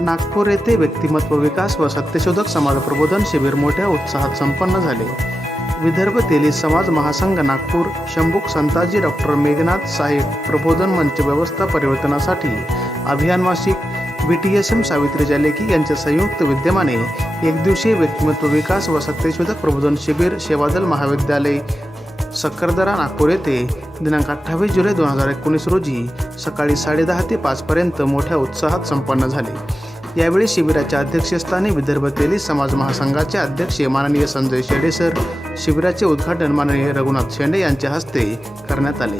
नागपूर येथे व्यक्तिमत्व विकास व सत्यशोधक समाज प्रबोधन शिबिर मोठ्या उत्साहात संपन्न झाले. विदर्भ तेली समाज महासंघ नागपूर, शंभूक संताजी डॉक्टर मेघनाथ साहेब प्रबोधन मंच व्यवस्था परिवर्तनासाठी अभियान मासिक, BTSM सावित्री जालेकी यांच्या संयुक्त विद्यमाने एकदिवसीय व्यक्तिमत्व विकास व सत्यशोधक प्रबोधन शिबिर सेवादल महाविद्यालय सक्करदरा नागपूर येथे दिनांक 28 जुलै 2019 रोजी सकाळी 10:30 ते 5 पर्यंत मोठ्या उत्साहात संपन्न झाले. यावेळी शिबिराच्या अध्यक्षस्थानी विदर्भ तेली समाज महासंघाचे अध्यक्ष माननीय संजय शेडे सर, शिबिराचे उद्घाटन माननीय रघुनाथ शेंडे यांच्या हस्ते करण्यात आले.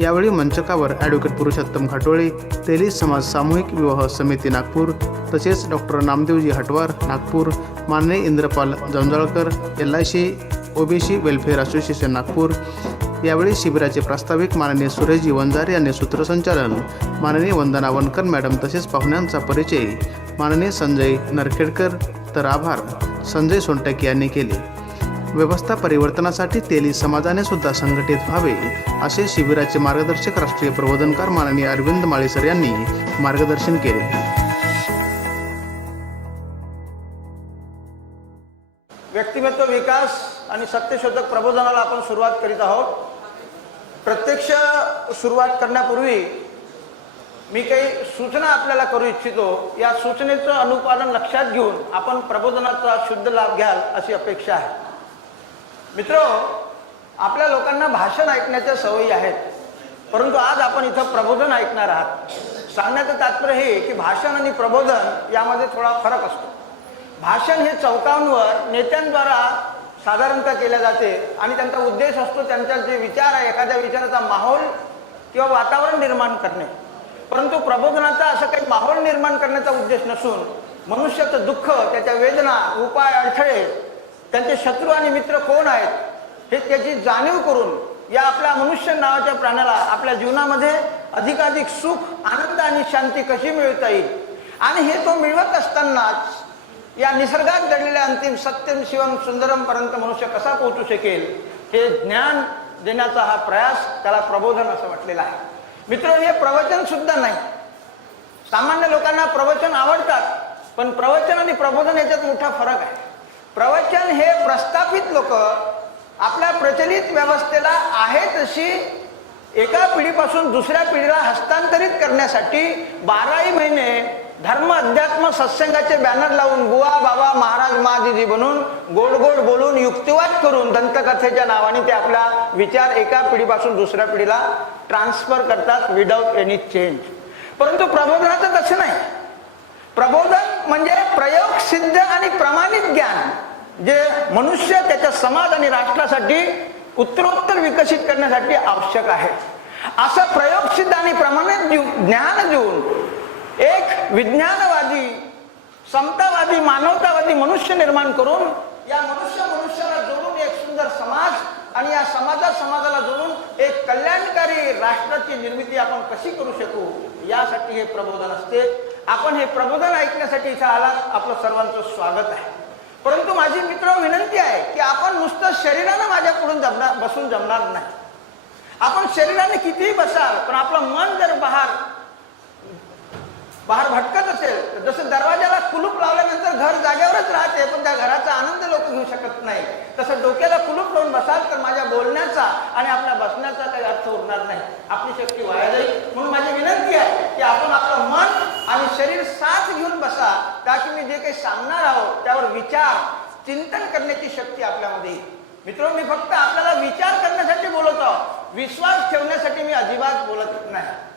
यावेळी मंचकावर ॲडव्होकेट पुरुषोत्तम घाटोळे, तेली समाज सामूहिक विवाह समिती नागपूर, तसेच डॉक्टर नामदेवजी हटवार नागपूर, माननीय Indrapal Janjalkar, LIC OBC welfare association Nagpur. यावेळी शिबिराचे प्रास्ताविक माननीय सुरेशजी वंजारे यांनी सूत्रसंचालन, माननीय वंदना वनकर मॅडम तसेच पाहुण्यांचा परिचय माननीय संजय नरखेडकर तर आभार संजय सोनटके यांनी केले. व्यवस्था परिवर्तनासाठी तेली समाजाने सुद्धा संघटित व्हावे असे शिबिराचे मार्गदर्शक राष्ट्रीय प्रबोधनकार माननीय अरविंद माळीसर यांनी मार्गदर्शन केले. व्यक्तिमत्व विकास आणि सत्यशोधक प्रबोधनाला आपण सुरुवात करीत आहोत. प्रत्यक्ष सुरुवात करण्यापूर्वी मी काही सूचना आपल्याला करू इच्छितो. या सूचनेचं अनुपालन लक्षात घेऊन आपण प्रबोधनाचा शुद्ध लाभ घ्याल अशी अपेक्षा आहे. मित्रो, आपल्या लोकांना भाषण ऐकण्याच्या सवयी आहेत, परंतु आज आपण इथं प्रबोधन ऐकणार आहात. सांगण्याचं तात्पर्य हे की भाषण आणि प्रबोधन यामध्ये थोडा फरक असतो. भाषण हे चौकांवर नेत्यांद्वारा साधारणतः केले जाते आणि त्यांचा उद्देश असतो त्यांचा जे विचार आहे, एखाद्या विचाराचा माहोल किंवा वातावरण निर्माण करणे. परंतु प्रबोधनाचा असं काही माहोल निर्माण करण्याचा उद्देश नसून मनुष्याचं दुःख, त्याच्या वेदना, उपाय, अडथळे, त्यांचे शत्रू आणि मित्र कोण आहेत हे त्याची जाणीव करून या आपल्या मनुष्य नावाच्या प्राण्याला आपल्या जीवनामध्ये अधिकाधिक सुख, आनंद आणि शांती कशी मिळवता येईल आणि हे तो मिळवत असतानाच या निसर्गात दडलेल्या अंतिम सत्यम शिवम सुंदरम पर्यंत मनुष्य कसा पोहोचू शकेल हे ज्ञान देण्याचा हा प्रयास, त्याला प्रबोधन असं म्हटलेलं आहे. मित्र, हे प्रवचन सुद्धा नाही. सामान्य लोकांना प्रवचन आवडतात, पण प्रवचन आणि प्रबोधन याच्यात मोठा फरक आहे. प्रवचन हे प्रस्थापित लोक आपल्या प्रचलित व्यवस्थेला आहे तशी एका पिढीपासून दुसऱ्या पिढीला हस्तांतरित करण्यासाठी 12ही महिने धर्म, अध्यात्म, सत्संगाचे बॅनर लावून बुवा, बाबा, महाराज, महाजीजी बनून गोड गोड बोलून युक्तिवाद करून दंतकथेच्या नावाने ते आपला विचार एका पिढीपासून दुसऱ्या पिढीला ट्रान्सफर करतात विदाउट एनी चेंज. परंतु प्रबोधनाचं तसं नाही. प्रबोधन म्हणजे प्रयोग सिद्ध आणि प्रमाणित ज्ञान जे मनुष्य त्याच्या समाज आणि राष्ट्रासाठी उत्तरोत्तर विकसित करण्यासाठी आवश्यक आहे. असं प्रयोग सिद्ध आणि प्रमाणित ज्ञान देऊन एक विज्ञानवादी, समतावादी, मानवतावादी मनुष्य निर्माण करून या मनुष्याला जोडून एक सुंदर समाज आणि या समाजाला जोडून एक कल्याणकारी राष्ट्राची निर्मिती आपण कशी करू शकू यासाठी हे प्रबोधन असते. आपण हे प्रबोधन ऐकण्यासाठी इथं आलात, आपलं सर्वांचं स्वागत आहे. परंतु माझी मित्र विनंती आहे की आपण नुसतं शरीरानं माझ्या पुढून बसून जमणार नाही. आपण शरीराने कितीही बसाल, पण आपलं मन जर बाहेर भटकत असेल, जसं दरवाजाला कुलूप लावल्यानंतर घर जागेवरच राहते पण त्या घराचा आनंद लोक घेऊ शकत नाही, तसं डोक्याला कुलूप लावून बसाल तर माझ्या बोलण्याचा आणि आपल्या बसण्याचा काही अर्थ उरणार नाही, आपली शक्ती वाया जाईल. म्हणून माझी विनंती आहे की आपण आपलं मन आणि शरीर साथ घेऊन बसा, ताकी मी जे काही सांगणार आहोत त्यावर विचार, चिंतन करण्याची शक्ती आपल्यामध्ये येईल. मित्रांनो, मी फक्त आपल्याला विचार करण्यासाठी बोलत आहोत, विश्वास ठेवण्यासाठी मी अजिबात बोलत नाही.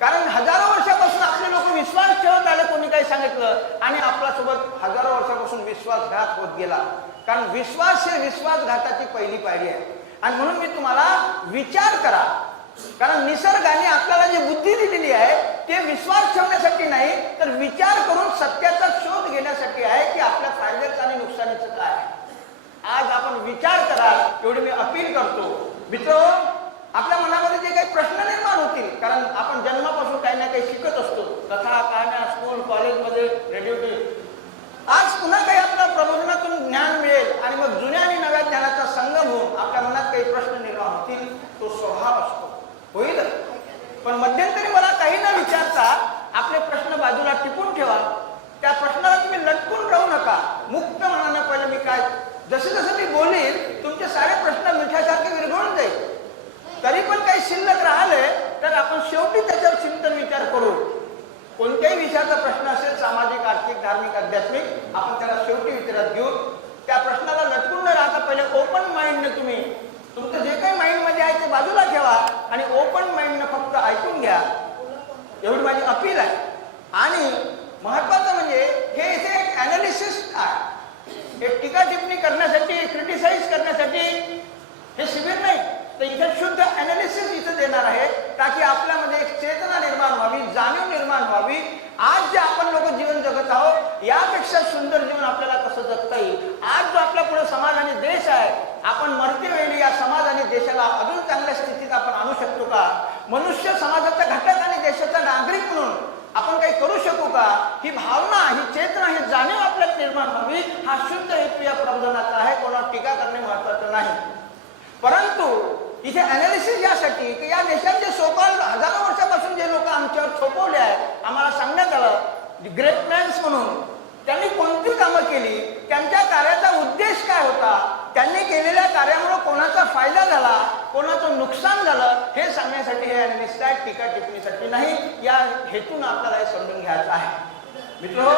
कारण हजारो वर्षापासून आपले लोक विश्वास ठेवत आले, कोणी काही सांगितलं आणि आपल्यासोबत हजारो वर्षापासून विश्वासघात होत गेला. कारण विश्वास हे विश्वासघाताची पहिली पायरी आहे. आणि म्हणून मी तुम्हाला विचार करा, कारण निसर्गाने आपल्याला जी बुद्धी दिलेली आहे ते विश्वास ठेवण्यासाठी नाही, तर विचार करून सत्याचा शोध घेण्यासाठी आहे की आपल्या फायद्याचं आणि नुकसानीचं काय आहे. आज आपण विचार करा एवढी मी अपील करतो. मित्र, आपल्या मनामध्ये जे काही प्रश्न निर्माण होतील, कारण आपण जन्मापासून काही ना काही शिकत असतो, कथा, कहाण्या, स्कूल, कॉलेजमध्ये, रेडिओ, आज पुन्हा काही आपल्या प्रबोधनातून ज्ञान मिळेल आणि मग जुन्या आणि नव्या ज्ञानाचा संगम होऊन आपल्या मनात काही प्रश्न निर्माण होतील. तो स्वभाव असतो, होईल. पण मध्यंतरी मला काही न विचारता आपले प्रश्न बाजूला टिपून ठेवा प्रश्नाला तुम्ही लटकून राहू नका. मुक्त मनाने पहिले मी काय जसं जसं मी बोलीन तुमचे सारे प्रश्न मिठासारखे विरघळून जाईल. तरी पण काही शिल्लक राहिले तर आपण शेवटी त्याच्यावर चिंतन विचार करू. कोणत्याही विषयाचा प्रश्न असेल, सामाजिक, आर्थिक, धार्मिक, आध्यात्मिक, आपण त्याला शेवटी विचारात घेऊ. त्या प्रश्नाला लटकून न राहता पहिले ओपन माइंडने तुम्ही तुमचं जे काही माइंड मध्ये आहे ते बाजूला ठेवा आणि ओपन माइंडने फक्त ऐकून घ्या, एवढी माझी अपील आहे. आणि महत्वाचं म्हणजे हे इथे एक अनालिसिस आहे, हे टीका टिप्पणी करण्यासाठी, क्रिटिसाइज करण्यासाठी हे शिबिर नाही. तर इथे शुद्ध अनालिसिस इथे देणार आहे, ताकी आपल्यामध्ये एक चेतना निर्माण व्हावी, जाणीव निर्माण व्हावी. आज जे आपण लोक जीवन जगत आहोत यापेक्षा सुंदर जीवन आपल्याला कसं जगता येईल. आज जो आपल्या पुढे समाज आणि देश आहे, आपण मरते वेळी या समाज आणि देशाला अजून चांगल्या स्थितीत आपण आणू शकतो का? मनुष्य समाजाचा घटक आणि देशाचा नागरिक म्हणून आपण काही करू शकू का? ही भावना, ही चेतना, ही जाणीव आपल्यात निर्माण व्हावी, हा शुद्ध हेतू या प्रबोधनाचा आहे. कोणावर टीका करणे महत्वाचं नाही. परंतु इथे अनालिसिस यासाठी की या देशात जे सोकॉल्ड हजारो वर्षापासून जे लोक आमच्यावर थोपवले आहेत, आम्हाला सांगण्यात आलं ग्रेट मॅन्स म्हणून, त्यांनी कोणती कामं केली, त्यांच्या कार्याचा उद्देश काय होता, त्यांनी केलेल्या कार्यामुळे कोणाचा फायदा झाला, कोणाचं नुकसान झालं, हे सांगण्यासाठी हे अनालिसिस आहे, टीका टिप्पणीसाठी नाही. या हेतून आपल्याला हे समजून घ्यायचं आहे. मित्र,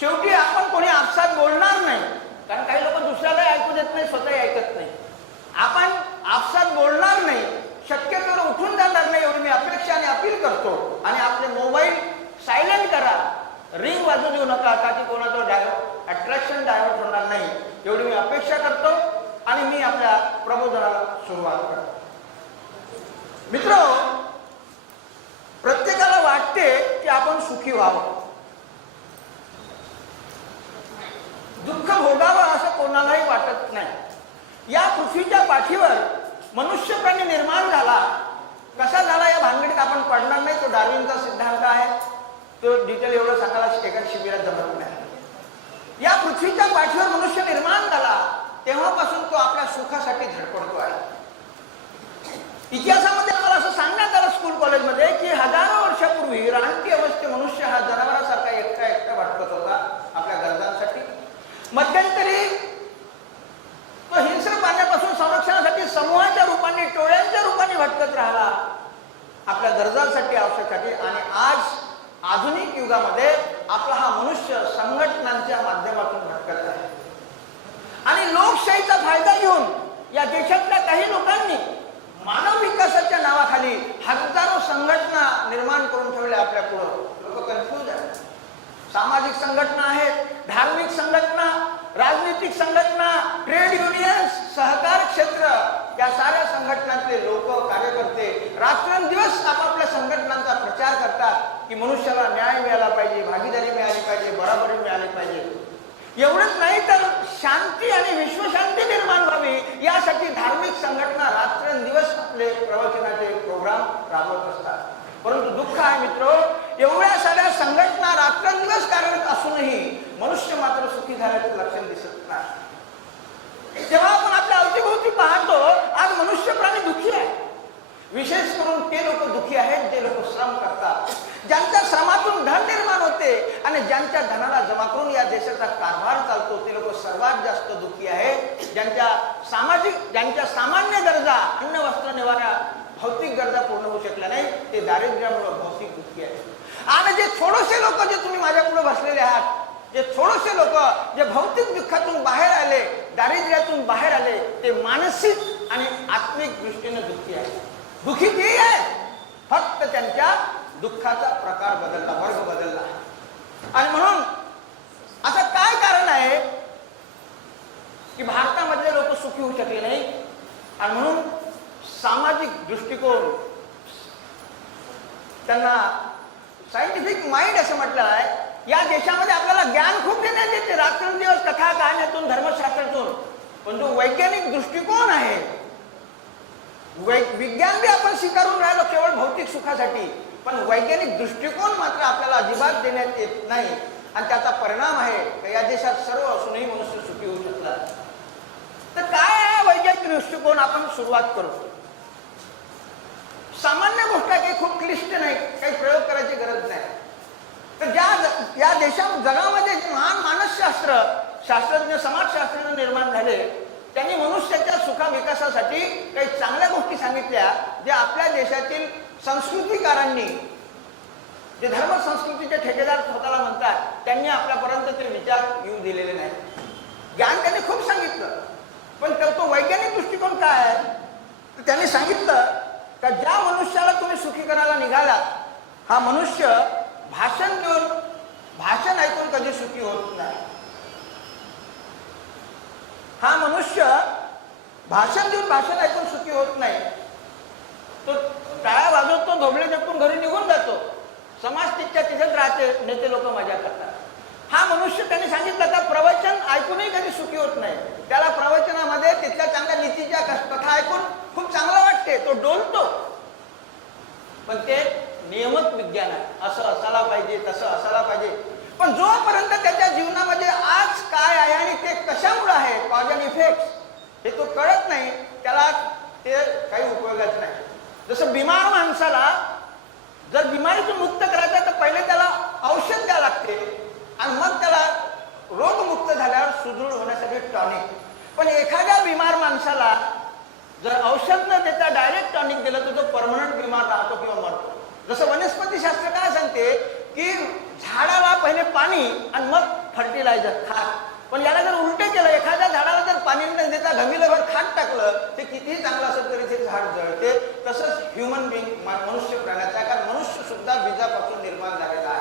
शेवटी आपण कोणी आपसात बोलणार नाही, कारण काही लोक दुसऱ्याला ऐकू देत नाही, स्वतःही ऐकत नाही. आपण आपसात बोलणार नाही, शक्यतो उठून जाणार नाही, एवढी मी अपेक्षा आणि अपील करतो. आणि आपले मोबाईल सायलेंट करा, रिंग वाजू देऊ नका, का की कोणाचं अट्रॅक्शन डायव्हर्ट होणार नाही, एवढी मी अपेक्षा करतो. आणि मी आपल्या प्रबोधनाला सुरुवात करतो. मित्र, प्रत्येकाला वाटते की आपण सुखी व्हावं, दुःख भोगावं असं कोणालाही वाटत नाही. या पृथ्वीच्या पाठीवर मनुष्य प्राणी निर्माण झाला, कसा झाला या भानगडीत आपण पडणार नाही. तो डार्विनचा सिद्धांत आहे, तो डिटेल एवढं सांगायला एका शिबिरात जमत नाही. या पृथ्वीच्या पाठीवर मनुष्य निर्माण झाला तेव्हापासून तो आपल्या सुखासाठी धडपडतो आहे. इतिहासामध्ये आम्हाला असं सांगण्यात आलं स्कूल कॉलेजमध्ये की हजारो वर्षापूर्वी रानटी अवस्थेत मनुष्य हा जनावरासारखा एकटा एकटा भटकत होता आपल्या गरजांसाठी. मध्यंतरी तो हिंस्र पाण्यापासून संरक्षणासाठी समूहाच्या रूपाने, टोळ्यांच्या रूपाने भटकत राहिला आपल्या गरजांसाठी, आवश्यकसाठी. आणि आज आधुनिक युगामध्ये आपला हा मनुष्य संघटनांच्या माध्यमातून भटकत आहे. आणि लोकशाहीचा फायदा घेऊन या देशातल्या काही लोकांनी मानव विकासाच्या नावाखाली हजारो संघटना निर्माण करून ठेवल्या आपल्या पुढं. लोक कन्फ्यूज आहेत. सामाजिक संघटना आहेत, धार्मिक संघटना, राजनीतिक संघटना, ट्रेड युनियन्स, सहकार क्षेत्र, या साऱ्या संघटनांतले लोक, कार्यकर्ते रात्रंदिवस आपापल्या संघटनांचा प्रचार करतात की मनुष्याला न्याय मिळाला पाहिजे, भागीदारी मिळाली पाहिजे, बराबरी मिळाली पाहिजे. एवढंच नाही तर शांती आणि विश्वशांती निर्माण व्हावी यासाठी धार्मिक संघटना रात्रंदिवस आपले प्रवचनाचे प्रोग्राम राबवत असतात. परंतु दुःख आहे मित्र, एवढ्या साऱ्या संघटना रात्रंदिवस कार्यरत असूनही मनुष्य मात्र सुखी झाल्याचं लक्षण दिसत नाही. जेव्हा आपण आपल्या अवतीभोवती पाहतो आज मनुष्य प्राणी दुःखी आहे. विशेष करून ते लोक दुःखी आहेत जे लोक श्रम करतात, ज्यांच्या श्रमातून धन निर्माण होते आणि ज्यांच्या धनाला जमा करून या देशाचा कारभार चालतो, ते लोक सर्वात जास्त दुःखी आहेत. ज्यांच्या सामान्य गरजा, अन्न, वस्त्र, निवारा, भौतिक गरजा पूर्ण होऊ शकल्या नाही, ते दारिद्र्यामुळे भौतिक दुःखी आहेत. आणि जे थोडेसे लोक जे तुम्ही माझ्या पुढे बसलेले आहात, जे थोडेसे लोक जे भौतिक दुःखातून बाहेर आले, दारिद्र्यातून बाहेर आले, ते मानसिक आणि आत्मिक दृष्टीने दुःखी आहेत. दुःखी ते आहेत, फक्त त्यांच्या दुःखाचा प्रकार बदलला, वर्ग बदलला. आणि म्हणून असं काय कारण आहे की भारतामधले लोक सुखी होऊ शकले नाही? आणि म्हणून सामाजिक दृष्टिकोन, त्यांना सायंटिफिक माइंड असं म्हटलं आहे, या देशामध्ये आपल्याला ज्ञान खूप देण्यात येते रात्रंदिवस कथा कहाण्यातून, धर्मशास्त्रातून. पण जो वैज्ञानिक दृष्टिकोन आहे, विज्ञान बी आपण स्वीकारून राहिलो केवळ भौतिक सुखासाठी, पण वैज्ञानिक दृष्टिकोन मात्र आपल्याला अजिबात देण्यात येत नाही. आणि त्याचा परिणाम आहे या देशात सर्व असूनही मनुष्य सुखी होऊ शकला. तर काय आहे वैज्ञानिक दृष्टिकोन? आपण सुरुवात करू. सामान्य गोष्ट आहे, काही खूप क्लिष्ट नाही, काही प्रयोग करायची गरज नाही. तर ज्या या जगामध्ये जे महान मानसशास्त्र शास्त्रज्ञ समाजशास्त्रज्ञ निर्माण झाले त्यांनी मनुष्याच्या सुखा विकासासाठी काही चांगल्या गोष्टी सांगितल्या ज्या आपल्या देशातील संस्कृतीकारांनी जे धर्म संस्कृतीचे ठेकेदार स्वतःला म्हणतात त्यांनी आपल्यापर्यंत ते विचार येऊ दिलेले नाही. ज्ञान त्यांनी खूप सांगितलं पण तो वैज्ञानिक दृष्टिकोन काय आहे तर त्यांनी सांगितलं का ज्या मनुष्याला तुम्ही सुखी करायला निघालात हा मनुष्य भाषण ऐकून कधी सुखी होत नाही. हा मनुष्य भाषण ऐकून सुखी होत नाही. तो टाळ्या वाजवतो, धोबळे झटकून घरी निघून जातो. समाज तिथेच राहते, नेते लोक मजा करतात. हा मनुष्य त्यांनी सांगितलं का प्रवचन ऐकूनही कधी सुखी होत नाही. त्याला प्रवचनामध्ये तिथल्या चांगल्या नीतीच्या कथा ऐकून खूप चांगलं वाटते, तो डोलतो. पण ते नियमित विज्ञान आहे, असं असायला पाहिजे, तसं असायला पाहिजे. पण जोपर्यंत त्याच्या जीवनामध्ये आज काय आहे आणि ते कशामुळे आहे, कॉज अँड इफेक्ट, हे तो कळत नाही, त्याला ते काही उपयोगाचं नाही. जसं बिमार माणसाला जर बिमारीतून मुक्त करायचं तर पहिले त्याला औषध द्यावं लागते आणि मग त्याला रोगमुक्त झाल्यावर सुदृढ होण्यासाठी टॉनिक. पण एखाद्या बिमार माणसाला जर औषध न देता डायरेक्ट टॉनिक दिलं तर तो परमनंट बिमार राहतो किंवा मरतो. जसं वनस्पतीशास्त्र काय सांगते की झाडाला पहिले पाणी आणि मग फर्टिलायझर खत. पण याला जर उलटे केलं, एखाद्या झाडाला जर पाणी न देता गमिलभर खात टाकलं ते कितीही चांगलं असेल तरी ते झाड जळते. तसंच ह्युमन बिंग मनुष्य प्राण्याचा आहे, कारण मनुष्य सुद्धा बीजापासून निर्माण झालेला आहे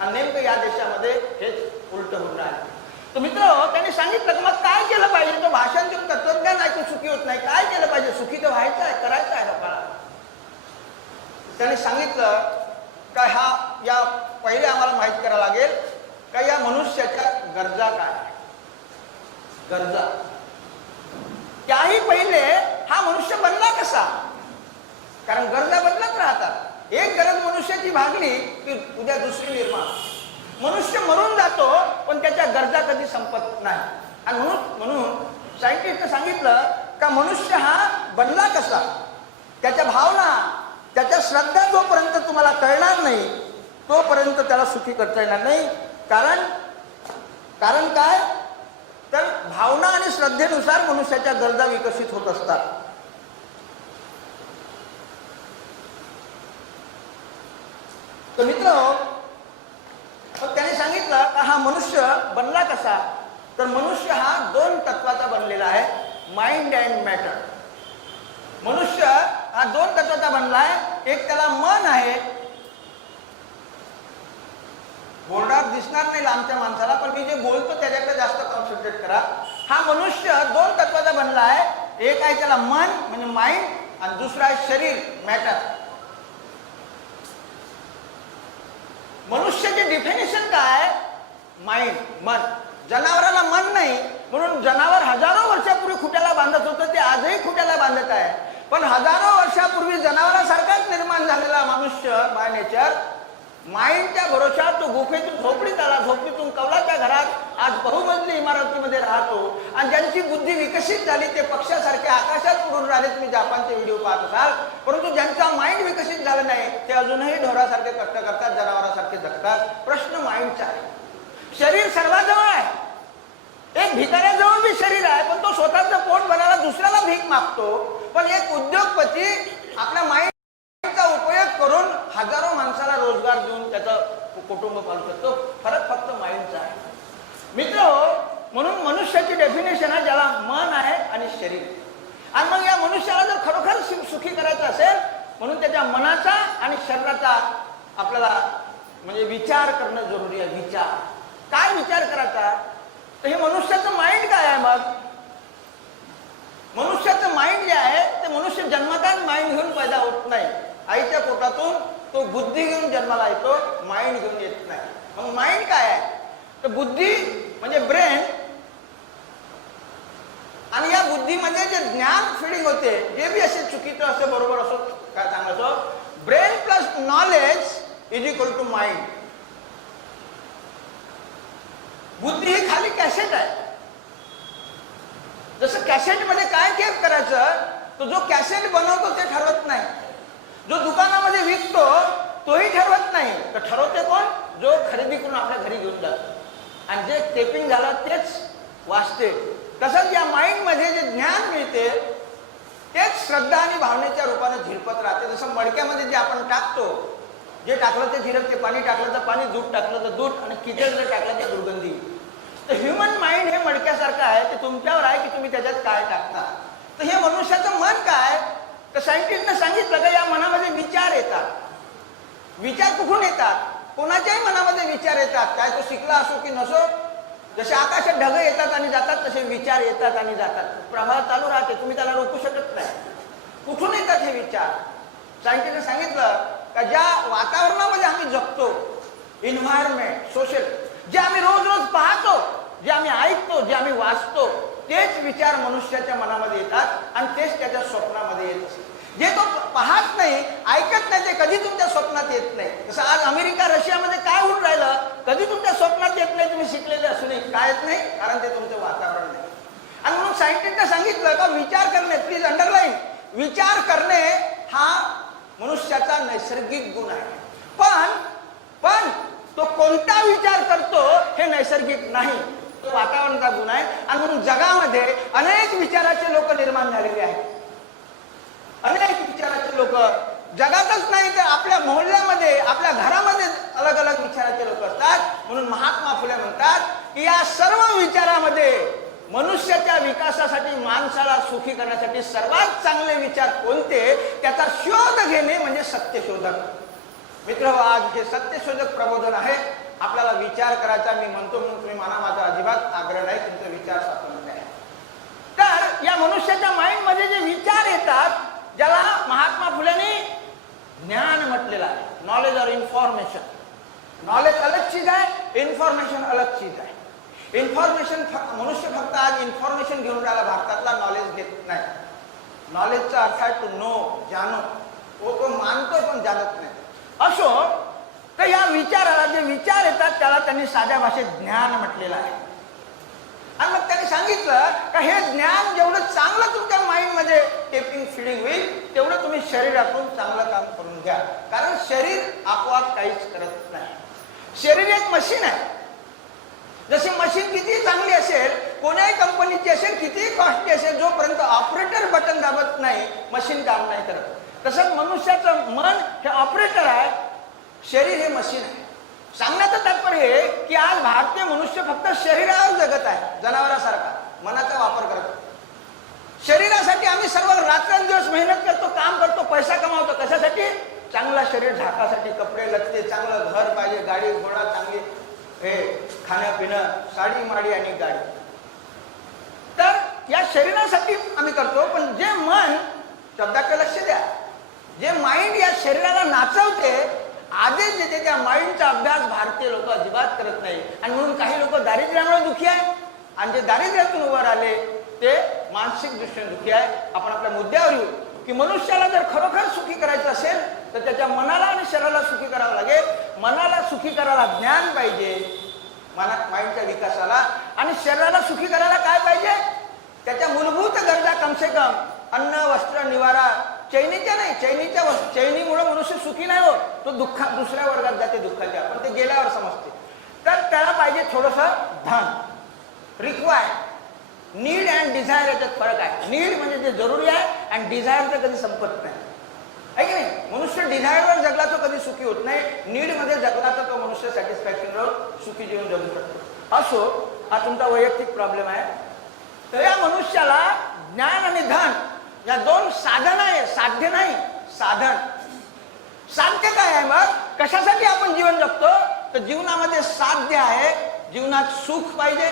आणि नेमकं या देशामध्ये हेच उलट होणार आहे. तर मित्र त्यांनी सांगितलं की मग काय केलं पाहिजे. तो भाषण देऊन तत्वज्ञान ऐकून सुखी होत नाही. काय केलं पाहिजे, सुखी तर व्हायचं आहे, करायचं आहे लोकांना. त्यांनी सांगितलं का या पहिले आम्हाला माहित करावं लागेल का या मनुष्याच्या गरजा काय, गरजा. त्याही पहिले हा मनुष्य बनला कसा, कारण गरजा बदलत राहतात. एक गरज मनुष्याची भागली की उद्या दुसरी निर्माण. मनुष्य मरून जातो पण त्याच्या गरजा कधी संपत नाही. आणि म्हणून सायंटिस्टने सांगितलं का मनुष्य हा बनला कसा, त्याच्या भावना, त्याच्या श्रद्धा जोपर्यंत तुम्हाला कळणार नाही तोपर्यंत त्याला सुखी करता येणार नाही. कारण काय तर भावना आणि श्रद्धेनुसार मनुष्याच्या गरजा विकसित होत असतात. तर मित्र त्यांनी सांगितलं का हा मनुष्य बनला कसा, तर मनुष्य हा दोन तत्वाचा बनलेला आहे, माइंड अँड मॅटर. मनुष्य हा दोन तत्वाचा बनला आहे. एक त्याला मन आहे, बोर्डात दिसणार नाही लांबच्या माणसाला, पण मी जे बोलतो त्याच्याकडे जास्त कॉन्सन्ट्रेट करा. हा मनुष्य दोन तत्वाचा बनला आहे. एक आहे त्याला मन म्हणजे माइंड आणि दुसरा आहे शरीर, मॅटर. मनुष्याचे डिफिनेशन काय, माइंड, मन. जनावराला मन नाही म्हणून जनावर हजारो वर्षापूर्वी खुट्याला बांधत होतं, ते आजही खुट्याला बांधत आहे. पण हजारो वर्षापूर्वी जनावरासारखाच निर्माण झालेला मनुष्य बाय नेचर माइंडच्या भरोशावर तो गुफेतून झोपडीत आला, झोपडीतून कौलाच्या घरात आज बहुमजली इमारतीमध्ये राहतो. आणि ज्यांची बुद्धी विकसित झाली ते पक्षासारखे आकाशात उडून राहिले, तुम्ही जापानचे व्हिडिओ पाहत असाल. परंतु ज्यांचा माइंड विकसित झाला नाही ते अजूनही ढोरासारखे कष्ट करतात, जनावरांसारखे जगतात. प्रश्न माइंडचा आहे. शरीर सर्वाजवळ आहे, एक भिकाऱ्याजवळ बी शरीर आहे पण तो स्वतःचं पोट भरायला दुसऱ्याला भीक मागतो. पण एक उद्योगपती आपल्या माइंडचा उपयोग करून हजारो माणसाला रोजगार देऊन त्याचं कुटुंब पालू शकतो. फरक फक्त माइंडचा आहे. मित्र म्हणून मनुष्याची डेफिनेशन आहे ज्याला मन आहे आणि शरीर. आणि मग या मनुष्याला जर खरोखर सुखी करायचं असेल म्हणून त्याच्या मनाचा आणि शरीराचा आपल्याला म्हणजे विचार करणं जरुरी आहे. विचार काय विचार करायचा, तर हे मनुष्याचं माइंड काय आहे. मग मनुष्याचं माइंड जे आहे ते मनुष्य जन्मताच माइंड घेऊन पैदा होत नाही. आईच्या पोटातून तो बुद्धी घेऊन जन्माला येतो, माइंड घेऊन येत नाही. मग माइंड काय आहे, तर बुद्धी म्हणजे ब्रेन, आणि या बुद्धीमध्ये जे ज्ञान फिडिंग होते जे बी असे चुकीचं असो बरोबर असो काय चांगलं असो, brain plus knowledge is equal to mind. बुद्धी ही खाली कॅसेट आहे. जसं कॅसेट मध्ये काय टेप करायचं, तो जो कॅसेट बनवतो ते ठरवत नाही, जो दुकानामध्ये विकतो तोही ठरवत नाही, तर ठरवते कोण, जो खरेदी करून आपल्या घरी घेऊन जातो आणि जे टेपिंग झालं तेच वाचते. तसंच या माइंडमध्ये जे ज्ञान मिळते तेच श्रद्धा आणि भावनेच्या रूपाने झिरपत राहते. जसं मडक्यामध्ये जे आपण टाकतो, जे टाकलं ते झिरपते, पाणी टाकलं तर पाणी, दूध टाकलं तर दूध, आणि किचन जर टाकलं तर दुर्गंधी. तर ह्युमन माइंड हे मडक्यासारखं आहे, ते तुमच्यावर आहे की तुम्ही त्याच्यात काय टाकता. तर हे मनुष्याचं मन काय, तर सायंटिस्टने सांगितलं का या मनामध्ये विचार येतात. विचार कुठून येतात? कोणाच्याही मनामध्ये विचार येतात, काय तो शिकला असो की नसो. जसे आकाशात ढग येतात आणि जातात तसे विचार येतात आणि जातात. प्रवाह चालू राहते, तुम्ही त्याला रोखू शकत नाही. कुठून येतात हे विचार? सायंटिस्टने सांगितलं का ज्या वातावरणामध्ये आम्ही जगतो, एन्व्हायरमेंट, सोशल, जे आम्ही रोज रोज पाहतो, जे आम्ही ऐकतो, जे आम्ही वाचतो, तेच विचार मनुष्याच्या मनामध्ये येतात आणि तेच त्याच्या स्वप्नामध्ये येत असतात. जे तो पाहत नाही, ऐकत नाही, ते कधी तुमच्या स्वप्नात येत नाही. जसं आज अमेरिका रशियामध्ये काय होऊन राहिलं, कधी तुमच्या स्वप्नात येत नाही. तुम्ही शिकलेले असूनही काय येत नाही, कारण ते तुमचं वातावरण नाही. आणि म्हणून सायंटिस्टने सांगितलं का विचार करणे, प्लीज अंडरलाईन, विचार करणे हा मनुष्याचा नैसर्गिक गुण आहे. पण तो कोणता विचार करतो हे नैसर्गिक नाही, तो वातावरणाचा गुण आहे. आणि म्हणून जगामध्ये अनेक विचाराचे लोक निर्माण झालेले आहेत. अनेक विचाराचे लोक जगातच नाही तर आपल्या मोहल्ल्यामध्ये, आपल्या घरामध्ये अलग अलग विचाराचे लोक असतात. म्हणून महात्मा फुले म्हणतात की या सर्व विचारामध्ये मनुष्याच्या विकासासाठी, माणसाला सुखी करण्यासाठी सर्वात चांगले विचार कोणते, त्याचा शोध घेणे म्हणजे सत्यशोधक. मित्र, आज हे सत्यशोधक प्रबोधन आहे. आपल्याला विचार करायचा, मी म्हणतो म्हणून तुम्ही म्हणा, माझा अजिबात आग्रह नाही, तुमचा विचार स्वातंत्र्य आहे. तर या मनुष्याच्या माइंड मध्ये जे विचार येतात, ज्याला महात्मा फुलेंनी ज्ञान म्हटलेलं आहे, नॉलेज और इन्फॉर्मेशन. नॉलेज अलग चीज आहे, इन्फॉर्मेशन अलग चीज आहे. इन्फॉर्मेशन, मनुष्य फक्त आज इन्फॉर्मेशन घेऊन राहिला, भारतातला नॉलेज घेत नाही. नॉलेजचा अर्थ आहे टू नो, जाणो. तो मानतो पण जाणत नाही. असो, तर या विचाराला जे विचार येतात त्याला त्यांनी साध्या भाषेत ज्ञान म्हटलेलं आहे. आणि मग त्यांनी सांगितलं का हे ज्ञान जेवढं चांगलं तुमच्या माइंड मध्ये टेपिंग फिडिंग होईल, तेवढं तुम्ही शरीरातून चांगलं काम करून घ्या. कारण शरीर आपोआप काहीच करत नाही. शरीर एक मशीन आहे. जशी मशीन किती चांगली असेल, कोण्याही कंपनीची असेल, कितीही कॉस्टली असेल, जोपर्यंत ऑपरेटर बटन दाबत नाही, मशीन काम नाही करत. तसंच मनुष्याचं मन हे ऑपरेटर आहे, शरीर हे मशीन आहे. सांगण्याचं तात्पर्य हे की आज भारतीय मनुष्य फक्त शरीरावर जगत आहे, जनावरासारखा मनाचा वापर करतो. शरीरासाठी आम्ही सर्व रात्रंदिवस मेहनत करतो, काम करतो, पैसा कमावतो. कशासाठी? चांगला शरीर झाकासाठी, कपडे लत्ते, चांगलं घर पाहिजे, गाडी घोडा चांगली, हे खाणं पिणं, साडी माडी आणि गाडी. तर या शरीरासाठी आम्ही करतो. पण जे मन, शब्दाकडे लक्ष द्या, जे माइंड या शरीराला नाचवते, आदेश देते, त्या माइंडचा अभ्यास भारतीय लोक अजिबात करत नाही. आणि म्हणून काही लोक दारिद्र्यामुळे दुःखी आहे, आणि जे दारिद्र्यातून उभं आले ते मानसिक दृष्टीने दुःखी आहे. आपण आपल्या मुद्द्यावर येऊ की मनुष्याला जर खरोखर सुखी करायचं असेल तर त्याच्या मनाला आणि शरीराला सुखी करावं लागेल. मनाला सुखी करायला ज्ञान पाहिजे, माइंडच्या विकासाला. आणि शरीराला सुखी करायला काय पाहिजे? त्याच्या मूलभूत गरजा, कमसे कम अन्न, वस्त्र, निवारा. चैनीच्या नाही, चैनीमुळे मनुष्य सुखी नाही होत, तो दुसऱ्या वर्गात जाते, दुःखाच्या. पण ते गेल्यावर समजते. तर त्याला पाहिजे थोडंसं धन. रिक्वायर्ड, नीड अँड डिझायर याच्यात फरक आहे. नीड म्हणजे जे जरुरी आहे, आणि डिझायर तर कधी संपत नाही, आहे की नाही? मनुष्य डिझायरवर जगला तो कधी सुखी होत नाही. नीड मध्ये जगला तर तो मनुष्य सॅटिस्फॅक्शन राहून सुखी जीवन जगू शकतो. असो, हा तुमचा वैयक्तिक प्रॉब्लेम आहे. तर या मनुष्याला ज्ञान आणि धन या दोन साधन आहे, साध्य नाही, साधन. साध्य काय आहे मग? कशासाठी आपण जीवन जगतो? तर जीवनामध्ये साध्य आहे, जीवनात सुख पाहिजे.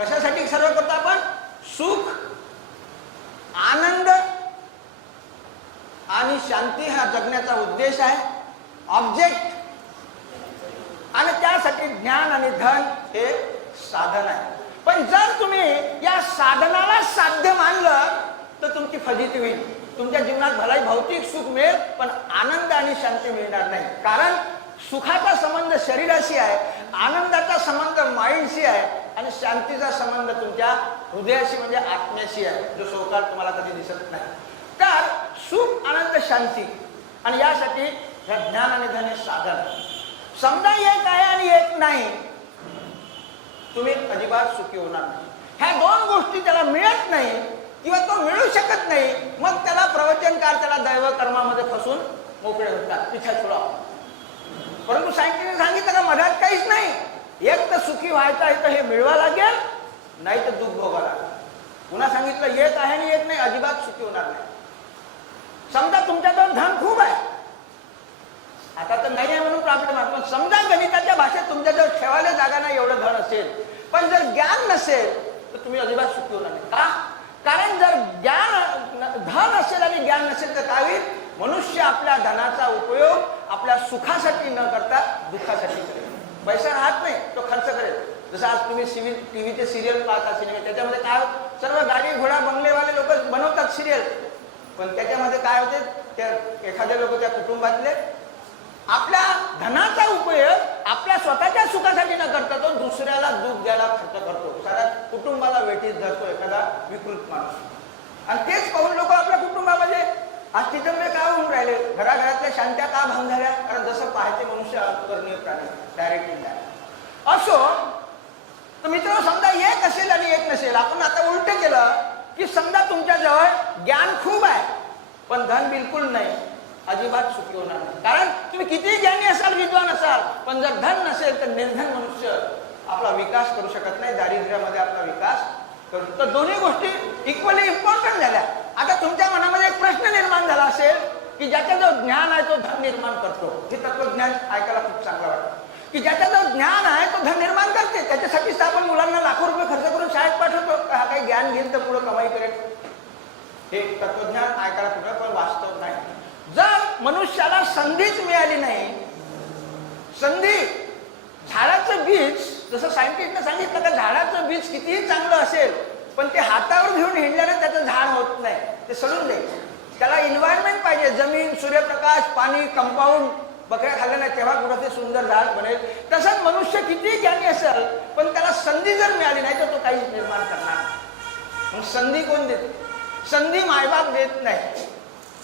कशासाठी सर्व करतो आपण? सुख, आनंद आणि शांती हा जगण्याचा उद्देश आहे, ऑब्जेक्ट. आणि त्यासाठी ज्ञान आणि धन हे साधन आहे. पण जर तुम्ही या साधनाला साध्य मानलं तर तुमची फजिती होईल. तुमच्या जीवनात भलाई भौतिक सुख मिळेल, पण आनंद आणि शांती मिळणार नाही. कारण सुखाचा संबंध शरीराशी आहे, आनंदाचा संबंध माइंडशी आहे, आणि शांतीचा संबंध तुमच्या हृदयाशी म्हणजे आत्म्याशी आहे, जो स्वतः तुम्हाला कधी दिसत नाही. तर सुख, आनंद, शांती, आणि यासाठी ज्ञान आणि धन हे साधन. समजा एक आहे आणि एक नाही, तुम्ही अजिबात सुखी होणार नाही. ह्या दोन गोष्टी त्याला मिळत नाही किंवा तो मिळू शकत नाही, मग त्याला प्रवचनकार त्याला दैव कर्मामध्ये फसून मोकळे होतात, पिछा छुडा. परंतु सायंटिस्टने सांगितलं का मधात काहीच नाही, एक तर सुखी व्हायचं आहे तर हे मिळवा लागेल, नाही तर दुःख भोगावं लागेल. पुन्हा सांगितलं एक आहे आणि एक नाही, अजिबात सुखी होणार नाही. समजा तुमच्याजवळ धन खूप आहे, आता तर नाही आहे म्हणून प्रॉब्लेम आहे, पण समजा गणिताच्या भाषेत तुमच्याजवळ ठेवायला जागा नाही एवढं धन असेल, पण जर ज्ञान नसेल तर तुम्ही अजिबात सुखी होणार नाही. का? कारण जर धन असेल आणि ज्ञान नसेल तर काय होईल? मनुष्य आपल्या धनाचा उपयोग आपल्या सुखासाठी न करता दुःखासाठी करेल. पैसा राहत नाही, तो खर्च करेल. जसं आज तुम्ही टीव्हीचे सिरियल पाहता, सिनेमे, त्याच्यामध्ये काय सर्व गाडी घोडा बंगलेवाले लोक बनवतात सिरियल, पण त्याच्यामध्ये काय होते, त्या एखादे लोक त्या कुटुंबातले आपल्या धनाचा उपयोग आपल्या स्वतःच्या सुखासाठी न करता तो दुसऱ्याला दुःख द्यायला खर्च करतो, साऱ्या कुटुंबाला वेठीत धरतो एखादा विकृत माणूस. आणि तेच पाहून लोक आपल्या कुटुंबामध्ये आज तिथं का होऊन राहिले, घराघरातल्या शांत्या का भंग झाल्या? कारण जसं पाहायचे मनुष्य अनुकरणीय प्राणी, डायरेक्ट इंडायरेक्ट. असो तर मित्र, समजा एक असेल आणि एक नसेल. आपण आता उलट केलं की समजा तुमच्याजवळ ज्ञान खूप आहे पण धन बिलकुल नाही, अजिबात सुखी होणार नाही. कारण तुम्ही किती ज्ञानी असाल, विद्वान असाल, पण जर धन नसेल तर निर्धन मनुष्य आपला विकास करू शकत नाही, दारिद्र्यामध्ये आपला विकास करू. तर दोन्ही गोष्टी इक्वली इम्पॉर्टंट झाल्या. आता तुमच्या मनामध्ये एक प्रश्न निर्माण झाला असेल की ज्याच्याजवळ ज्ञान आहे तो धन निर्माण करतो. हे तत्वज्ञान ऐकायला खूप चांगलं वाटतं की ज्याच्याजवळ ज्ञान आहे तो धन निर्माण करते. त्याच्यासाठीच आपण मुलांना लाखो रुपये खर्च करून शाळेत पाठवतो. हा काही ज्ञान घेईल तर पुढे कमाई करेल. हे तत्वज्ञान ऐकायला कुठं, पण वास्तव नाही. जर मनुष्याला संधीच मिळाली नाही, संधी, झाडाचं बीज, जसं सायंटिस्टने सांगितलं का झाडाचं बीज कितीही चांगलं असेल पण ते हातावर घेऊन हिंडल्याने त्याचं झाड होत नाही, ते सडून जाईल. त्याला एन्व्हायरमेंट पाहिजे, जमीन, सूर्यप्रकाश, पाणी, कंपाऊंड. बकऱ्या खाल्ल्या नाही तेव्हा कुठं ते सुंदर झाड बनेल. तसंच मनुष्य किती ज्ञानी असेल पण त्याला संधी जर मिळाली नाही तर तो काहीच निर्माण करणार नाही. मग संधी कोण देते? संधी मायबाप देत नाही.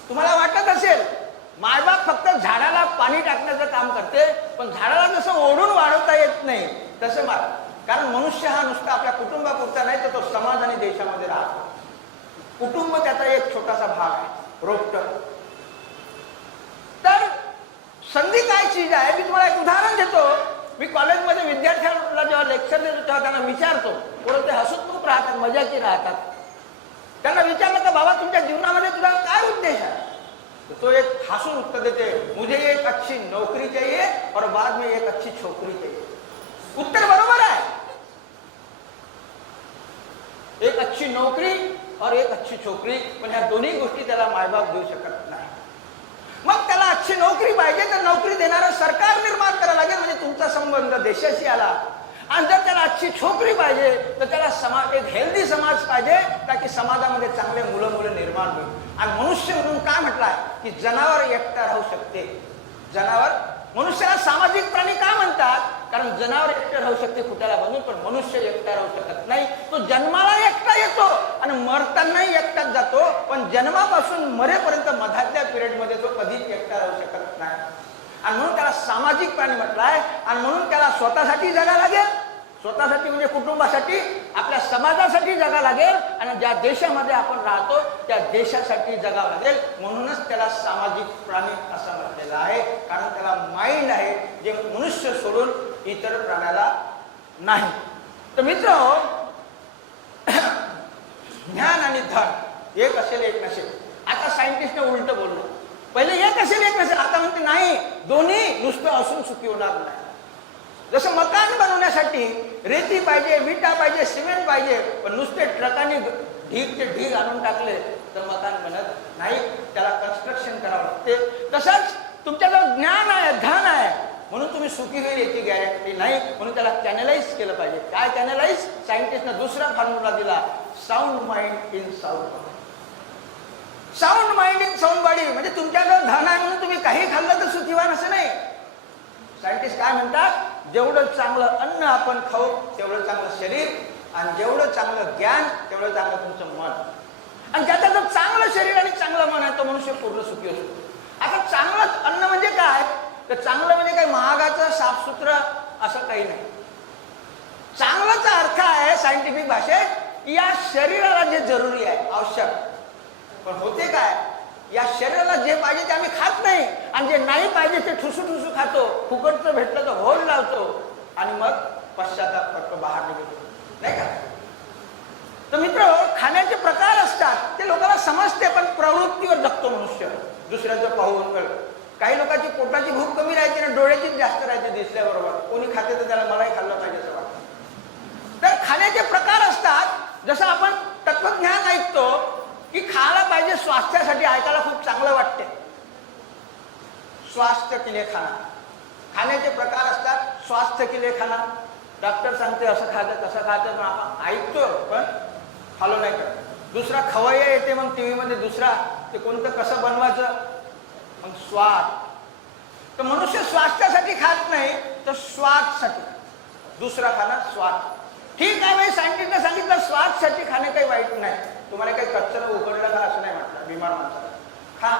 तुम्हाला वाटत असेल मायबाप फक्त झाडाला पाणी टाकण्याचं काम करते, पण झाडाला जसं ओढून वाढवता येत नाही तसं कारण मनुष्य हा नुसता आपल्या कुटुंबापुरता नाही तर तो समाज आणि देशामध्ये राहतो. कुटुंब त्याचा एक छोटासा भाग आहे, रोपट. तर संधी काय चीज आहे? मी तुम्हाला एक उदाहरण देतो. मी कॉलेजमध्ये विद्यार्थ्यांना जेव्हा लेक्चर देतो तेव्हा त्यांना विचारतो, पुढे ते हसतमुख राहतात, मजाकी राहतात. त्यांना विचारलं का बाबा तुमच्या जीवनामध्ये तुझा काय उद्देश आहे? तो एक हसून उत्तर देते, मुझे एक अच्छी नौकरी चाहिए और बाद में एक अच्छी छोकरी चाहिए. उत्तर बरोबर आहे. एक अच्छी नौकरी और एक अच्छी छोकरी, पण ह्या दोन्ही गोष्टी त्याला मायबाप देऊ शकत नाही. मग त्याला अच्छी नोकरी पाहिजे तर नोकरी देणारं सरकार निर्माण करावं लागेल, म्हणजे तुमचा संबंध देशाशी आला. आणि जर त्याला अच्छी छोकरी पाहिजे तर त्याला समाज, एक हेल्दी समाज पाहिजे, ताकी समाजामध्ये चांगले मुलं निर्माण होईल. आणि मनुष्य म्हणून काय म्हटलंय की जनावर एकटा राहू शकते. जनावर, मनुष्याला सामाजिक प्राणी का म्हणतात? कारण जनावर एकटा राहू शकते खुट्याला बांधून, पण मनुष्य एकटा राहू शकत नाही. तो जन्माला एकटा येतो आणि मरतानाही एकटाच जातो, पण जन्मापासून मरेपर्यंत मधातल्या पिरियडमध्ये तो कधीच एकटा राहू शकत नाही. आणि म्हणून त्याला सामाजिक प्राणी म्हटलाय. आणि म्हणून त्याला स्वतःसाठी जगा लागेल, स्वतःसाठी म्हणजे कुटुंबासाठी, आपल्या समाजासाठी जगा लागेल, आणि ज्या देशामध्ये आपण राहतो त्या देशासाठी जगावं लागेल. म्हणूनच त्याला सामाजिक प्राणी असं म्हटलेलं आहे, कारण त्याला माइंड आहे जे मनुष्य सोडून इतर प्राण्याला नाही. तर मित्र, ज्ञान आणि धन एक असेल एक नसेल. आता सायंटिस्टने उलट बोललो, पहिले एक असेल एक नसेल, आता म्हणते नाही, दोन्ही नुसतं असून सुखी होणार नाही. जसं मकान बनवण्यासाठी रेती पाहिजे, विटा पाहिजे, सिमेंट पाहिजे, पण नुसते ट्रकाने ढीगचे ढीग आणून टाकले तर मकान बनत नाही, त्याला कन्स्ट्रक्शन करावं लागते. तसंच तुमच्याजवळ ज्ञान आहे, धन आहे, म्हणून तुम्ही सुखी होईल याची गॅरंटी नाही. म्हणून त्याला चॅनलाइज केलं पाहिजे. काय चॅनलाइज? सायंटिस्टने दुसरा फॉर्म्युला दिला, sound mind in sound body. Sound mind in sound body म्हणजे तुमच्याजवळ धन आहे म्हणून तुम्ही काही खाल्लं तर सुखी व्हाल असं नाही. सायंटिस्ट काय म्हणतात? जेवढं चांगलं अन्न आपण खाऊ तेवढं चांगलं शरीर, आणि जेवढं चांगलं ज्ञान तेवढं चांगलं तुमचं मन. आणि ज्याचं जर चांगलं शरीर आणि चांगलं मन आहे तो मनुष्य पूर्ण सुखी असतो. आता चांगलं अन्न म्हणजे काय? तर चांगलं म्हणजे काही महागाचं साफसुथरं असं काही नाही. चांगल्याचा अर्थ आहे सायंटिफिक भाषेत या शरीराला जे जरुरी आहे, आवश्यक. पण होते काय, या शरीराला जे पाहिजे ते आम्ही खात नाही आणि जे नाही पाहिजे ते ठुसू ठुसू खातो, फुकटचं भेटलं तर होल लावतो आणि मग पश्चाताप करतो, बाहेर निघतो, नाही का? तर मित्र, खाण्याचे प्रकार असतात ते लोकांना समजते, पण प्रवृत्तीवर जगतो मनुष्य. दुसऱ्याचं पाहून काही लोकांची पोटाची भूक कमी राहायची ना डोळ्याचीच जास्त राहायची दिसल्याबरोबर. कोणी खाते तर त्याला मलाही खाल्लं पाहिजे असं वाटतं. तर खाण्याचे प्रकार असतात. जसं आपण तत्वज्ञान ऐकतो की खायला पाहिजे स्वास्थ्यासाठी, ऐकायला खूप चांगलं वाटते. स्वास्थ्य के लिए खाना, खाण्याचे प्रकार असतात. स्वास्थ्य के लिए खाना, डॉक्टर सांगते असं खायचं तसं खायचं, पण आपण ऐकतो पण फॉलो नाही करत. दुसरा खवय्या येते मग टीव्ही मध्ये, दुसरा ते कोणतं कसं बनवायचं, मग स्वाद. तर मनुष्य स्वास्थ्यासाठी खात नाही तर स्वादसाठी. दुसरा खाना स्वाद. ठीक आहे, मी सायंटिस्टने सांगितलं स्वादसाठी खाणे काही वाईट नाही. तुम्हाला काही कच्चं उकडलं का असं नाही म्हटलं, बिमार माणसाला खा.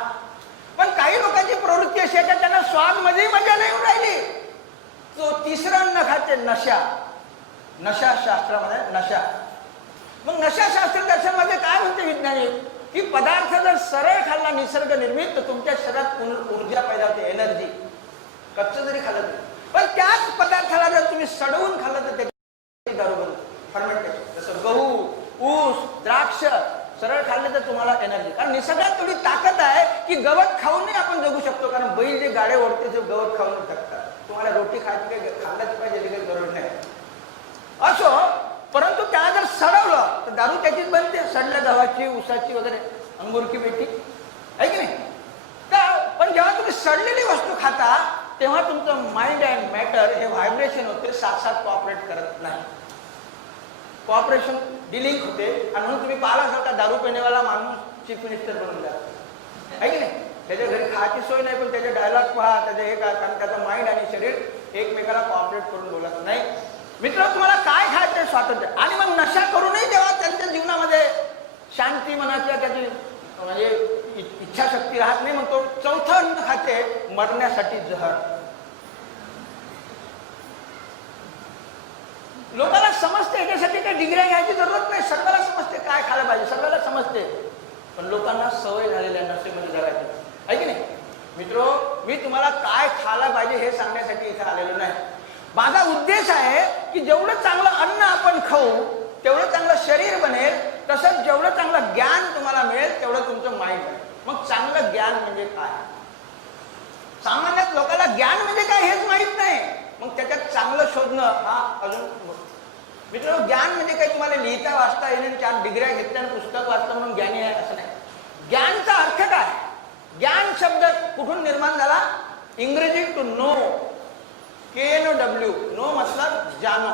पण काही लोकांची प्रवृत्ती अशी आहे की त्यांना स्वाद मध्ये मजा नाही येऊन राहिली. तो तिसरा न खाते नशा. नशा शास्त्रामध्ये नशा. मग नशाशास्त्र दर्शनमध्ये काय म्हणते विज्ञानिक, की पदार्थ जर सरळ खाल्ला निसर्ग निर्मित तर तुमच्या शरीरात ऊर्जा पैदा होते, एनर्जी. कच्चं जरी खाल्लं तरी. पण त्याच पदार्थाला जर तुम्ही सडवून खाल्लं तर त्याची दारू बनते, फर्मेंटेशन. जसं गहू, ऊस, द्राक्ष सरळ खाल्ले तर तुम्हाला एनर्जी. कारण निसर्गात थोडी ताकद आहे की गवत खाऊनही आपण जगू शकतो. कारण बैल जे गाडे ओढते ते गवत खाऊन जगतात. तुम्हाला रोटी खायची काही खाल्ल्याची पाहिजे काही गरज नाही असो. परंतु त्या जर सडवलं तर दारू त्याचीच बनते, सडल्या गव्हाची, ऊसाची वगैरे, अंगूरकी पेटी आहे की नाही. तर पण जेव्हा तुम्ही सडलेली वस्तू खाता तेव्हा तुमचं माइंड अँड मॅटर हे व्हायब्रेशन होते, साथ कॉपरेट करत नाही. कॉपरेशन डिलिंक होते आणि म्हणून तुम्ही पाहिला असाल का दारू पिण्यावाला माणूस चीफ मिनिस्टर बनून जातो, आहे की नाही. त्याच्या घरी खायची सोय नाही पण त्याचे डायलॉग पहा, त्याचे हे काय, कारण त्याचं माइंड आणि शरीर एकमेकाला कॉपरेट करून बोलत नाही. मित्र, तुम्हाला काय खायचं स्वातंत्र्य. आणि मग नशा करूनही जेव्हा त्यांच्या जीवनामध्ये शांती मनाची त्याची म्हणजे इच्छाशक्ती राहत नाही, मग तो चौथं अन्न खाते, मरण्यासाठी जहर. लोकांना समजते, याच्यासाठी काही डिग्र्या घ्यायची जरूरत नाही. सर्वांना समजते काय खायला पाहिजे, सर्वांना समजते. पण लोकांना सवय झालेल्या नशेमध्ये जगायची, आहे की नाही. मित्रो, मी तुम्हाला काय खायला पाहिजे हे सांगण्यासाठी इथे आलेलो नाही. माझा उद्देश आहे की जेवढं चांगलं अन्न आपण खाऊ तेवढं चांगलं शरीर बनेल, तसंच जेवढं चांगलं ज्ञान तुम्हाला मिळेल तेवढं तुमचं माइंड बनेल. मग चांगलं ज्ञान म्हणजे काय? सामान्यात लोकांना ज्ञान म्हणजे काय हेच माहित नाही. मग त्याच्यात चांगलं शोधणं हा अजून. मित्र, ज्ञान म्हणजे काही तुम्हाला लिहिता वाचता येईल, 4 डिग्र्या घेतल्या आणि पुस्तक वाचतं म्हणून ज्ञानी आहे असं नाही. ज्ञानचा अर्थ काय? ज्ञान शब्द कुठून निर्माण झाला? इंग्रजी टू नो, KNOW, नो मतलब जानो.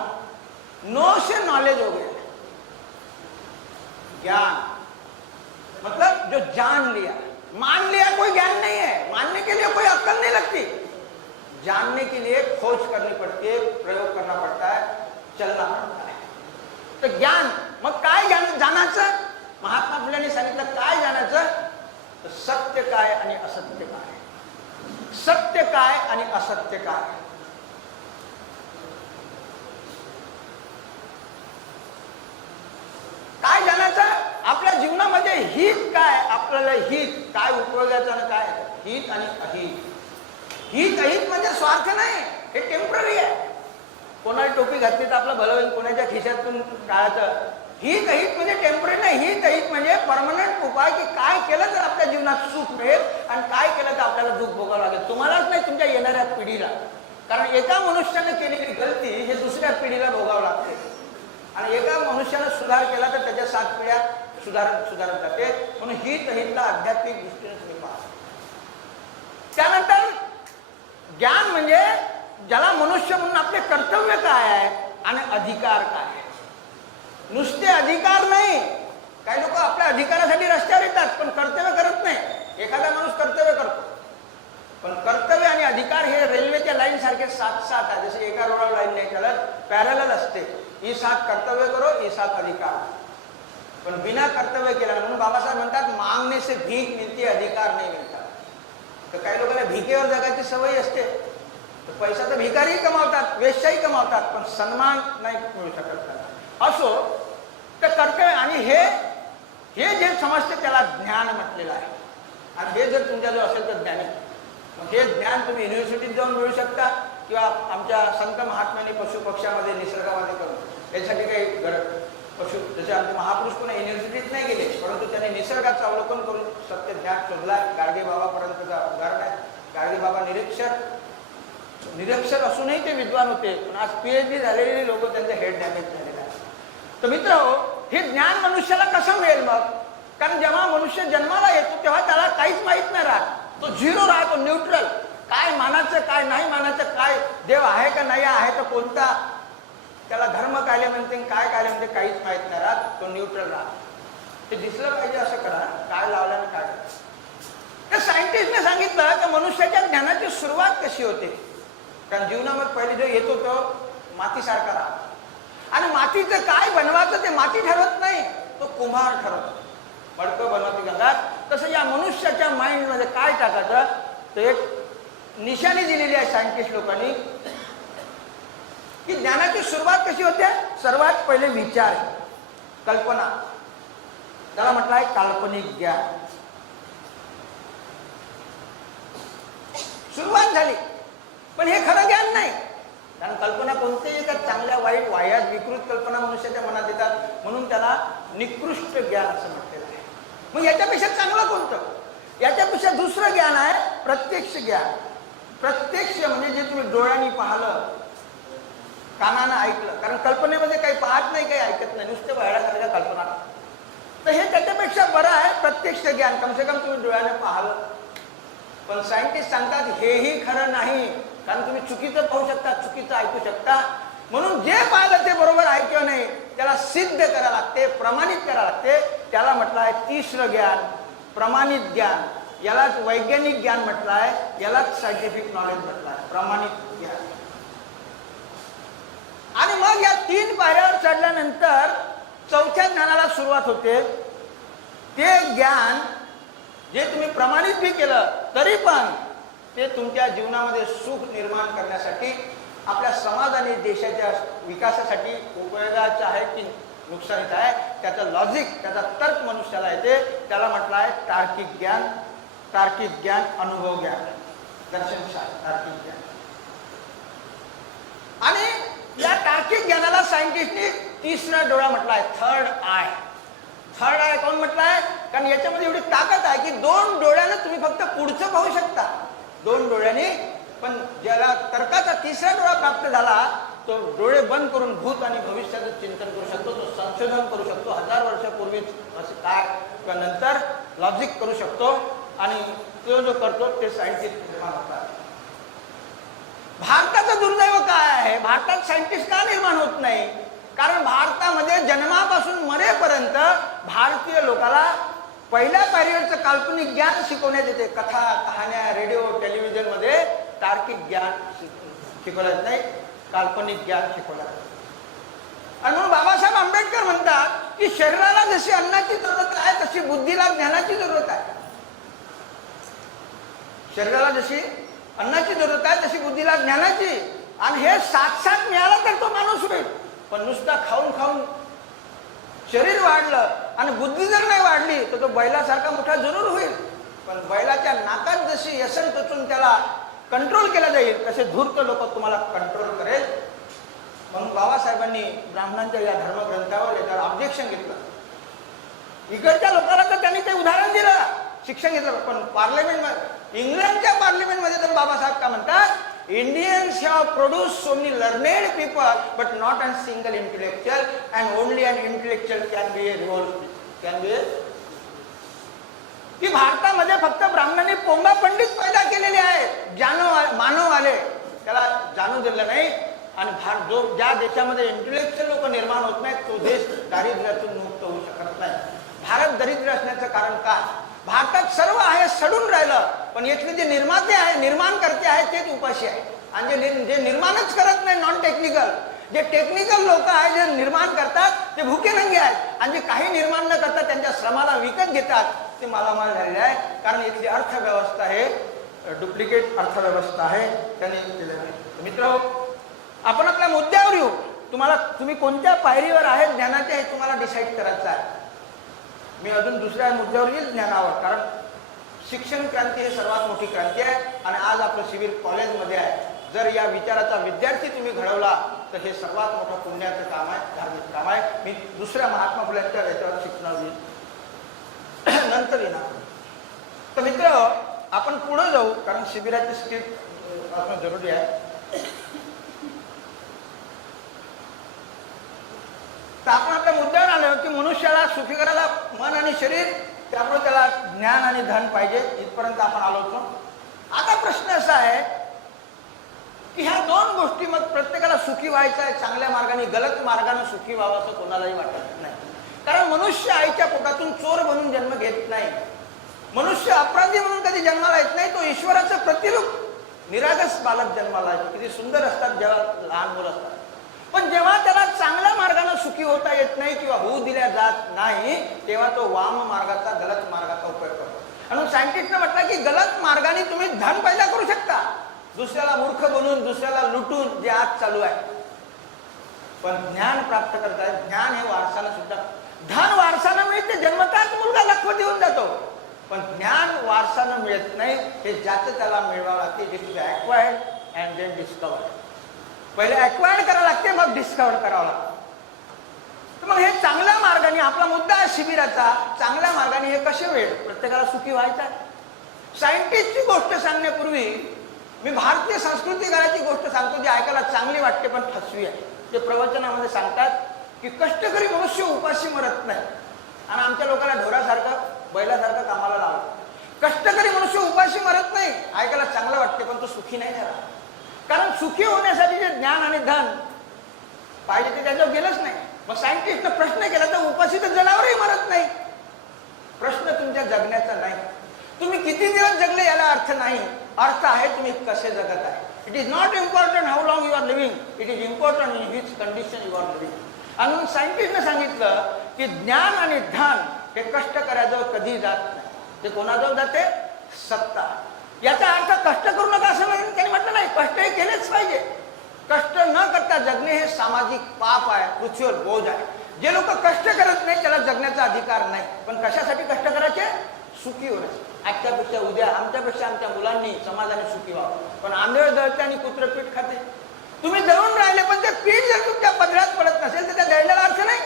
नो से नॉलेज हो गया. ज्ञान मतलब जो जान लिया. मान लिया कोई ज्ञान नहीं है. मानने के लिए कोई अक्ल नहीं लगती. जानने के लिए खोज करनी पड़ती है, प्रयोग करना पड़ता है, चलना पड़ता है. तर ज्ञान, मग काय जाणायचं? महात्मा फुलेंनी सांगितलं काय जाणायचं? तर सत्य काय आणि असत्य काय. सत्य काय आणि असत्य काय. काय जाणायचं? आपल्या जीवनामध्ये हित काय, आपल्याला हित काय उपयोगाचं आणि काय हित आणि अहित. हित अहित म्हणजे स्वार्थ नाही, हे टेम्पररी आहे. कोणाला टोपी घातली तर आपलं भलं होईल, कोणाच्या खिशातून काढायचं. हित अहित म्हणजे टेम्पररी नाही. हित अहित म्हणजे परमनंट उपाय, की काय केलं तर आपल्या जीवनात सुख मिळेल आणि काय केलं तर आपल्याला दुःख भोगावं लागेल. तुम्हालाच नाही, तुमच्या येणाऱ्या पिढीला. कारण एका मनुष्याने केलेली गलती हे दुसऱ्या पिढीला भोगावं लागते. आणि एका मनुष्याने सुधार केला तर त्याच्या 7 पिढ्या सुधारत जाते. म्हणून हित अहितला आध्यात्मिक दृष्टीने तुम्ही पहा. त्यानंतर ज्ञान म्हणजे ज्याला मनुष्य म्हणून आपले कर्तव्य काय आहे आणि अधिकार काय आहे. नुसते अधिकार नाही. काही लोक आपल्या अधिकारासाठी रस्त्यावर येतात पण कर्तव्य करत नाही. एखादा माणूस कर्तव्य करतो पण कर्तव्य आणि अधिकार हे रेल्वेच्या लाईन सारखे 7 आहे. जसे एका रोडवर लाईन नाही चालत, पॅरलल असते. ही 7 कर्तव्य करो, ही 7 अधिकार. पण बिना कर्तव्य केला, म्हणून बाबासाहेब म्हणतात मागणे से भीक मिळते, अधिकार नाही मिळतात. तर काही लोकांना भिकेवर जगायची सवय असते. पैसा तर भिकारीही कमावतात, वेश्याही कमावतात, पण सन्मान नाही मिळू शकत त्याला. असो तर कर्तव्य. आणि हे जे समजते त्याला ज्ञान म्हटलेलं आहे. आणि हे जर तुमच्याजवळ असेल तर ज्ञानी, मग हे ज्ञान तुम्ही युनिव्हर्सिटीत जाऊन मिळू शकता किंवा आमच्या संत महात्म्याने पशु पक्ष्यामध्ये निसर्गामध्ये करून यासाठी काही गरज. पशु जसे आमचे महापुरुष पुन्हा युनिव्हर्सिटीत नाही गेले, परंतु त्यांनी निसर्गाचं अवलोकन करून सत्य ज्ञान शोधला. गाडगे बाबापर्यंतचा उदाहरण आहे. गाडगे बाबा निरक्षर असूनही ते विद्वान होते, पण आज PhD झालेले लोक त्यांचे हेड डॅमेज झालेले आहे. तर मित्र हो, हे ज्ञान मनुष्याला कसं मिळेल मग? कारण जेव्हा मनुष्य जन्माला येतो तेव्हा त्याला काहीच माहित नाही राहत. तो झिरो राहतो, न्यूट्रल. काय मानायचं काय नाही मानायचं, काय देव आहे का नाही आहे, तर कोणता त्याला धर्म कायले म्हणते काय कायले म्हणते काहीच माहित नाही राहत. तो न्यूट्रल राहत. ते दिसलं पाहिजे असं करा, काय लावल्यानं काय. त्या सायंटिस्टने सांगितलं की मनुष्याच्या ज्ञानाची सुरुवात कशी होते. कारण जीवनामध्ये पहिले जो येतो तो मातीसारखा राहतो. आणि मातीचं काय बनवायचं ते माती ठरवत नाही, तो कुंभार ठरवतो. मडकं बनवते गंगात. तसं या मनुष्याच्या माइंडमध्ये काय टाकायचं, तर एक निशाणी दिलेली आहे सायंटिस्ट लोकांनी की ज्ञानाची सुरुवात कशी होते. सर्वात पहिले विचार, कल्पना, त्याला म्हटलं आहे काल्पनिक ज्ञान. सुरुवात झाली, पण हे खरं ज्ञान नाही. कारण कल्पना कोणत्याही येतात, चांगल्या वाईट वाह्यात विकृत कल्पना मनुष्याच्या मनात येतात, म्हणून त्याला निकृष्ट ज्ञान असं म्हटलेलं आहे. मग याच्यापेक्षा चांगलं कोणतं? याच्यापेक्षा दुसरं ज्ञान आहे प्रत्यक्ष ज्ञान. प्रत्यक्ष म्हणजे जे तुम्ही डोळ्यांनी पाहिलं, कानानं ऐकलं. कारण कल्पनेमध्ये काही पाहत नाही, काही ऐकत नाही, नुसते बाहेरच्या कल्पना. तर हे त्याच्यापेक्षा बरं आहे प्रत्यक्ष ज्ञान. कमसे कम तुम्ही डोळ्याने पाहिलं. पण सायंटिस्ट सांगतात हेही खरं नाही. कारण तुम्ही चुकीचं पाहू शकता, चुकीचं ऐकू शकता. म्हणून जे पाहिलं ते बरोबर आहे किंवा नाही त्याला सिद्ध करायला लागते, प्रमाणित करायला लागते. त्याला म्हटलं आहे तिसरं ज्ञान, प्रमाणित ज्ञान. यालाच वैज्ञानिक ज्ञान म्हटलं आहे, यालाच सायंटिफिक नॉलेज म्हटलं आहे, प्रमाणित ज्ञान. आणि मग या 3 पायऱ्यावर चढल्यानंतर चौथ्या ज्ञानाला सुरुवात होते. ते ज्ञान जे तुम्ही प्रमाणित बी केलं तरी पण ते तुमच्या जीवनामध्ये सुख निर्माण करण्यासाठी, आपल्या समाज आणि देशाच्या विकासासाठी उपयोगाचं आहे की नुकसानीचं आहे, त्याचं लॉजिक, त्याचा तर्क मनुष्याला येते. त्याला म्हटलं आहे तार्किक ज्ञान. तार्किक ज्ञान, अनुभव ज्ञान, दर्शनशास्त्र, तार्किक ज्ञान. आणि या तार्किक ज्ञानाला सायंटिस्टनी तिसरा डोळा म्हटला आहे, थर्ड आय. थर्ड आय कोण म्हटलं आहे? कारण याच्यामध्ये एवढी ताकद आहे की 2 डोळ्यानं तुम्ही फक्त पुढचं पाहू शकता, 2 डोळ्याने. पण ज्याला तर्काचा तिसरा डोळा प्राप्त झाला तो डोळे बंद करून भूत आणि भविष्याचं चिंतन करू शकतो, तो संशोधन करू शकतो. 1000 वर्षापूर्वीच असं काय किंवा नंतर लॉजिक करू शकतो. आणि तो जो करतो ते सायंटिस्ट निर्माण होतात. भारताचं दुर्दैव काय आहे? भारतात सायंटिस्ट का निर्माण होत नाही? कारण भारतामध्ये जन्मापासून मरेपर्यंत भारतीय लोकांना पहिल्या पायरीवरचं काल्पनिक ज्ञान शिकवण्यात येते. कथा, कहाण्या, रेडिओ, टेलिव्हिजन मध्ये तार्किक ज्ञान शिकवलं नाही, काल्पनिक ज्ञान शिकवलं. आणि म्हणून बाबासाहेब आंबेडकर म्हणतात की शरीराला जशी अन्नाची जरूरत आहे तशी बुद्धीला ज्ञानाची जरूरत आहे. शरीराला जशी अन्नाची जरूरत आहे तशी बुद्धीला ज्ञानाची. आणि हे साथ मिळालं तर तो माणूस होईल. पण नुसता खाऊन खाऊन शरीर वाढलं आणि बुद्धी जर नाही वाढली तर तो बैलासारखा मोठा जरूर होईल. पण बैलाच्या नाकात जशी व्यसन टोचून त्याला कंट्रोल केला जाईल तसे धूर्त लोक तुम्हाला कंट्रोल करेल. म्हणून बाबासाहेबांनी ब्राह्मणांच्या या धर्मग्रंथावर याच्यावर ऑब्जेक्शन घेतलं. इकडच्या लोकांना तर त्यांनी ते उदाहरण दिलं, शिक्षण घेतलं. पण पार्लमेंटमध्ये, इंग्लंडच्या पार्लमेंटमध्ये तर बाबासाहेब का म्हणतात, Indians have produced so many learned people, but not a single intellectual, and only an intellectual can be a revolutionary. की भारतामध्ये फक्त ब्राह्मणांनी पोंगा पंडित पैदा केलेले आहेत, मानव आले त्याला जाणू दिलं नाही. आणि जो ज्या देशामध्ये इंटेलेक्च्युअल लोक निर्माण होत नाहीत तो देश दारिद्र्यातून मुक्त होऊ शकत नाही. भारत दरिद्र असण्याचं कारण काय? भारतात सर्व आहे, सडून राहिलं, पण इथले जे निर्माते आहे, निर्माण करते आहे तेच उपाशी आहे. आणि जे निर्माणच करत नाही, नॉन टेक्निकल, जे टेक्निकल लोक आहेत जे निर्माण करतात ते भुके नंगे आहेत. आणि जे काही निर्माण न करतात त्यांच्या श्रमाला विकत घेतात ते मालामाल झालेले आहे. कारण इथली अर्थव्यवस्था आहे डुप्लिकेट अर्थव्यवस्था आहे त्यांनी केलेलं आहे. मित्र, आपण आपल्या मुद्द्यावर येऊ. तुम्ही कोणत्या पायरीवर आहे ज्ञानाच्या हे तुम्हाला डिसाईड करायचं आहे. मी अजून दुसऱ्या मुद्द्यावर येईल ज्ञानावर, कारण शिक्षण क्रांती हे सर्वात मोठी क्रांती आहे आणि आज आपलं शिबिर कॉलेजमध्ये आहे. जर या विचाराचा विद्यार्थी तुम्ही घडवला तर हे सर्वात मोठं पुण्याचं काम आहे, धार्मिक काम आहे. मी दुसऱ्या महात्मा फुल्यांच्या याच्यावर शिकणार येईल नंतर येणार. तर मित्र, आपण पुढे जाऊ, कारण शिबिराची स्क्रिप्ट असणं जरुरी आहे. तर आपण आपल्या मुद्द्यावर आलो की मनुष्याला सुखी करायला मन आणि शरीर, त्यामुळे त्याला ज्ञान आणि धन पाहिजे, इथपर्यंत आपण आलो होतो. आता प्रश्न असा आहे की ह्या दोन गोष्टी, मग प्रत्येकाला सुखी व्हायचं आहे चांगल्या मार्गाने, गलत मार्गाने सुखी व्हावं असं कोणालाही वाटत नाही. कारण मनुष्य आईच्या पोटातून चोर बनून जन्म घेत नाही, मनुष्य अपराधी म्हणून कधी जन्माला येत नाही. तो ईश्वराचं प्रतिरूप निरागस बालक जन्माला येतो. किती सुंदर असतात जेव्हा लहान मुलं असतात, पण जेव्हा त्याला चांगल्या मार्गाने सुखी होता येत नाही किंवा होऊ दिल्या जात नाही, तेव्हा तो वाम मार्गाचा, गलत मार्गाचा उपयोग करतो. आणि सायंटिस्टने म्हटलं की गलत मार्गाने तुम्ही धन पैदा करू शकता, दुसऱ्याला मूर्ख बनवून, दुसऱ्याला लुटून, जे आज चालू आहे. पण ज्ञान प्राप्त करताय, ज्ञान हे वारसानं सुद्धा, धन वारसानं मिळते, जन्मताच मुलगा लखपती होऊन जातो, पण ज्ञान वारसानं मिळत नाही. हे ज्याचं त्याला मिळवावं लागते. जे to acquired and then discovered. पहिले ॲक्वायर्ड करावं लागते, मग डिस्कवर करावं लागतं. तर मग हे चांगल्या मार्गाने, आपला मुद्दा आहे शिबिराचा, चांगल्या मार्गाने हे कसे मिळेल, प्रत्येकाला सुखी व्हायचं आहे. सायंटिस्टची गोष्ट सांगण्यापूर्वी मी भारतीय संस्कृती घराची गोष्ट सांगतो, जी ऐकायला चांगली वाटते पण फसवी आहे. ते प्रवचनामध्ये सांगतात की कष्टकरी मनुष्य उपाशी मरत नाही, आणि आमच्या लोकांना ढोरासारखं, बैलासारखं कामाला लावलं. कष्टकरी मनुष्य उपाशी मरत नाही, ऐकायला चांगलं वाटते पण तो सुखी नाही झाला. कारण सुखी होण्यासाठी जे ज्ञान आणि धन पाहिजे ते त्याच्यावर गेलंच नाही. मग सायंटिस्टने प्रश्न केला तर उपाशी तर जनावरही मरत नाही. प्रश्न तुमच्या जगण्याचा नाही, तुम्ही किती दिवस जगले याला अर्थ नाही, अर्थ आहे तुम्ही कसे जगत आहे. It is not important how long you are living, it is important in which condition you are living. आणि म्हणून सायंटिस्टने सांगितलं की ज्ञान आणि धन हे कष्ट करायजवळ कधी जात नाही, ते कोणाजवळ जाते, सत्ता. याचा अर्थ कष्ट करू नका असं नाही, त्यांनी म्हटलं नाही, कष्टही केलेच पाहिजे. कष्ट न करता जगणे हे सामाजिक पाप आहे, पृथ्वीवर बोज आहे. जे लोक कष्ट करत नाही त्याला जगण्याचा अधिकार नाही. पण कशासाठी कष्ट करायचे, सुखी होण्यासाठी. आजच्यापेक्षा उद्या, आमच्यापेक्षा आमच्या मुलांनी, समाजाने सुखी व्हावं. पण आंधळ जळते आणि कुत्र पीठ खाते. तुम्ही जळून राहिले पण ते पीठ जर तुमच्या पदरात पडत नसेल तर त्या दळण्याला अर्थ नाही.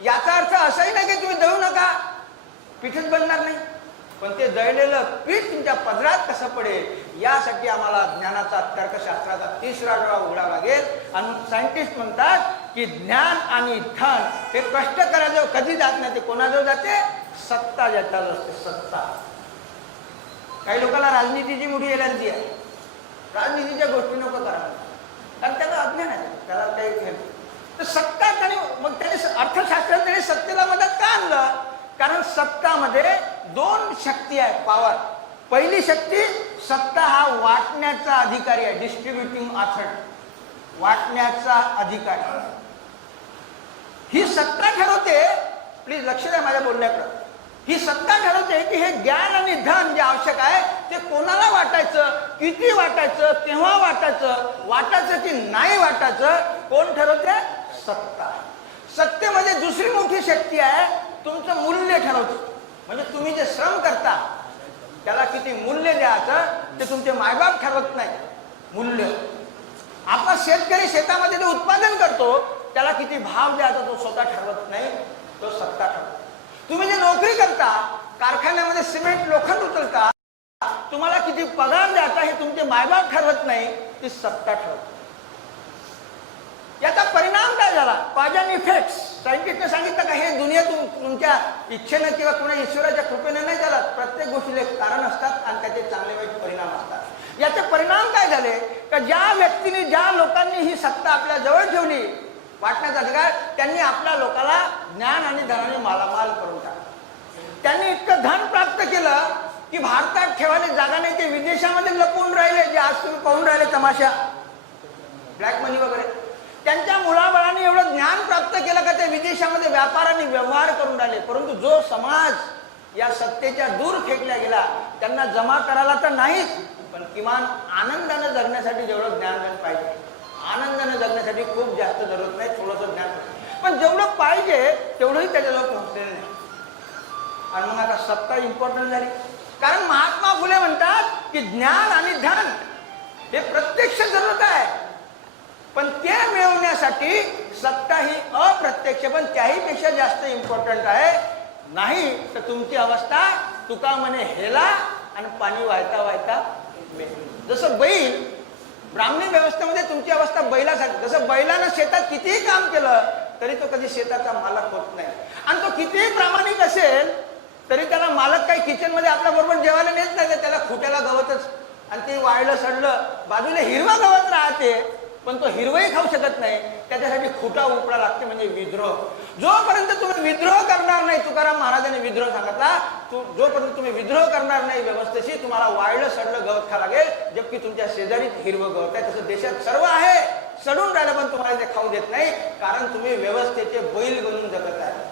याचा अर्थ असाही नाही की तुम्ही दळू नका, पीठच बनणार नाही. पण ते दळलेलं पीठ तुमच्या पदरात कसं पडेल यासाठी आम्हाला ज्ञानाचा, तर्कशास्त्राचा तिसरा डोळा उघडावा लागेल. आणि सायंटिस्ट म्हणतात की ज्ञान आणि धन हे कष्ट करायजवळ कधी जात नाही, ते कोणाजवळ जाते, सत्ता ज्याच्याजवळ असते, सत्ता. काही लोकांना राजनीतीची मोठी एलर्जी आहे, राजनीतीच्या गोष्टी नको करायला, कारण त्याला अज्ञान आहे, त्याला काही. तर सत्ता त्याने, मग त्याने अर्थशास्त्राने सत्तेला मदत का आणलं, कारण सत्तामध्ये दोन शक्ती आहे, पॉवर. पहिली शक्ती, सत्ता हा वाटण्याचा अधिकारी आहे, डिस्ट्रीब्युटिंग ऑथॉरिटी, वाटण्याचा अधिकारी. ही सत्ता ठरवते, प्लीज लक्ष द्या माझ्या बोलण्याकडे, ही सत्ता ठरवते की हे ज्ञान आणि धन जे आवश्यक आहे ते कोणाला वाटायचं, किती वाटायचं, केव्हा वाटायचं की नाही वाटायचं, कोण ठरवते, सत्ता. सत्तेमध्ये दुसरी मोठी शक्ती आहे, तुमचं मूल्य ठरवते. म्हणजे तुम्ही जे श्रम करता त्याला किती मूल्य द्यायचं ते तुमचे मायबाप ठरवत नाही. मूल्य, आपला शेतकरी शेतामध्ये जे उत्पादन करतो त्याला किती भाव द्यायचा तो स्वतः ठरवत नाही, तो सत्ता ठरवतो. तुम्ही जे नोकरी करता, कारखान्यामध्ये सिमेंट लोखंड उचलता, तुम्हाला किती पगार द्यायचा हे तुमचे मायबाप ठरवत नाही, ती सत्ता ठरवते. याचा परिणाम काय झाला, कॉज अँड इफेक्ट्स. सायंटिस्टने सांगितलं का हे दुनियेतून तुमच्या इच्छेनं किंवा कुणा ईश्वराच्या कृपेने नाही झाला, प्रत्येक गोष्टीला एक कारण असतात आणि त्याचे चांगले वाईट परिणाम असतात. याचे परिणाम काय झाले का, ज्या व्यक्तीने, ज्या लोकांनी ही सत्ता आपल्या जवळ ठेवली, वाटण्याचा अधिकार, त्यांनी आपल्या लोकांना ज्ञान आणि धनाने मालामाल करून टाकलं. त्यांनी इतकं धन प्राप्त केलं की भारतात ठेवायला जागा नाही, ते विदेशामध्ये लपवून राहिले, जे आज तुम्ही पाहून राहिले तमाशा, ब्लॅक मनी वगैरे. त्यांच्या मुलाबाळांनी एवढं ज्ञान प्राप्त केलं का ते विदेशामध्ये व्यापाराने व्यवहार करून राहिले. परंतु जो समाज या सत्तेच्या दूर फेकला गेला, त्यांना जमा करायला तर नाहीच, पण पण किमान आनंदानं जगण्यासाठी जेवढं ज्ञान पाहिजे, आनंदानं जगण्यासाठी खूप जास्त जरूरत नाही, थोडंसं ज्ञान, पण जेवढं पाहिजे तेवढंही त्याच्याजवळ पोहोचलेलं नाही. आणि मग आता सत्ता इम्पॉर्टंट झाली, कारण महात्मा फुले म्हणतात की ज्ञान आणि ध्यान हे प्रत्यक्ष जरूरत आहे, पण ते मिळवण्यासाठी सत्ता ही अप्रत्यक्ष पण त्याही पेक्षा जास्त इम्पॉर्टंट आहे. नाही तर तुमची अवस्था तुका म्हणे हेला आणि पाणी वाहता वाहता मेली. जसं बैल ब्राह्मणी व्यवस्थेमध्ये तुमची अवस्था बैलासाठी, जसं बैलानं शेतात कितीही काम केलं तरी तो कधी शेताचा मालक होत नाही, आणि तो कितीही प्रामाणिक असेल तरी त्याला मालक काही किचन मध्ये आपल्या बरोबर जेवायला नेत नाही, त्याला खुट्याला गवतच, आणि ते वाळलं सडलं बाजूला हिरवा गवत राहते पण तो हिरवही खाऊ शकत नाही, त्याच्यासाठी खुटा उपडा लागते, म्हणजे विद्रोह. जोपर्यंत तुम्ही विद्रोह करणार नाही, तुकाराम महाराजांनी विद्रोह सांगितला, जोपर्यंत तुम्ही विद्रोह करणार नाही व्यवस्थेशी, तुम्हाला वाळलं सडलं गवत खा लागेल, जबकि तुमच्या शेजारी हिरवं गवत आहे. तसं देशात सर्व आहे, सडून राहिलं पण तुम्हाला ते खाऊ देत नाही, कारण तुम्ही व्यवस्थेचे बैल बनून जगत आहे.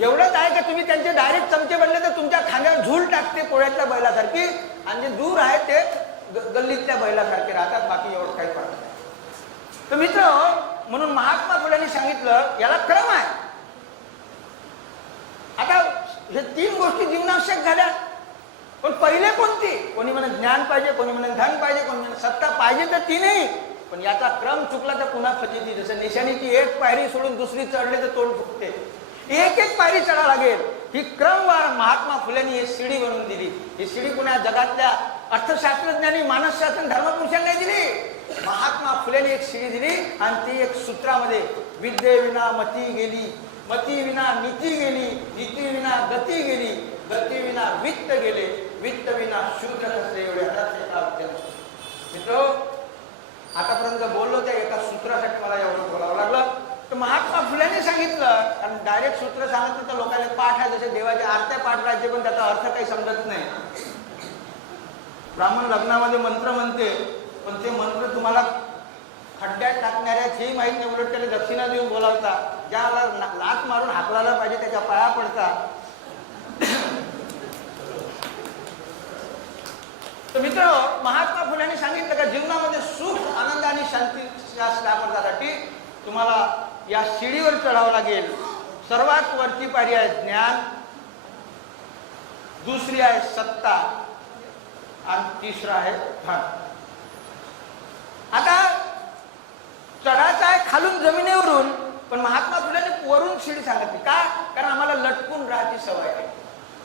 एवढंच आहे का तुम्ही त्यांचे डायरेक्ट चमचे बनले तर तुमच्या खांद्यावर झूल टाकते पोळ्यातल्या बैलासारखी, आणि जे दूर आहे ते गल्लीतल्या बैलासारखे राहतात, बाकी एवढं काही फरक नाही. तर मित्र, म्हणून महात्मा फुल्यांनी सांगितलं याला क्रम आहे. आता हे 3 गोष्टी जीवनावश्यक झाल्या, पण पहिले कोणती? कोणी म्हणत ज्ञान पाहिजे, कोणी म्हणत धन पाहिजे, कोणी म्हणत सत्ता पाहिजे, तर तीनही, पण याचा क्रम चुकला तर पुन्हा फजिती. जसं निशाणीची एक पायरी सोडून दुसरी चढले तर तोंड फुटते, एक एक पायरी चढा लागेल. ही क्रमवार महात्मा फुल्यांनी ही शिडी बनवून दिली. ही शिडी कुणा जगातल्या अर्थशास्त्रज्ञांनी, मानसशास्त्र, धर्मपुरुषांनी दिली. महात्मा फुल्यांनी एक शिडी दिली, आणि ती एक सूत्रामध्ये, विद्येविना मती गेली, मती विना नीती गेली, नीती विना गती गेली, गती विना वित्त गेले, वित्त विना शूद्र कसले, एवढे मित्र. आतापर्यंत बोललो त्या एका सूत्रासाठी मला एवढं बोलावं लागलं. तर महात्मा फुल्यांनी सांगितलं, आणि डायरेक्ट सूत्र सांगितलं तर लोकांना पाठ आहे, जसे देवाच्या आरत्या पाठ राहायचे, पण त्याचा अर्थ काही समजत नाही. ब्राह्मण लग्नामध्ये मंत्र म्हणते, पण ते मंत्र तुम्हाला खड्ड्यात टाकणाऱ्याच हेही माहीत नाही, उलट त्याला दक्षिणा देऊन बोलावता, ज्याला लाच मारून हाकलायला पाहिजे त्याच्या पाया पडता. तर मित्र, महात्मा फुल्यांनी सांगितलं का जीवनामध्ये सुख, आनंद आणि शांती सापडण्यासाठी तुम्हाला या शिडीवर चढावं लागेल. सर्वात वरची पायरी आहे ज्ञान, दुसरी आहे सत्ता, आणि तिसरा आहे धन. आता चढायचं आहे खालून जमिनीवरून, पण महात्मा फुल्यांनी वरून शिडी सांगितली. का? कारण आम्हाला लटकून राहायची सवय आहे.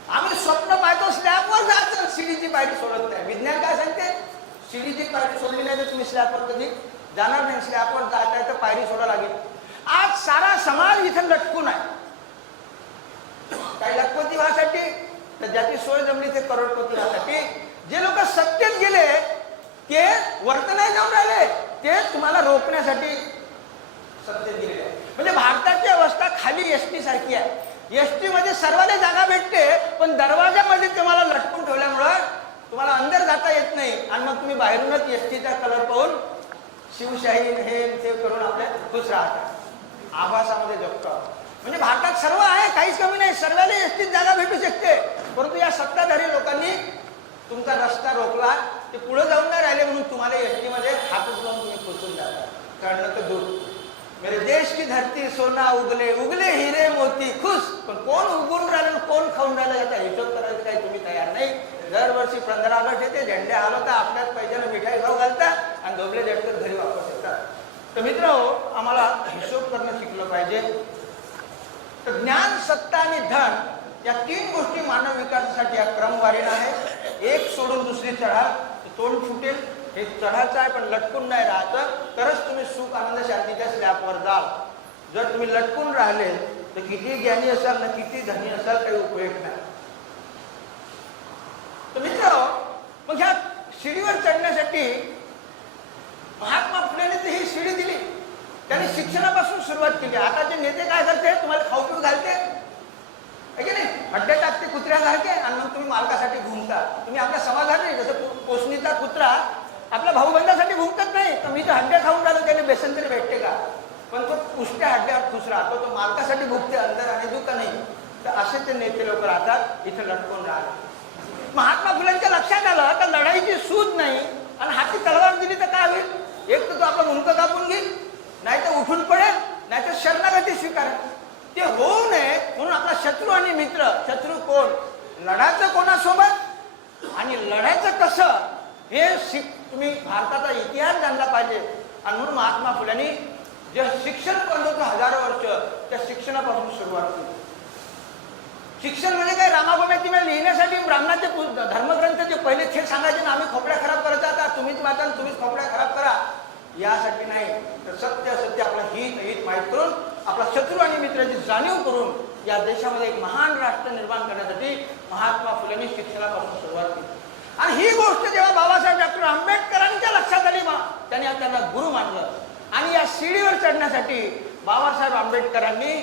आम्ही स्वप्न पाहतो स्लॅबवर जायचं, शिडीची पायरी सोडत नाही. विज्ञान काय सांगते? शिडीची पायरी सोडली नाही तर तुम्ही स्लॅबवर कधी जाणार नाही. स्लॅबवर जात आहे तर पायरी सोडा लागेल. आज सारा समाज इथं लटकून आहे. काही लखपती व्हासाठी, तर ज्याची सोय जमली ते करोडपती व्हासाठी. जे लोक सत्तेत गेले ते वर्त नाही जाऊन राहिले, ते तुम्हाला रोखण्यासाठी सत्तेत गेलेले. म्हणजे भारताची अवस्था खाली एसटी सारखी आहे. एसटी मध्ये सर्वांना जागा भेटते, पण दरवाजामध्ये तुम्हाला लटकून ठेवल्यामुळं तुम्हाला अंदर जाता येत नाही, आणि मग तुम्ही बाहेरूनच एसटीचा कलर पाहून शिवशाही हे ते करून आपल्या खुश राहतात, आभासामध्ये जगतो. म्हणजे भारतात सर्व आहे, काहीच कमी नाही, सर्वांना एसटीत जागा भेटू शकते, परंतु या सत्ताधारी लोकांनी तुमचा रस्ता रोखला, ते पुढे जाऊन नाही राहिले, म्हणून तुम्हाला एसटी मध्ये हातच लावून तुम्ही खुसून जाता. चढलं तर दूर. मेरे देश की धरती सोना उगले, उगले हिरे मोती खुश, पण कोण उगून राहिलं, कोण खाऊन राहिलं याचा हिशोब करायचं काही तुम्ही तयार नाही. दरवर्षी 15 ऑगस्ट येते, झेंडे हलवता, आपल्याच पैशाला मिठाई खाऊ घालतात, आणि दोबले झटकन घरी वापस येतात. तर मित्र, आम्हाला हिशोब करणं शिकलं पाहिजे. तर ज्ञान, सत्ता आणि धन या 3 गोष्टी मानव विकासासाठी या क्रमवारीनं आहे. एक सोडून दुसरी चढा, तोंड फुटेल. हे चढायचं आहे, पण लटकून नाही राहायचं, तरच तुम्ही सुख, आनंद, शांतीच्या स्लॅबवर जाल. जर तुम्ही लटकून राहिले तर किती ज्ञानी असाल ना, किती धनी असाल, काही उपयोग नाही. तर मित्र, मग ह्या शिडीवर चढण्यासाठी महात्मा फुलेंनी ही शिडी दिली. त्यांनी शिक्षणापासून सुरुवात केली. आताचे नेते काय करते? तुम्हाला खाऊ पिऊ घालते, आहे की नाही, हड्डे टाकते कुत्र्यासारखे, आणि मग तुम्ही मालकासाठी घुमता. तुम्ही आपल्या समाजात नाही, जसं पोसणीचा कुत्रा आपल्या भाऊबंदासाठी घुमतच नाही. तर मी तर हड्डे खाऊन राहिलो, त्याने बेसन तरी भेटते का? पण तो उष्ट्या हड्ड्यावर खुश राहतो, तो मालकासाठी भुगते, अंतर आणि दुःख नाही. तर असे ते नेते लोक राहतात, इथे लटकून राहतात. महात्मा फुलेंच्या लक्षात आलं तर लढाईची सूज नाही आणि हाती तलवार दिली तर काय होईल? एक तर तो आपलं मुंडकं कापून घेईल, नाही तर उठून पडेल, नाही तर शरणागती स्वीकारेल. ते होऊ नये म्हणून आपला शत्रू आणि मित्र, शत्रू कोण, लढायचं कोणासोबत आणि लढायचं कसं हे तुम्ही भारताचा इतिहास जाणला पाहिजे. आणि म्हणून महात्मा फुल्यांनी जे शिक्षण करत होतं हजारो वर्ष, त्या शिक्षणापासून सुरुवात केली. शिक्षण म्हणजे काय, रामागोम्याची वेळ लिहिण्यासाठी ब्राह्मणाचे धर्मग्रंथ जे पहिले थेट सांगायचे ना, आम्ही खोपड्या खराब करायचा, आता तुम्हीच वाचा तुम्हीच खोपड्या खराब करा, यासाठी नाही, तर सत्य सत्य आपलं हित माहीत करून आपला शत्रू आणि मित्राची जाणीव करून या देशामध्ये एक महान राष्ट्र निर्माण करण्यासाठी महात्मा फुलेंनी शिक्षणापासून सुरुवात केली. आणि ही गोष्ट जेव्हा बाबासाहेब डॉक्टर आंबेडकरांच्या लक्षात आली, त्यांनी त्यांना गुरु मानलं. आणि या शिडीवर चढण्यासाठी बाबासाहेब आंबेडकरांनी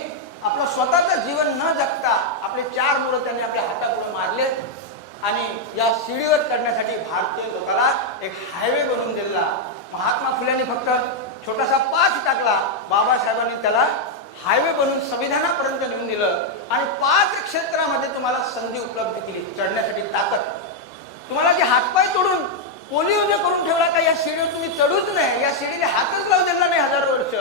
आपलं स्वतःचं जीवन न जगता आपले 4 मुलं त्यांनी आपल्या हातापुढे मारले आणि या शिडीवर चढण्यासाठी भारतीय लोकांना एक हायवे बनवून दिला. महात्मा फुलेंनी फक्त छोटासा पाच टाकला, बाबासाहेबांनी त्याला हायवे बनवून संविधानापर्यंत नेऊन दिलं. आणि 5 क्षेत्रामध्ये तुम्हाला संधी उपलब्ध केली चढण्यासाठी ताकद. तुम्हाला जे हातपाय तोडून पोलिओ जे करून ठेवला का, या शिडीवर तुम्ही चढूच नाही, या शिडीला हातच लावू दिला नाही हजारो वर्ष,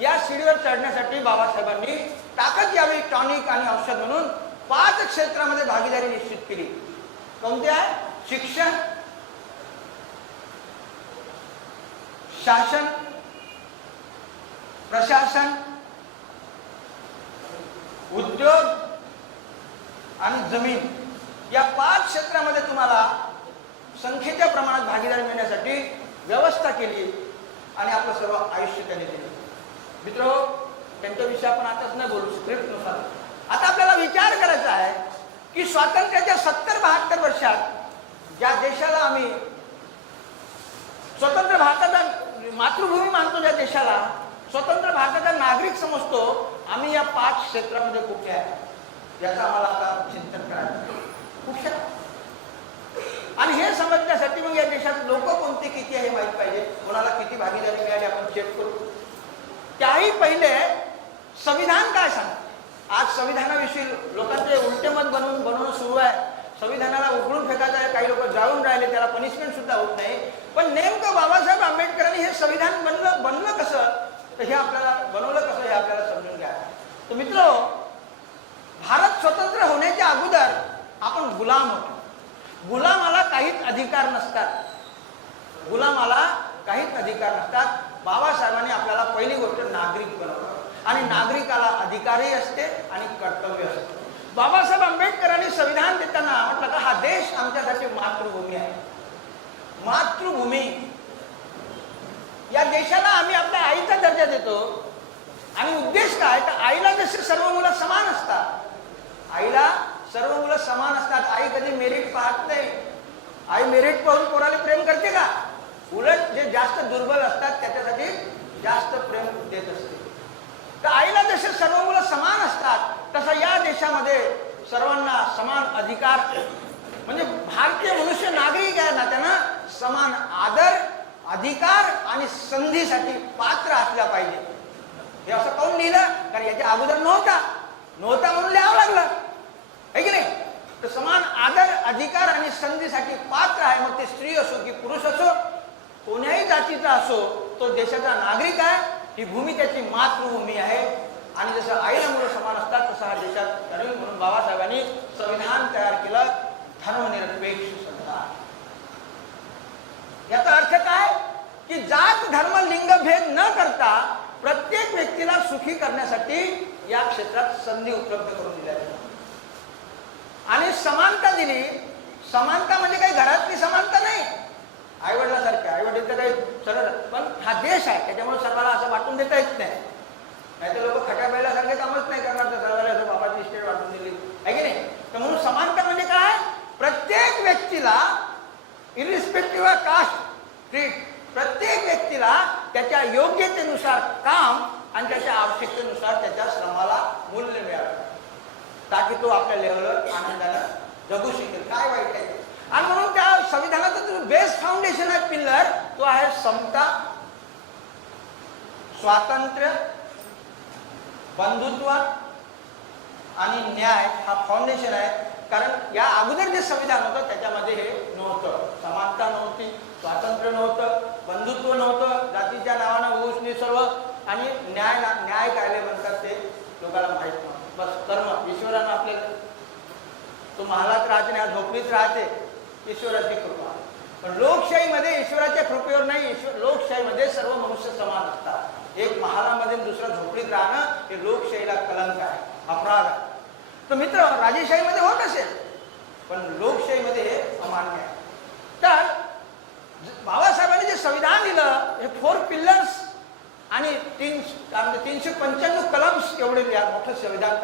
या शिडीवर चढण्यासाठी बाबासाहेबांनी ताकद यावी, टॉनिक आणि औषध म्हणून 5 क्षेत्रामध्ये भागीदारी निश्चित केली. कोणते आहे? शिक्षण, शासन, प्रशासन, उद्योग आणि जमीन. या 5 क्षेत्रामध्ये तुम्हाला संख्येच्या प्रमाणात भागीदारी मिळण्यासाठी व्यवस्था केली आणि आपलं सर्व आयुष्य त्यांनी दिलं. मित्र, त्यांच्याविषयी आपण आताच नाही बोलू, स्क्रिप्टनुसार. आता आपल्याला विचार करायचा आहे की स्वातंत्र्याच्या 70-72 वर्षात ज्या देशाला आम्ही स्वतंत्र भारताचा मातृभूमी मानतो, ज्या देशाला स्वतंत्र भारताचा नागरिक समजतो, आम्ही या 5 क्षेत्रामध्ये कुठे आहे याचं आम्हाला आता चिंतन करायचं. कुठे? आणि हे समजण्यासाठी मग या देशात लोक कोणते किती आहे हे माहित पाहिजे, कोणाला किती भागीदारी मिळाली आपण चेक करू. त्याही पहिले संविधान काय सांगतं. आज संविधानाविषयी लोकांचे उलटे मत बनवणं सुरू आहे. संविधानाला उघडून फेकायचं आहे, काही लोक जाळून राहिले, त्याला पनिशमेंट सुद्धा होत नाही. पण नेमकं बाबासाहेब आंबेडकरांनी हे संविधान बनलं कसं, तर हे आपल्याला बनवलं कसं हे आपल्याला समजून घ्या. तर मित्र, भारत स्वतंत्र होण्याच्या अगोदर आपण गुलाम होतो. गुलामाला काहीच अधिकार नसतात, गुलामाला काहीच अधिकार नसतात. बाबासाहेबांनी आपल्याला पहिली गोष्ट नागरिक बनवलं आणि नागरिकाला अधिकारही असते आणि कर्तव्य असते. बाबासाहेब आंबेडकरांनी संविधान देताना म्हटलं का हा देश आमच्यासाठी मातृभूमी आहे. मातृभूमी या देशाला आम्ही आपल्या आईचा दर्जा देतो. आणि उद्देश काय, तर आईला जसे सर्व मुलं समान असतात, आईला सर्व मुलं समान असतात. आई कधी मेरिट पाहत नाही. आई मेरिट पाहून पोराला प्रेम करते का? उलट जे जास्त दुर्बल असतात त्याच्यासाठी जास्त प्रेम देत असते. तर आईला जसे सर्व मुलं समान असतात, तसं या देशामध्ये सर्वांना समान अधिकार, म्हणजे भारतीय मनुष्य नागरिक आहे ना, त्यांना समान आदर, अधिकार आणि संधीसाठी पात्र असल्या पाहिजे. हे असं काऊन लिहिलं? कारण याच्या अगोदर नव्हता म्हणून लिहावं लागलं, आहे की नाही? तर समान आदर, अधिकार आणि संधीसाठी पात्र आहे. मग ते स्त्री असो की पुरुष असो, कोण्याही जातीचा असो, तो देशाचा नागरिक आहे. ही भूमी त्याची मातृभूमी आहे. आणि जसं आईला मुलं समान असतात, तसं हा देशात ठरवून म्हणून बाबासाहेबांनी संविधान तयार केलं, धर्मनिरपेक्ष संविधान. याचा अर्थ काय की जात, धर्म, लिंग भेद न करता प्रत्येक व्यक्तीला सुखी करण्यासाठी या क्षेत्रात संधी उपलब्ध करून दिल्या आणि समानता दिली. समानता म्हणजे काही घरातली समानता नाही, आईवडिलासारखे. आईवडील तर काही सरळ, पण हा देश आहे त्याच्यामुळे सर्वांना असं वाटून देता येत नाही. नाही तर लोक खट्या बैलासारखे कामच नाही करणार, तर सर्वांना असं बाबाची इस्टेट वाटून दिली, आहे की नाही? तर म्हणून समानता म्हणजे काय, प्रत्येक व्यक्तीला इरिस्पेक्टिव्ह ऑफ कास्ट, क्रीड, प्रत्येक व्यक्तीला त्याच्या योग्यतेनुसार काम आणि त्याच्या आवश्यकतेनुसार त्याच्या श्रमाला मूल्य मिळावं, ताकी तो आपल्या लेवलवर आनंदानं जगू शकेल. काय वाईट आहे? आणि म्हणून त्या संविधानाचा जो बेस्ट फाउंडेशन आहे, पिल्लर, तो आहे समता, स्वातंत्र्य, बंधुत्व आणि न्याय. हा फाउंडेशन आहे. कारण या अगोदर जे संविधान होतं त्याच्यामध्ये हे नव्हतं. समानता नव्हती, स्वातंत्र्य नव्हतं, बंधुत्व नव्हतं, जातीच्या नावानं उष्णी सर्व आणि न्याय कायले म्हणतात ते लोकांना माहीत नव्हतं. बस कर्म ईश्वरानं आपल्याला तो महालात राहते नाही, झोपडीत राहते, ईश्वराची कृपा. पण लोकशाहीमध्ये ईश्वराच्या कृपेवर नाही, लोकशाहीमध्ये सर्व मनुष्य समान असतात. एक महालामध्ये दुसरा झोपडीत राहणं हे लोकशाहीला कलंक आहे, अपराध आहे. तर मित्र, राजेशाहीमध्ये होत असेल पण लोकशाहीमध्ये हे अमान्य आहे. तर बाबासाहेबांनी जे संविधान दिलं हे 4 पिल्लर्स आणि 395 कलम्स एवढे मोठं संविधान.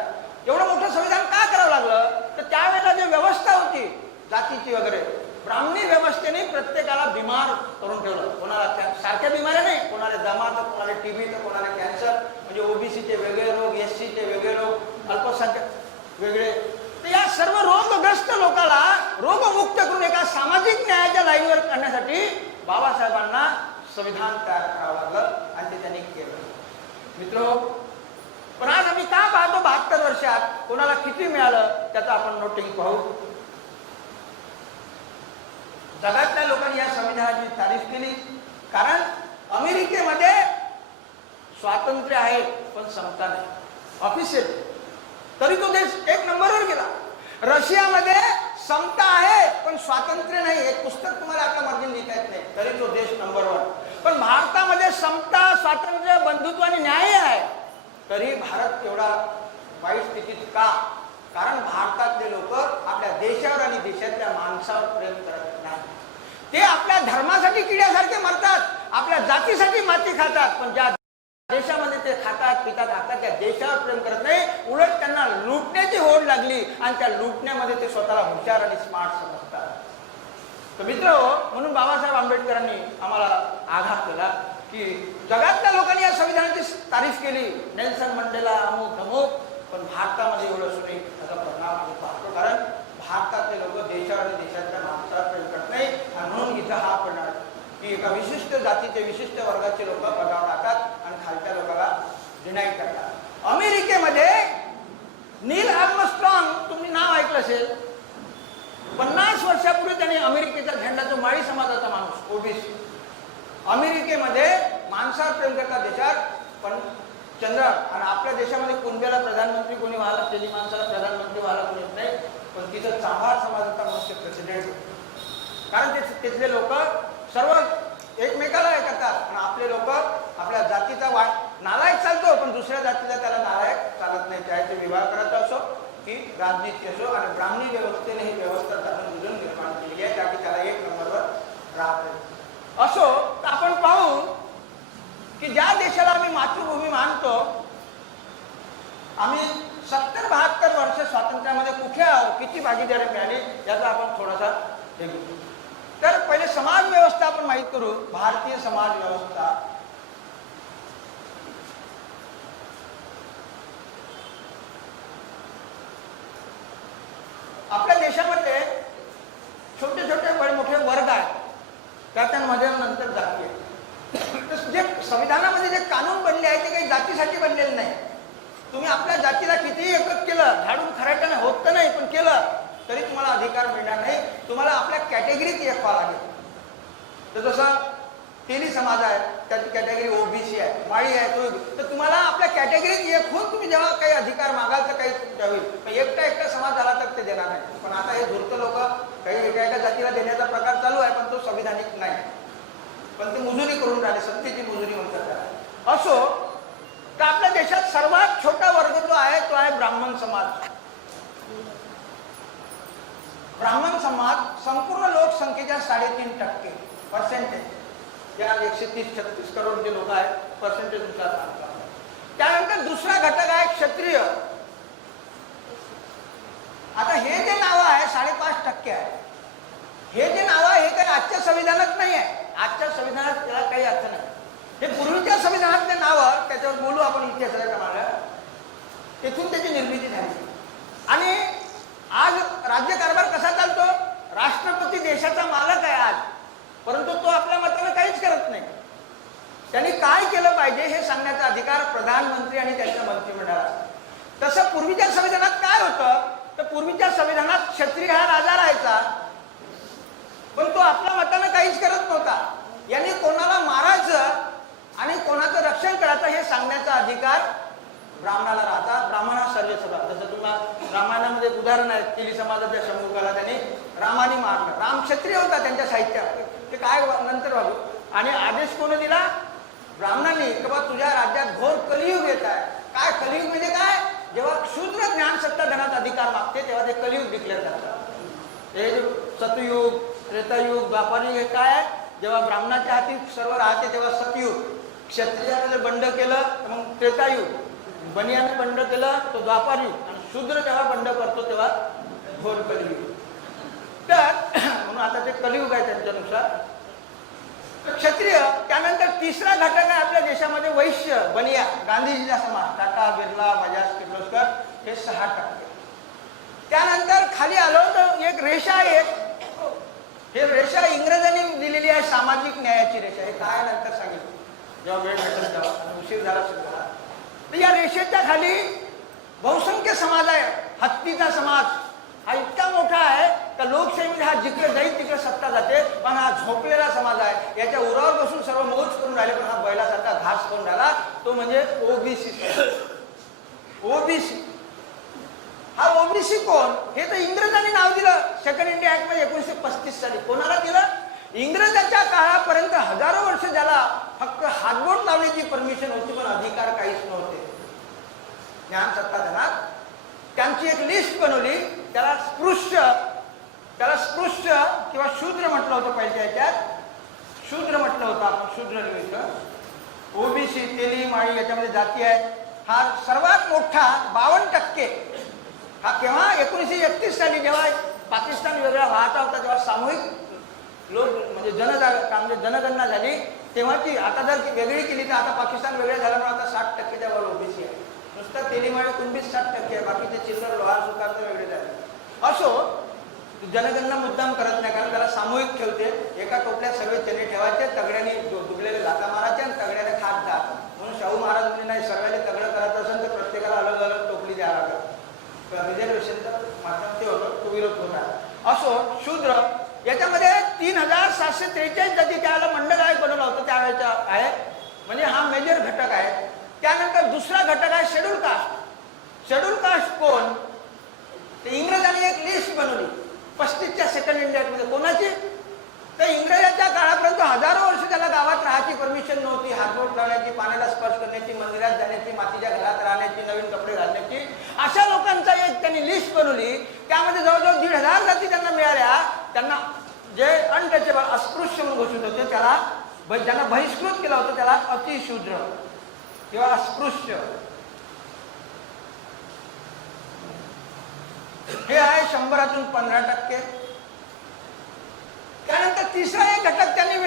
एवढं मोठं संविधान का करावं लागलं तर त्यावेळेला जी व्यवस्था होती जातीची वगैरे, ब्राह्मणी व्यवस्थेने प्रत्येकाला बिमार करून ठेवलं. कोणाला सारख्या बिमाऱ्या नाही, कोणाला दमा तर कोणाला टीबी तर कोणाला कॅन्सर, म्हणजे ओबीसीचे वेगळे रोग, एससीचे वेगळे रोग, अल्पसंख्याक वेगळे. तर या सर्व रोगग्रस्त लोकांना रोगमुक्त करून एका सामाजिक न्यायाच्या लाईनवर करण्यासाठी बाबासाहेबांना संविधान तयार करावं लागलं आणि ते त्यांनी केलं. मित्र, पण आज आम्ही का पाहतो 72 वर्षात कोणाला किती मिळालं त्याचं आपण नोटिंग पाहू. जगातल्या लोकांनी या संविधानाची तारीफ केली, कारण अमेरिकेमध्ये स्वातंत्र्य आहे पण समता नाही, ऑफिशियल, तरी तो देश 1 नंबरवर गेला. रशियामध्ये समता आहे पण स्वातंत्र्य नाही, एक पुस्तक तुम्हाला आपल्या मर्जीने लिहिता येत नाही, तरी तो देश नंबर 1. पण भारतामध्ये समता, स्वातंत्र्य, बंधुत्व आणि न्याय आहे, तरी भारत एवढा वाईट स्थितीत का? कारण भारतातले लोक आपल्या देशावर आणि देशातल्या माणसावर प्रेम करत नाही. ते आपल्या धर्मासाठी किड्यासारखे मरतात, आपल्या जातीसाठी माती खातात, पण ज्या देशामध्ये ते खातात पितात आता त्या देशावर प्रेम करत नाही. उलट त्यांना लुटण्याची होड लागली आणि त्या लुटण्यामध्ये ते स्वतःला हुशार आणि स्मार्ट समजतात. तर मित्र, म्हणून बाबासाहेब आंबेडकरांनी आम्हाला आघात केला की जगातल्या लोकांनी या संविधानाची तारीफ केली, नेल्सन मंडेला अमुक अमुक, पण भारतामध्ये एवढं असूनही त्याचा परिणाम आम्ही पाहतो. कारण भारतातले लोक देशावर आणि देशातल्या माणसाला प्रेम करत नाही आणि म्हणून इथं हा परिणाम की एका विशिष्ट जातीचे विशिष्ट वर्गाचे लोक पगार टाकतात आणि खालच्या लोकांना डिनाय करतात. अमेरिकेमध्ये नील आर्मस्ट्रॉंग, तुम्ही नाव ऐकलं असेल, 50 वर्षापूर्वी त्यांनी अमेरिकेचा झेंडा, जो माळी समाजाचा माणूस ओबीसी, अमेरिकेमध्ये माणसावर प्रेम करतात देशात, पण चंद्र आणि आपल्या देशामध्ये कुणब्याला प्रधानमंत्री कोणी व्हायला, तेली माणसाला प्रधानमंत्री व्हायला कोणी येत नाही, पण तिथं चांभार समाजाचा मनुष्य प्रेसिडेंट होतो. कारण तिथले लोक सर्व एकमेकाला हे करतात आणि आपले लोक आपल्या जातीचा नालायक चालतो, पण दुसऱ्या जातीचा त्याला नालायक चालत नाही. चाहे ते विवाह करायचा असो की राजनीती असो, आणि ब्राह्मणी व्यवस्थेने ही व्यवस्था बुजून निर्माण केली आहे त्यासाठी त्याला 1 नंबरवर राहत असो. तर आपण पाहू की ज्या देशाला आम्ही मातृभूमी मानतो, आम्ही 70-72 वर्ष स्वातंत्र्यामध्ये कुठे आहोत, किती भागीदारी मिळाली याचा आपण थोडासा हे घेऊ. तर पहिले समाज व्यवस्था आपण माहित करू. भारतीय समाज व्यवस्था आपल्या देशामध्ये छोटे छोटे बडे मोठे वर्ग आहेत, त्याच्यामध्ये नंतर जाती आहे. जे संविधानामध्ये जे कानून बनले आहे ते काही जातीसाठी बनलेले नाही. तुम्ही आपल्या जातीला कितीही एकत्र केलं, झाडून खराट्याने होत तर नाही, पण केलं तरी तुम्हाला अधिकार मिळणार नाही. तुम्हाला आपल्या कॅटेगरीत एक व्हावं लागेल. तर जसं तेली समाज आहे त्याची कॅटेगरी ओबीसी आहे, माळी आहे, तर तुम्हाला आपल्या कॅटेगरीत एक होऊन तुम्ही जेव्हा काही अधिकार मागाल तर काही द्यावेल. पण एकटा समाज झाला तर ते देणार नाही. पण आता हे धूर्त लोक काही एका जातीला देण्याचा प्रकार चालू आहे, पण तो संविधानिक नाही, पण ते मुजुरी करून राहिले, सत्तेची मुजुरी म्हणतात त्याला. असो, तर आपल्या देशात सर्वात छोटा वर्ग जो आहे तो आहे ब्राह्मण समाज. ब्राह्मण समाज संपूर्ण लोकसंख्येच्या 3.5% या 130-36 करोड जे लोक आहेत पर्सेंटेज नुसार सांगतात. त्यानंतर दुसरा घटक आहे क्षत्रिय. आता हे जे नाव आहे 5.5% आहे. हे जे नाव आहे हे काही आजच्या संविधानात नाही आहे. आजच्या संविधानात त्याला काही अर्थ नाही. हे पूर्वीच्या संविधानातले नाव, त्याच्यावर बोलू आपण इतिहासाच्या प्रमाणे, तेथून त्याची निर्मिती झाली. आणि आज राज्यकारभार कसा चालतो? राष्ट्रपती देशाचा मालक आहे आज, परंतु तो आपल्या मतानं काहीच करत नाही. त्यांनी काय केलं पाहिजे हे सांगण्याचा अधिकार प्रधानमंत्री आणि त्यांच्या मंत्रिमंडळाला. तसं पूर्वीच्या संविधानात काय होतं तर पूर्वीच्या संविधानात क्षत्रिय हा राजा राहायचा, पण तो आपल्या मतानं काहीच करत नव्हता. यांनी कोणाला मारायचं आणि कोणाचं रक्षण करायचं हे सांगण्याचा अधिकार ब्राह्मणाला राहता. ब्राह्मण हा सर्वस्व. जसं तुम्हाला रामायणामध्ये उदाहरण आहे, तेली समाजाच्या शंभूकाला त्यांनी रामाने मारलं. राम क्षत्रिय होता त्यांच्या साहित्यात, ते काय नंतर बघू. आणि आदेश कोणी दिला? ब्राह्मणांनी, की बा तुझ्या राज्यात घोर कलियुग येत आहे. काय कलियुग म्हणजे काय? जेव्हा शूद्र ज्ञान सत्ता धनात अधिकार मागते तेव्हा ते कलियुग डिक्लेअर करतात. हे सतयुग, त्रेतायुग, द्वापारयुग हे काय आहे? जेव्हा ब्राह्मणाच्या हाती सर्व राहते तेव्हा सतयुग, क्षत्रियाने बंड केलं तर मग त्रेतायुग, बनियाने बंड केलं तो द्वापारयुग, आणि शूद्र जेव्हा बंड करतो तेव्हा घोर कलियुग. तर म्हणून आता ते कलियुग आहे त्यांच्यानुसार. तर क्षत्रिय. त्यानंतर तिसरा घटक आहे आपल्या देशामध्ये वैश्य, बनिया, गांधीजीचा समाज, टाटा, बिर्ला, बजाज, किर्लोस्कर हे 6%. त्यानंतर खाली आलो तर एक रेषा आहे, हे रेषा इंग्रजांनी दिलेली आहे, सामाजिक न्यायाची रेषा. हे काय नंतर सांगितलं जेव्हा वेळ भेटेल तेव्हा, उशीर झाला सुद्धा. तर या रेषेच्या खाली बहुसंख्य समाज आहे. हत्तीचा समाज हा इतका मोठा आहे का लोकशाहीमध्ये हा जिकडे जाईल तिकडे सत्ता जाते, पण हा झोपलेला समाज आहे. याच्या उरावर बसून सर्व मौज करून राहिले, पण हा बैलासारखा घास करून राहिला, तो म्हणजे ओबीसी. ओबीसी हा ओबीसी कोण? हे तर इंग्रजांनी नाव दिलं सेकंड इंडिया ऍक्ट मध्ये 1935 साली. कोणाला दिलं? इंग्रजाच्या काळापर्यंत हजारो वर्ष ज्याला फक्त हातबोट लावण्याची परमिशन होती, पण अधिकार काहीच नव्हते ज्ञान सत्ता धनात. त्यांची एक लिस्ट बनवली, त्याला स्पृश्य किंवा शूद्र म्हटलं होतं. पहिल्या याच्यात शूद्र म्हटलं होतं आपण, शूद्र निमित्त. ओबीसी, तेली, माळी याच्यामध्ये जाती आहे. हा सर्वात मोठा 52%. हा केव्हा? 1931 साली जेव्हा पाकिस्तान वेगळा व्हायचा होता तेव्हा सामूहिक लोक म्हणजे जनगणना झाली तेव्हाची. आता जर वेगळी केली तर आता पाकिस्तान वेगळं झाल्यामुळे आता 60%च्या वर ओबीसी आहे. नुसतं तेलीमाळी कुणबीच 60% आहे, बाकीचे चिल्लर लोहार सुकार तर वेगळे झाले. असो, जनगणना मुद्दाम करत नाही, कारण त्याला सामूहिक ठेवते. एका टोपल्यात सर्व चणे ठेवायचे, तगड्याने दुबलेले लाथा मारायचे आणि तगड्याने खात जात. म्हणून शाहू महाराज म्हणजे नाही, सर्वांनी तगडं करत असेल तर प्रत्येकाला अलग अलग टोपली द्यावं लागत. रिझर्वेशनचं माध्यम ते होतं, तो विरोध होता. असो, शूद्र याच्यामध्ये 3743 जाती त्याला मंडळ आयोग बनवला होता त्यावेळेचा आहे, म्हणजे हा मेजर घटक आहे. त्यानंतर दुसरा घटक आहे शेड्यूल कास्ट. शेड्यूल कास्ट कोण? ते इंग्रजांनी एक लिस्ट बनवली 35च्या सेकंड इंडिया मध्ये. कोणाची? तर इंग्रजांच्या काळापर्यंत हजारो वर्ष त्याला गावात राहायची परमिशन नव्हती, हातबोट लावण्याची, पाण्याला स्पर्श करण्याची, मंदिरात जाण्याची, मातीच्या घरात राहण्याची, नवीन कपडे घालण्याची. अशा लोकांचा एक त्यांनी लिस्ट बनवली. त्यामध्ये जवळजवळ 1,500 जाती त्यांना मिळाल्या. त्यांना जे अनटचेबल, अस्पृश्य म्हणून घोषित होते, त्याला ज्यांना बहिष्कृत केलं होतं त्याला अतिशूद्र किंवा अस्पृश्य. हे आहे 100तून 15%. त्यानंतर तिसरा एक घटक त्यांनी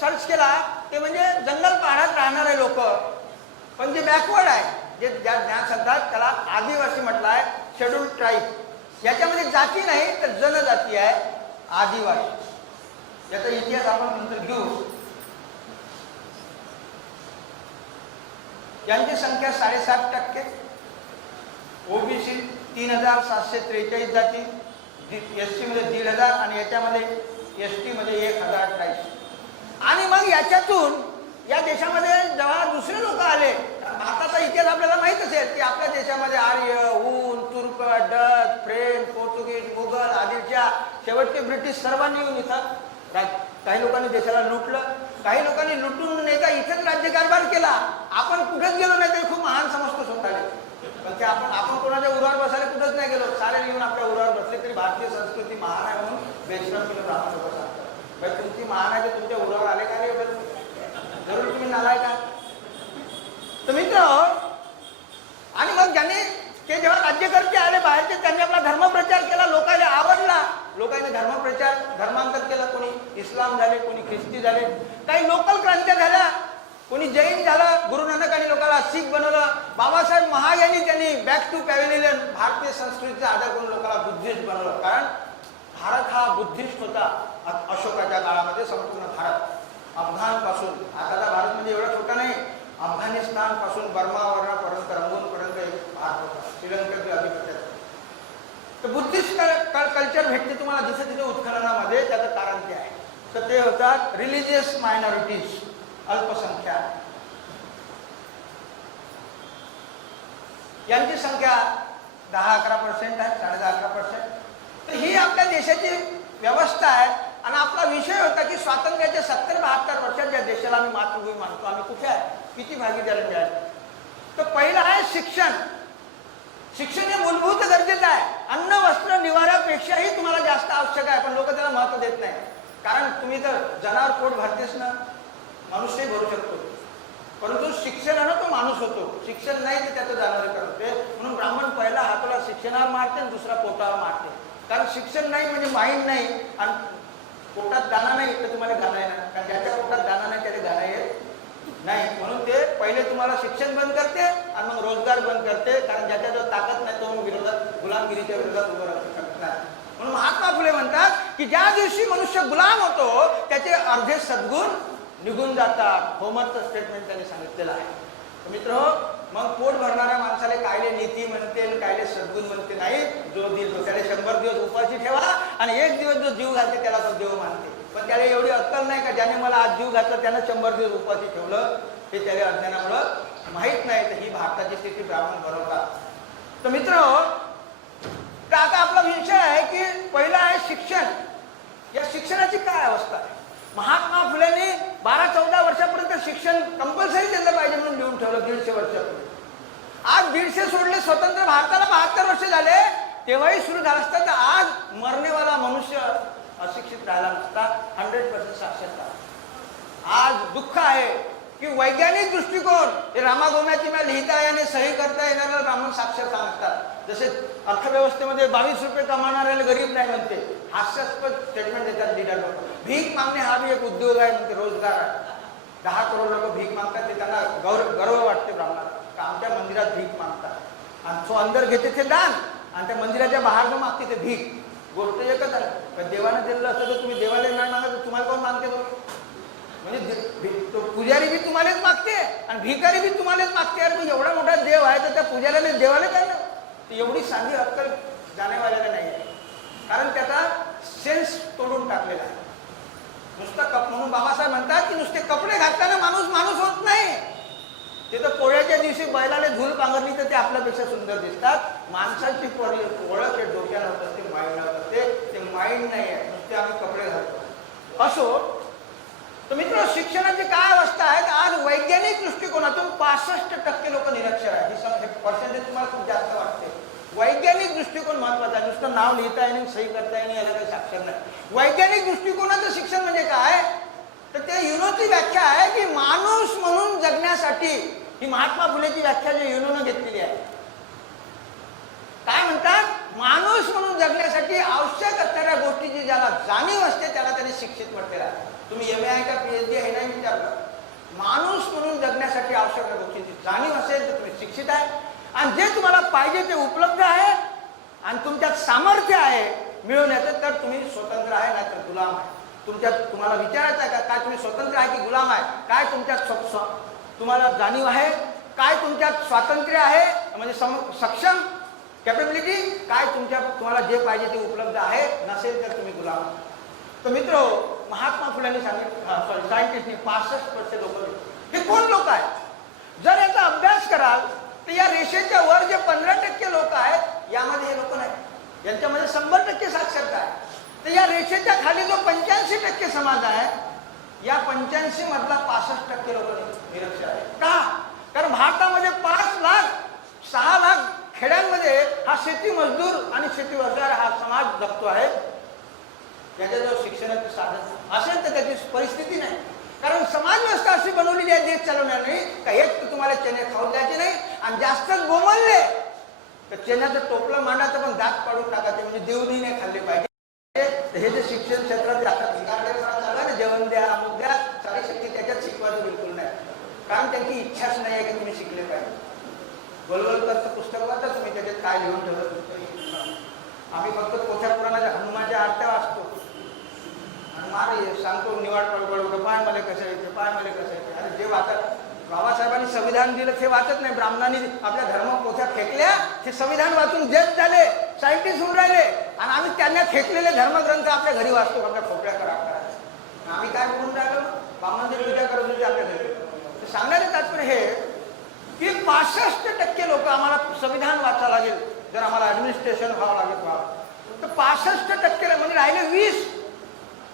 सर्च केला, ते म्हणजे जंगल पहाडात राहणारे लोक, पण जे बॅकवर्ड आहे, जे ज्या ज्ञान सत्तात त्याला आदिवासी म्हटलं आहे, शेड्यूल ट्राईब. याच्यामध्ये जाती नाही तर जनजाती आहे, आदिवासी. याचा इतिहास आपण नंतर घेऊ. यांची संख्या 7.5%. ओबीसी 3743 जाती, एसटी मध्ये 1,500 आणि याच्यामध्ये एसटी मध्ये 1,028. आणि मग याच्यातून या देशामध्ये जेव्हा दुसरे लोक आले, भारताचा इतिहास आपल्याला माहित असेल की आपल्या देशामध्ये आर्य, हून, तुर्क, डच, फ्रेंच, पोर्तुगीज, मुघल, आदिलच्या, शेवटचे ब्रिटिश सर्वांनी येऊन इथं काही लोकांनी देशाला लुटलं, काही लोकांनी लुटून नाही का इथेच राज्यकारभार केला. आपण कुठेच गेलो नाही तरी खूप महान समजतो स्वतःला, पण ते आपण कोणाच्या उरावर बसायला कुठंच नाही गेलो. सारे येऊन आपल्या उरावर बसले तरी भारतीय संस्कृती महान आहे म्हणून बेश्रम केलं ब्राह्मण लोक सांगतात. भाई तुमची महान आहे ते तुमच्या उरावर आले का रे? जरूर तुम्ही नालाय का? तर मित्र, आणि मग ज्यांनी ते जेव्हा राज्यकर्ते आले बाहेरचे, त्यांनी आपला धर्मप्रचार केला, लोकांना आवडला. लोकांनी धर्मप्रचार, धर्मांतर केलं. कोणी इस्लाम झाले, कोणी ख्रिस्ती झाले, काही लोकल क्रांत्या झाल्या, कोणी जैन झालं, गुरु नानकांनी लोकांना शीख बनवलं. बाबासाहेब महायांनी त्यांनी बॅक टू पॅव्हेलियन भारतीय संस्कृतीचा आधार करून लोकांना बुद्धिस्ट बनवलं. कारण भारत हा बुद्धिस्ट होता अशोकाच्या काळामध्ये. संपूर्ण भारत अफगाण पासून, आताचा भारत म्हणजे एवढा छोटा नाही, अफगाणिस्तान पासून बर्मावरपर्यंत रंगूनपर्यंत भारत होता, श्रीलंकेचे अधिपत्य. तर तर ते होतात रिलिजियस मायनॉरिटीज, अल्पसंख्याक. यांची संख्या 10-11% आहे, 10.5-11%. तर ही आपल्या देशाची व्यवस्था आहे. आणि आपला विषय होता की स्वातंत्र्याच्या 70-72 वर्षात ज्या देशाला आम्ही मातृभूमी मानतो, आम्ही कुठे आहे, किती भागीदारी मिळाली. तर पहिलं आहे शिक्षण. शिक्षण हे मूलभूत गरजेचं आहे. अन्न वस्त्र निवाऱ्यापेक्षाही तुम्हाला जास्त आवश्यक आहे, पण लोक त्याला महत्व देत नाही. कारण तुम्ही तर जनावर पोट भरतेस ना, मनुष्यही भरू शकतो, परंतु शिक्षणानं तो माणूस होतो. शिक्षण नाही तर त्याचं जनावर करते. म्हणून ब्राह्मण पहिला हाताला शिक्षणावर मारते आणि दुसरा पोटावर मारते. कारण शिक्षण नाही म्हणजे माइंड नाही, आणि पोटात दाना नाही तर तुम्हाला गाणं येणार. कारण ज्याच्या पोटात दाना नाही त्याला गाणं येत नाही. म्हणून ते पहिले तुम्हाला शिक्षण बंद करते आणि मग रोजगार बंद करते. कारण ज्याच्याजवळ ताकद नाही तो विरोधात, गुलामगिरीच्या विरोधात उभं राहू शकत नाही. म्हणून महात्मा फुले म्हणतात की ज्या दिवशी मनुष्य गुलाम होतो त्याचे अर्धे सद्गुण निघून जातात. होमरचं स्टेटमेंट त्यांनी सांगितलेलं आहे. मित्र, मग पोट भरणाऱ्या माणसाला कायले नीती म्हणते, कायले सद्गुण म्हणते नाही. जो दिल तो त्याला 100 दिवस उपाशी ठेवा आणि 1 दिवस जो जीव घालते त्याला तो देव मानते. पण त्याला एवढी अक्कल नाही का ज्याने मला आज जीव घातला त्यानं 100 दिवस उपाशी ठेवलं, हे त्याला अज्ञानामुळं माहीत नाही. तर ही भारताची स्थिती ब्राह्मण बनवतात. तर मित्र, तर आता आपला विषय आहे की पहिला आहे शिक्षण. या शिक्षणाची काय अवस्था आहे. महात्मा फुलेंनी 12-14 वर्षापर्यंत शिक्षण कंपल्सरी दिलं पाहिजे म्हणून लिहून ठेवलं 150 वर्षापूर्वी. आज 150 सोडले, स्वतंत्र भारताला 72 वर्ष झाले, तेव्हाही सुरू झालं असतं तर आज मरणेवाला मनुष्य अशिक्षित राहिला नसता. 100% साक्षरता. आज दुःख आहे की वैज्ञानिक दृष्टिकोन हे रामागोम्याची मला लिहिता आणि सही करता येणाऱ्याला ब्राह्मण साक्षरता नसतात. जसे अर्थव्यवस्थेमध्ये 22 रुपये कमावणाऱ्याला गरीब नाही म्हणते. हास्यास्पद स्टेटमेंट देतात लीडर लोक. भीक मागणे हा बी एक उद्योग आहे म्हणते, रोजगार आहे. 10 करोड लोक भीक मागतात, ते त्यांना गर्व वाटते ब्राह्मणाला का आमच्या मंदिरात भीक मागतात. आणि तो अंदर घेते ते दान आणि त्या मंदिराच्या बाहेर न मागते ते भीक. गोष्ट एकच आहे, पण देवाने दिलेलं असतं तर तुम्ही देवाला नाही मागत, तुम्हाला कोण मागते तुम्ही. म्हणजे तो पुजारी बी तुम्हालाच मागते आणि भिकारी बी तुम्हालाच मागते. अरे एवढा मोठा देव आहे तर त्या पुजाऱ्याला देवाला काय ना. एवढी साधी अक्कल जाणेवाल्याला नाही आहे, कारण त्याचा सेन्स तोडून टाकलेला आहे. नुसतं म्हणून बाबासाहेब म्हणतात की नुसते कपडे घातल्याने माणूस माणूस होत नाही. ते तर पोळ्याच्या दिवशी बैलाने धूल पांघरली तर ते आपल्यापेक्षा सुंदर दिसतात. माणसाची ओळख हे डोक्याला होत असते, माइंडला होत असते. ते माइंड नाही आहे, नुसते आम्ही कपडे घालतो. असो, तर मित्र, शिक्षणाची काय अवस्था आहे. आज वैज्ञानिक दृष्टिकोनातून 65% लोक निरक्षर आहेत. हे पर्सेंटेज तुम्हाला खूप जास्त वाटते. वैज्ञानिक दृष्टिकोन महत्वाचा आहे. नुसतं नाव लिहिता येईल, सही करता येईल, याला काही साक्षर नाही. वैज्ञानिक दृष्टिकोनाचं शिक्षण म्हणजे काय, तर ते युनोची व्याख्या आहे की माणूस म्हणून जगण्यासाठी, ही महात्मा फुलेची व्याख्या जी युनोनं घेतलेली आहे. काय म्हणतात, माणूस म्हणून जगण्यासाठी आवश्यक असणाऱ्या गोष्टीची ज्याला जाणीव असते त्याला त्याने शिक्षित म्हटलेलं आहे. तुम्ही MA आहे का PhD आहे नाही विचारलं. माणूस म्हणून जगण्यासाठी आवश्यक गोष्टीची जाणीव असेल तर तुम्ही शिक्षित आहे. आणि जे तुम्हाला पाहिजे ते उपलब्ध आहे आणि तुमच्यात सामर्थ्य आहे मिळवण्याचं, तर तुम्ही स्वतंत्र आहे नाही तर गुलाम आहे. तुम्हाला विचारायचं आहे का काय तुम्ही स्वतंत्र आहे की गुलाम आहे. काय तुमच्यात तुम्हाला जाणीव आहे, काय तुमच्यात स्वातंत्र्य आहे म्हणजे सक्षम कॅपेबिलिटी, काय तुम्हाला जे पाहिजे ते उपलब्ध आहे. नसेल तर तुम्ही गुलाम आहे. तर मित्र, महात्मा फुलेंनी सांगितलं, सायंटिस्टनी 65% लोक, हे कोण लोक आहेत. जर याचा अभ्यास कराल तर या रेषेच्या वर जे 15% लोक आहेत यामध्ये हे लोक नाही. यांच्यामध्ये 100% साक्षरता आहे. तर या रेषेच्या खाली जो 85% समाज आहे, या 85 मधला 65% लोक निरक्षर आहे. का? कारण भारतामध्ये 5 लाख 6 लाख खेड्यांमध्ये हा शेती मजदूर आणि शेती वगैरे हा समाज जगतो आहे. त्याच्याजवळ शिक्षणाचं साधन असेल तर त्याची परिस्थिती नाही. कारण समाज व्यवस्था अशी बनवलेली आहे देश चालवणार नाही का एक तर तुम्हाला चणे खाऊ द्यायचे नाही आणि जास्तच बोंबलले तर चण्याचं टोपलं मांडायचं पण दात पाडून टाकायचे म्हणजे देऊनही नाही खाल्ले पाहिजे. हे जे शिक्षण क्षेत्रात चालू आहे, जेवण द्या, अमुक द्या, सारी शक्ती त्याच्यात शिकवायचं बिलकुल नाही. कारण त्यांची इच्छाच नाही आहे की तुम्ही शिकले पाहिजे. गोलवलकरचं पुस्तक वाचा तुम्ही, त्याच्यात काय लिहून ठेवलं. आम्ही फक्त पोथ्या पुराणाच्या हनुमानच्या आरत्या वाचतो आणि मार सांगतो निवाड पडपड, पाय मला कसं येते, पाय मला कसं येते. अरे जे वाचत बाबासाहेबांनी संविधान दिलं ते वाचत नाही. ब्राह्मणांनी आपल्या धर्म पोथ्या फेकल्या, ते संविधान वाचून जज झाले, सायंटिस्ट होऊन राहिले आणि आम्ही त्यांना फेकलेले धर्मग्रंथ आपल्या घरी वाचतो, आपल्या खोकड्या करा. आम्ही काय बोलून राहिलो, बाबांची पूजा करत होती आपल्या घरी. तर सांगण्याचं तात्पर्य हे की 65% लोक आम्हाला संविधान वाचावं लागेल, जर आम्हाला ऍडमिनिस्ट्रेशन व्हावं लागेल तर 65% म्हणजे राहिले 20.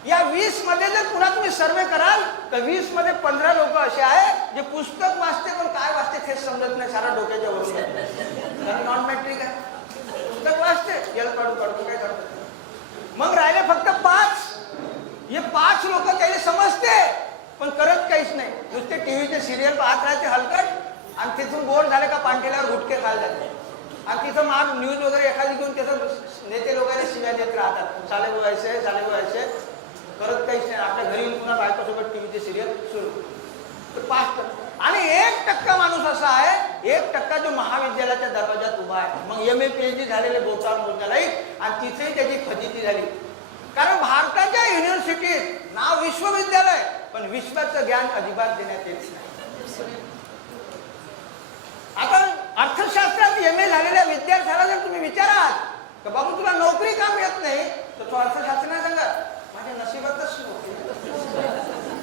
या 20 मध्ये जर पुन्हा तुम्ही सर्वे कराल तर 20 मध्ये 15 लोक असे आहे जे पुस्तक वाचते पण काय वाचते तेच समजत नाही, सारा डोक्याच्या वरून आहे, नॉन मॅट्रिक आहे, पुस्तक वाचते याला काढून काढतो काय करतो. मग राहिले फक्त 5. हे 5 लोक त्याला समजते पण करत काहीच नाही, नुसते टीव्हीचे सिरियल पाहत राहते हलकट आणि तिथून बोर झाले का पांठेल्यावर गुटके खायला जाते आणि तिथं माग न्यूज वगैरे एखादी घेऊन त्याचं नेते लोकांना शिव्या देत राहतात, साले व्हायचे साले व्हायचे, करत काहीच नाही. आपल्या घरी येऊन पुन्हा बायकोसोबत टीव्हीचे सिरियल सुरू. तर 5% आणि 1% माणूस असा आहे, 1% जो महाविद्यालयाच्या दरवाजात उभा आहे, मग MA PhD झालेले बोचार बोलण्यालाही आणि तिथेही त्याची फजिती झाली. कारण भारताच्या युनिव्हर्सिटीत नाव विश्वविद्यालय पण विश्वाचं ज्ञान अजिबात देण्यात येत नाही. आता अर्थशास्त्रात MA झालेल्या विद्यार्थ्याला जर तुम्ही विचाराल तर बाबू तुला नोकरी का मिळत नाही, तर तो अर्थशास्त्राने सांगा माझ्या नशिबातच नोकरी.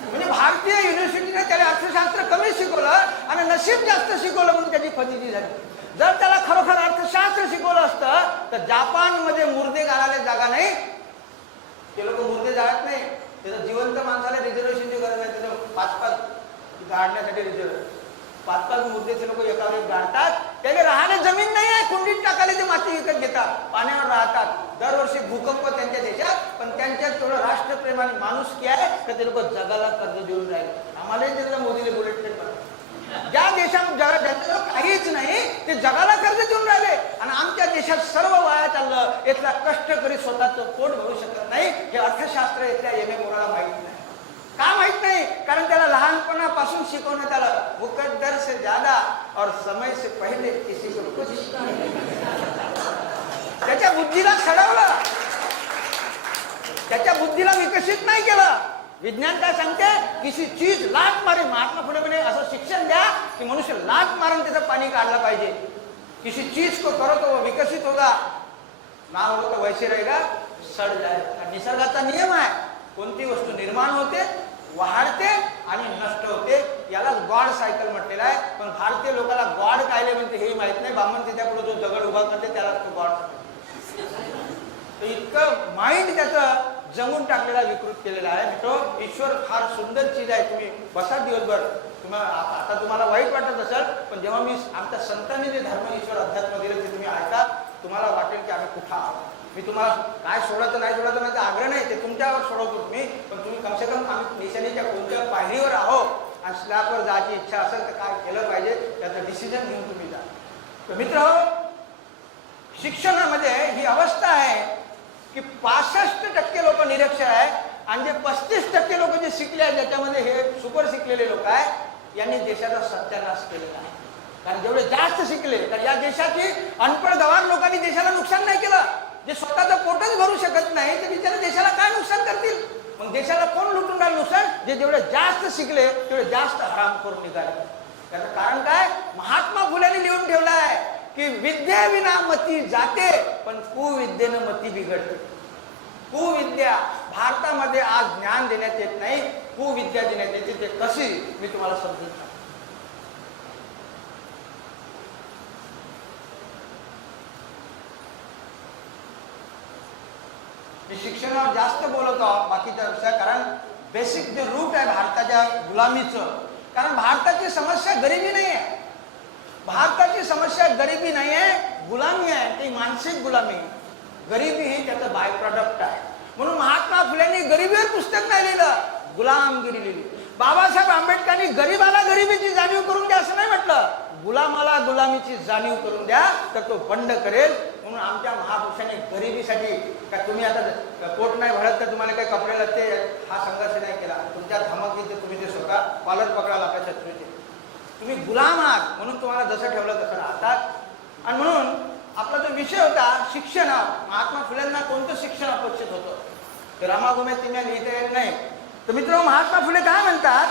म्हणजे भारतीय युनिव्हर्सिटीने त्याला अर्थशास्त्र कमी शिकवलं आणि नशीब जास्त शिकवलं म्हणून त्याची फजिती झाली. जर त्याला खरोखर अर्थशास्त्र शिकवलं असतं तर जपानमध्ये मुर्दे गाळायला जागा नाही, ते लोक मुर्दे जाळत नाही, त्याचं जिवंत माणसाला रिझर्वेशनची गरज आहे, त्याचं 5-5 गाडण्यासाठी रिझर्वेशन 5-5 मुर्दे ते लोक एकावर एक गाडतात, त्याला राहणे जमीन नाही आहे, कुंडीत टाकायला ते माती विकत घेतात, पाण्यावर राहतात. दरवर्षी भूकंप त्यांच्या देशात, पण त्यांच्यात थोडं राष्ट्रप्रेम आणि माणुसकी आहे तर ते लोक जगाला कर्ज देऊन राहिले. आम्हालाही त्याला मोदीने बुलेट ट्रेन बनवलं. ज्या देशात ज्यांच्याजवळ काहीच नाही ते जगाला कर्ज देऊन राहिले आणि आमच्या देशात सर्व वाया चाललं. इथला कष्टकरी स्वतःचं पोट भरू शकत नाही, हे अर्थशास्त्र इथल्या MA कोणाला माहित नाही. का माहित नाही? कारण त्याला लहानपणापासून शिकवण्यात आलं मुकद्दर से ज्यादा और समय से पहले किसी को कुछ. त्याच्या बुद्धीला सडवलं, त्याच्या बुद्धीला विकसित नाही केलं. विज्ञान काय सांगते, किसी चीज लात मारे, महात्मा फुले म्हणे असं शिक्षण द्या की मनुष्य लात मारून त्याचं पाणी काढलं पाहिजे. किसी चीज को करो तो विकसित होगा, ना हो तो वैसे रहेगा सड जाएगा. निसर्गाचा नियम आहे, कोणती वस्तू निर्माण होते, वाढते आणि नष्ट होते, याला गॉड सायकल म्हटलेलं आहे. पण भारतीय लोकांना गॉड कायले म्हणते हेही माहित नाही. ब्राह्मण त्याच्या पुढे जो दगड उभा करते त्याला तो गॉड. इतकं माइंड त्याचं जमून टाकलेला, विकृत केलेला आहे. मित्रो, ईश्वर फार सुंदर चीज आहे. तुम्ही बसा दिवसभर, आता तुम्हाला वाईट वाटत असेल पण जेव्हा मी आमच्या संतांनी जे धर्म ईश्वर अध्यात्म दिले ते तुम्ही ऐका, तुम्हाला वाटेल की आम्ही कुठं आहोत. मी तुम्हाला काय सोडायचं नाही सोडायचं नाही आग्रह नाही, ते तुमच्यावर सोडवतो तुम्ही, पण तुम्ही कमसे कम आम्ही निशाणीच्या कोणत्या पायरीवर आहोत आणि स्लॅबवर जायची इच्छा असेल तर काय केलं पाहिजे त्याचं डिसिजन घेऊन तुम्ही जा. तर मित्र, शिक्षणामध्ये ही अवस्था आहे की 65% लोक निरक्षर आहे आणि जे 35% लोक जे शिकले आहेत ज्याच्यामध्ये हे सुपर शिकलेले लोक आहेत यांनी देशाचा सत्यानाश केलेला आहे. कारण जेवढे जास्त शिकले, कारण या देशाची अनपढ गवार लोकांनी देशाला नुकसान नाही केलं. जे स्वतःचं पोटच भरू शकत नाही ते बिचारे देशाला काय नुकसान करतील. मग देशाला कोण लुटून राहिलं नुकसान? जे जेवढे जास्त शिकले तेवढे जास्त हराम करून निघाले. त्याचं कारण काय? महात्मा फुलेंनी लिहून ठेवलं आहे की विद्येविना मती जाते पण कुविद्येनं मती बिघडते. कुविद्या भारतामध्ये आज ज्ञान देण्यात येत नाही, कुविद्या देण्यात येते. ते कशी मी तुम्हाला समजून सांगतो. मी शिक्षणावर जास्त बोलत आहोत बाकीच्या विषया, कारण बेसिक जे रूट आहे भारताच्या गुलामीचं. कारण भारताची समस्या गरिबी नाही आहे, भारताची समस्या गरिबी नाही आहे, गुलामी आहे. ती मानसिक गुलामी. गरिबी ही त्याचं बाय प्रोडक्ट आहे. म्हणून महात्मा फुलेंनी गरिबीवर पुस्तक नाही लिहिलं, गुलामगिरी लिहिली. बाबासाहेब आंबेडकरांनी गरीबाला गरिबीची जाणीव करून द्या असं नाही म्हटलं, गुलामाला गुलामीची जाणीव करून द्या तर तो बंड करेल. म्हणून आमच्या महापुरुषांनी गरिबीसाठी काय तुम्ही आता पोट नाही भरत तर तुम्हाला काही कपडे लागते हा संघर्ष नाही केला. तुमच्या धमकीत तुम्ही ते स्वतः कॉलर पकडाल आपल्या शत्रूचे. तुम्ही गुलाम आहात म्हणून तुम्हाला जसं ठेवलं तसं राहतात. आणि म्हणून आपला जो विषय होता शिक्षण, महात्मा फुलेंना कोणतं शिक्षण अपेक्षित होतं ते रामागोमे तिम्या लिहिता येत नाही. तर मित्र, महात्मा फुले काय म्हणतात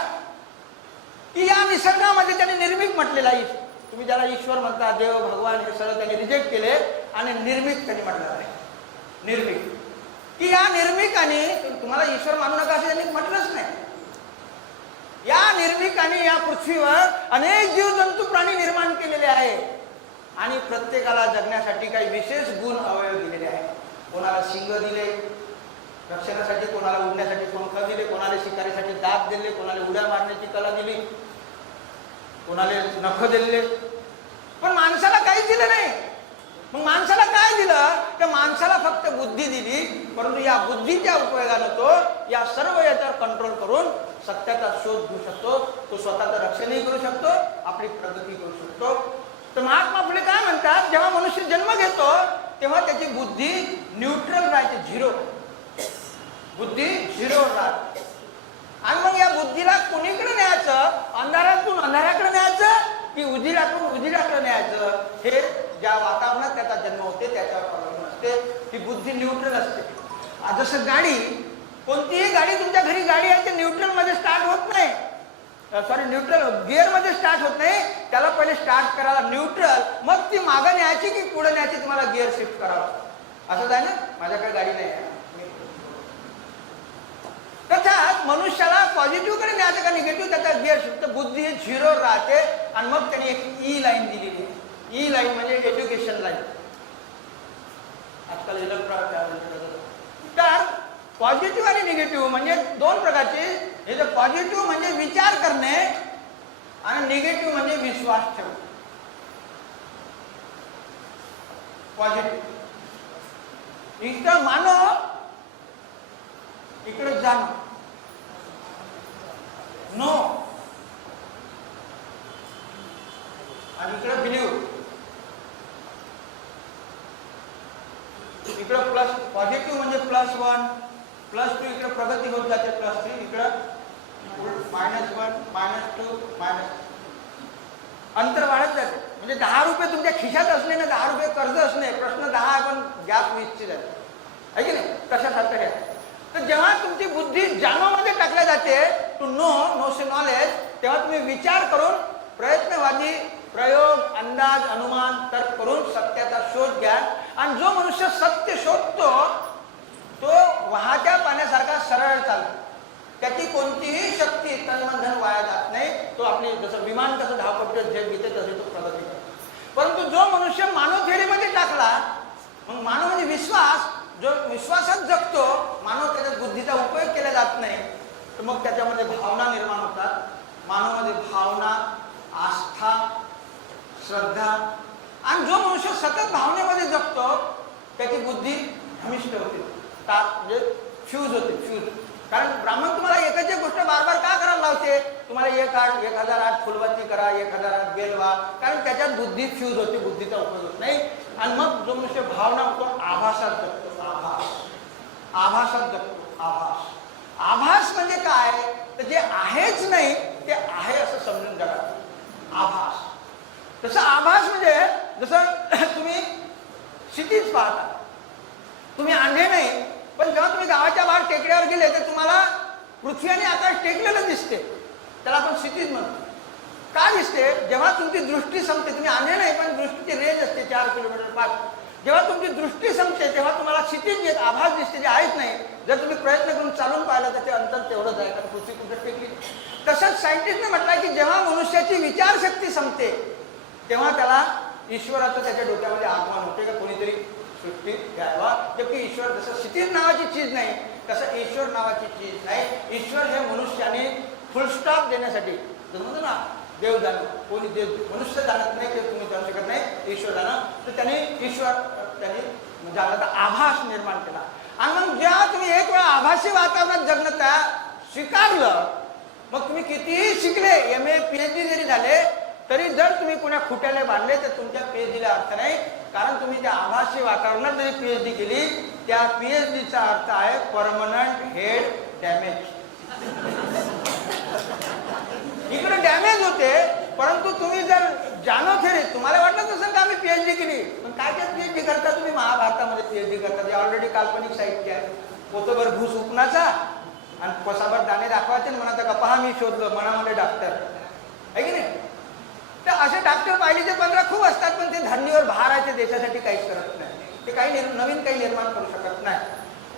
की या निसर्गामध्ये त्यांनी निर्मिक म्हटलेला आहे. तुम्ही ज्याला ईश्वर म्हणता, देव भगवान, हे सगळं त्यांनी रिजेक्ट केले आणि निर्मिक त्यांनी म्हटलं आहे. निर्मिक की या निर्मिकाने, तुम्हाला ईश्वर मानू नका असं त्यांनी म्हटलंच नाही, या निर्मिकाने या पृथ्वीवर अनेक जीवजंतू प्राणी निर्माण केलेले आहे आणि प्रत्येकाला जगण्यासाठी काही विशेष गुण अवयव दिलेले आहेत. कोणाला शिंग दिले रक्षणासाठी, कोणाला उडण्यासाठी पंख दिले, कोणाला शिकारीसाठी दात दिले, कोणाला उड्या मारण्याची कला दिली, कोणाला नख दिले, पण माणसाला काहीच दिलं नाही. मग माणसाला काय दिलं? तर माणसाला फक्त बुद्धी दिली, परंतु या बुद्धीच्या उपयोगानं तो या सर्व याच्यावर कंट्रोल करून सत्याचा शोध घेऊ शकतो, तो स्वतःचं रक्षणही करू शकतो, आपली प्रगती करू शकतो. तर महात्मा फुले काय म्हणतात, जेव्हा मनुष्य जन्म घेतो तेव्हा त्याची बुद्धी न्यूट्रल राहते, झिरो, बुद्धी झिरो राहते. आणि मग या बुद्धीला कुणीकडे न्यायचं, अंधारातून अंधाराकडे न्यायचं की उजिरातून उजिराकडे न्यायचं, हे ज्या वातावरणात त्याचा जन्म होते त्याच्यावर अवलंबून असते. ही बुद्धी न्यूट्रल असते. जसं गाडी, कोणतीही गाडी, तुमच्या घरी गाडी आहे ते न्यूट्रल मध्ये स्टार्ट होत नाही, सॉरी न्यूट्रल गिअर मध्ये स्टार्ट होत नाही, त्याला पहिले स्टार्ट करायला न्यूट्रल, मग ती मागं न्यायची की पुढे न्यायची तुम्हाला गिअर शिफ्ट करावं. असंच आहे ना, माझ्याकडे गाडी नाही आहे. तशाच मनुष्याला पॉझिटिव्ह कडे न्यायचं का निगेटिव्ह, त्याचा गिअर शिफ्ट, बुद्धी झिरो राहते. आणि मग त्यांनी एक ई लाईन दिलेली आहे. ई लाईन म्हणजे एज्युकेशन लाईन. आजकाल तर पॉझिटिव्ह आणि निगेटिव्ह म्हणजे दोन प्रकारचे. हे जे पॉझिटिव्ह म्हणजे विचार करणे आणि निगेटिव्ह म्हणजे विश्वास ठेवणे. पॉझिटिव्ह इकडं मानो, इकडे जाणं, नो, आणि इकडे बिलीव्ह. इकडं प्लस, पॉझिटिव्ह म्हणजे +1, +2, इकडे प्रगती होत जाते, +3, इकडं -1, -2, अंतर वाढत जाते. म्हणजे 10 रुपये तुमच्या खिशात असले ना, 10 रुपये कर्ज असणे, प्रश्न 10 पण गॅप 20ची जाते, आहे की नाही, तशासारखं आहे. तर जेव्हा तुमची बुद्धी जाणवामध्ये टाकल्या जाते, टू नो से नॉलेज, तेव्हा तुम्ही विचार करून प्रयत्नवादी प्रयोग, अंदाज, अनुमान, तर्क करून सत्याचा शोध घ्या. आणि जो मनुष्य सत्य शोधतो तो वाहत्या पाण्यासारखा सरळ चालतो, त्याची कोणतीही शक्ती तन्मधन वाया जात नाही. तो आपली जसं विमान कसं धावपट्टीत झेप घेते तसे तो प्रगती करतो. परंतु जो मनुष्य मानव थेअरीमध्ये टाकला, मग मानव म्हणजे विश्वास, जो विश्वासात जगतो, मानव त्याच्या बुद्धीचा उपयोग केला जात नाही, तर मग त्याच्यामध्ये भावना निर्माण होतात. मानवामध्ये भावना, आस्था, श्रद्धा. आणि जो मनुष्य सतत भावनेमध्ये जगतो त्याची बुद्धी धमिष्ठ होते, म्हणजे फ्यूज होते, फ्यूज. कारण ब्राह्मण तुम्हाला एकच एक गोष्ट बार बार का करायला लावते, तुम्हाला 1008 फुलवाती करा, 1008 बेल व्हा, कारण त्याच्यात बुद्धी फ्यूज होते, बुद्धीचा उपयोग होत नाही. आणि मग जो मनुष्य भावना होतो, आभासात जगतो, आभासात जगतो, आभास. आभास म्हणजे काय, तर जे आहेच नाही ते आहे असं समजून जगा, आभास. तसं आभास म्हणजे जसं तुम्ही क्षितिज पाहता, तुम्ही अंधे नाही, पण जेव्हा तुम्ही गावाच्या बाहेर टेकड्यावर गेले तर तुम्हाला पृथ्वी आणि आकाश टेकलेलं दिसते, त्याला आपण क्षितिज म्हणतो. का दिसते? जेव्हा तुमची दृष्टी संपते, तुम्ही अंधे नाही पण दृष्टीची रेंज असते 4 किलोमीटर 5, जेव्हा तुमची दृष्टी संपते तेव्हा तुम्हाला क्षितिज जे आभास दिसते, जे आहेच नाही. जर तुम्ही प्रयत्न करून चालून पाहिलं तर ते अंतर तेवढंच आहे, कारण पृथ्वी कुठे टेकली. तसंच सायंटिस्टने म्हटलं की जेव्हा मनुष्याची विचारशक्ती संपते तेव्हा त्याला ईश्वराचं त्याच्या डोक्यामध्ये आगमन होते, का कोणीतरी सृष्टी द्यावा. जबकि ईश्वर जसं क्षितिज नावाची चीज नाही तसं ईश्वर नावाची चीज नाही. ईश्वर हे मनुष्याने फुलस्टॉप देण्यासाठी, म्हणतो ना देव जाणं, कोणी देव मनुष्य जाणत नाही, ते तुम्ही जाणू शकत नाही, ईश्वर जाणं. तर त्यांनी ईश्वर त्यांनी जाणण्याचा आभास निर्माण केला. आणि मग जेव्हा तुम्ही एक वेळा आभासी वातावरणात जगणं त्या स्वीकारलं, मग तुम्ही कितीही शिकले, MA PhD जरी झाले तरी जर तुम्ही कोणा खुट्याने बांधले तर तुमच्या PhDला अर्थ नाही. कारण तुम्ही त्या आभासी वातावरणात जरी PhD केली, त्या PhDचा अर्थ आहे परमनंट हेड डॅमेज. इकडे डॅमेज होते, परंतु तुम्ही जर जाणव थेरी, तुम्हाला वाटलं नसेल का आम्ही PhD केली, पण काय काय PhD करता तुम्ही, महाभारतामध्ये PhD करता, जे ऑलरेडी काल्पनिक साहित्य आहे. पोतभर भूस उपनाचा आणि कोसाभर दाणे दाखवायचे, म्हणायचं का पहा मी शोधलं, मनामध्ये डॉक्टर आहे की नाही. तर असे डॉक्टर पाहिलेचे 15 खूप असतात, पण ते धरणीवर भार आहे, ते देशासाठी काहीच करत नाही, ते काही नवीन काही निर्माण करू शकत नाही.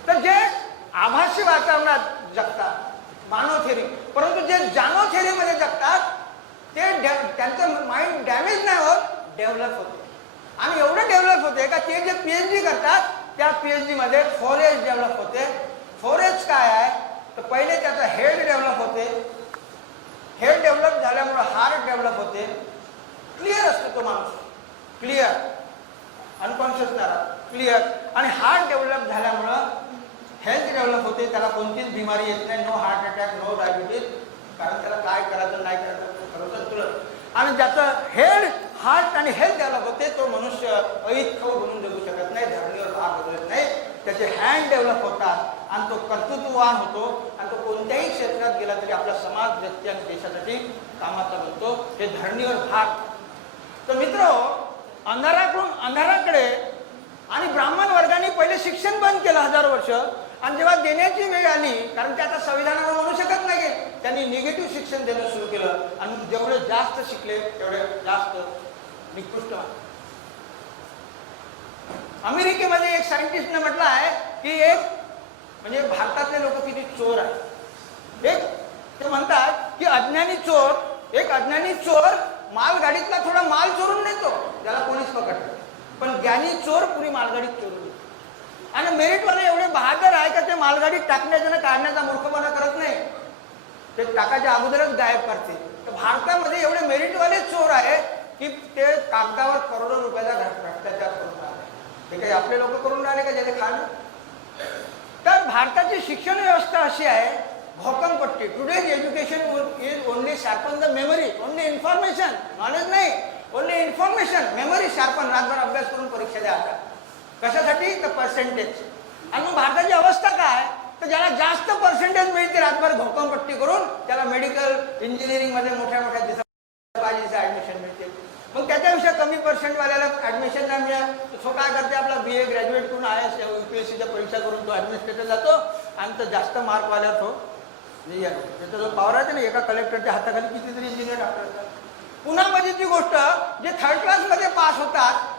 तर जे आभासी वातावरणात जगतात मानव थेरी, परंतु जे जाणव थेरीमध्ये जगतात ते त्यांचं माइंड डॅमेज नाही होत, डेव्हलप होते. आणि एवढं डेव्हलप होते का ते जे PhD करतात त्या PhD मध्ये फोरेज डेव्हलप होते. फोरेज काय आहे तर पहिले त्याचा हेड डेव्हलप होते. हेड डेव्हलप झाल्यामुळे हार्ट डेव्हलप होते. क्लिअर असतो तो माणूस, क्लिअर, अनकॉन्शियस नाही, क्लिअर. आणि हार्ट डेव्हलप झाल्यामुळं हेल्थ डेव्हलप होते. त्याला कोणतीच बिमारी येत नाही, no heart attack, no diabetes, कारण त्याला काय करायचं नाही करायचं संतुलन. आणि ज्याचं हेड, हार्ट आणि हेल्थ डेव्हलप होते तो मनुष्य ऐतखाऊ बनून जगू शकत नाही, धरणीवर भाग बदलत नाही. त्याचे हँड डेव्हलप होतात आणि तो कर्तृत्ववान होतो आणि तो कोणत्याही क्षेत्रात गेला तरी आपला समाज, व्यक्ती आणि देशासाठी कामाचा बनतो. हे धरणीवर भाग. तर मित्र, अंधाराकडून अंधाराकडे आणि ब्राह्मण वर्गाने पहिले शिक्षण बंद केलं 1000 वर्ष. आणि जेव्हा देण्याची वेळ आली, कारण ते आता संविधानावर म्हणू शकत नाही, त्यांनी निगेटिव्ह शिक्षण देणं सुरू केलं. आणि जेवढे जास्त शिकले तेवढे जास्त निकृष्ट. अमेरिकेमध्ये एक सायंटिस्टने म्हटलं आहे की एक म्हणजे भारतातले लोक किती चोर आहेत. एक ते म्हणतात की अज्ञानी चोर, एक अज्ञानी चोर मालगाडीतला थोडा माल चोरून नेतो, त्याला पोलीस पकडतो. पण ज्ञानी चोर पुरी मालगाडीत चोरून नेतो. आणि मेरिटवाले एवढे बहादर आहे का ते मालगाडीत टाकण्याचा काढण्याचा मूर्खपणा करत नाही, ते टाकाच्या अगोदरच गायब करते. तर भारतामध्ये एवढे मेरिटवाले चोर आहे की ते कागदावर करोडो रुपयाचा भ्रष्टाचार करून राहिले. ते काही आपले लोक करून राहिले का ज्याने खाणं. तर भारताची शिक्षण व्यवस्था अशी आहे, भोकमपट्टी. Today's education is only sharpen the memory, only information, knowledge नाही, ओनली इन्फॉर्मेशन. मेमरी शार्पन, रातभर अभ्यास करून परीक्षा द्या. कशासाठी तर पर्सेंटेज. आणि मग भारताची अवस्था काय तर ज्याला जास्त पर्सेंटेज मिळते रातभर भोकमपट्टी करून त्याला मेडिकल इंजिनिअरिंग मध्ये मोठ्या मोठ्या पाहिजे ऍडमिशन मिळते. मग त्याच्यापेक्षा कमी पर्सेंटवाल्याला ऍडमिशन नाही मिळत, तो काय करते, आपला BA ग्रॅज्युएट करून IAS UPSCच्या परीक्षा करून तो ऍडमिनिस्ट्रेटर जातो आणि तो जास्त मार्कवाल्या तो त्याचा जो पॉवर आहे ना, एका कलेक्टरच्या हाताखाली कितीतरी इंजिनियर डॉक्टर असतात. पुन्हा मजेची गोष्ट, जे 3rd क्लासमध्ये पास होतात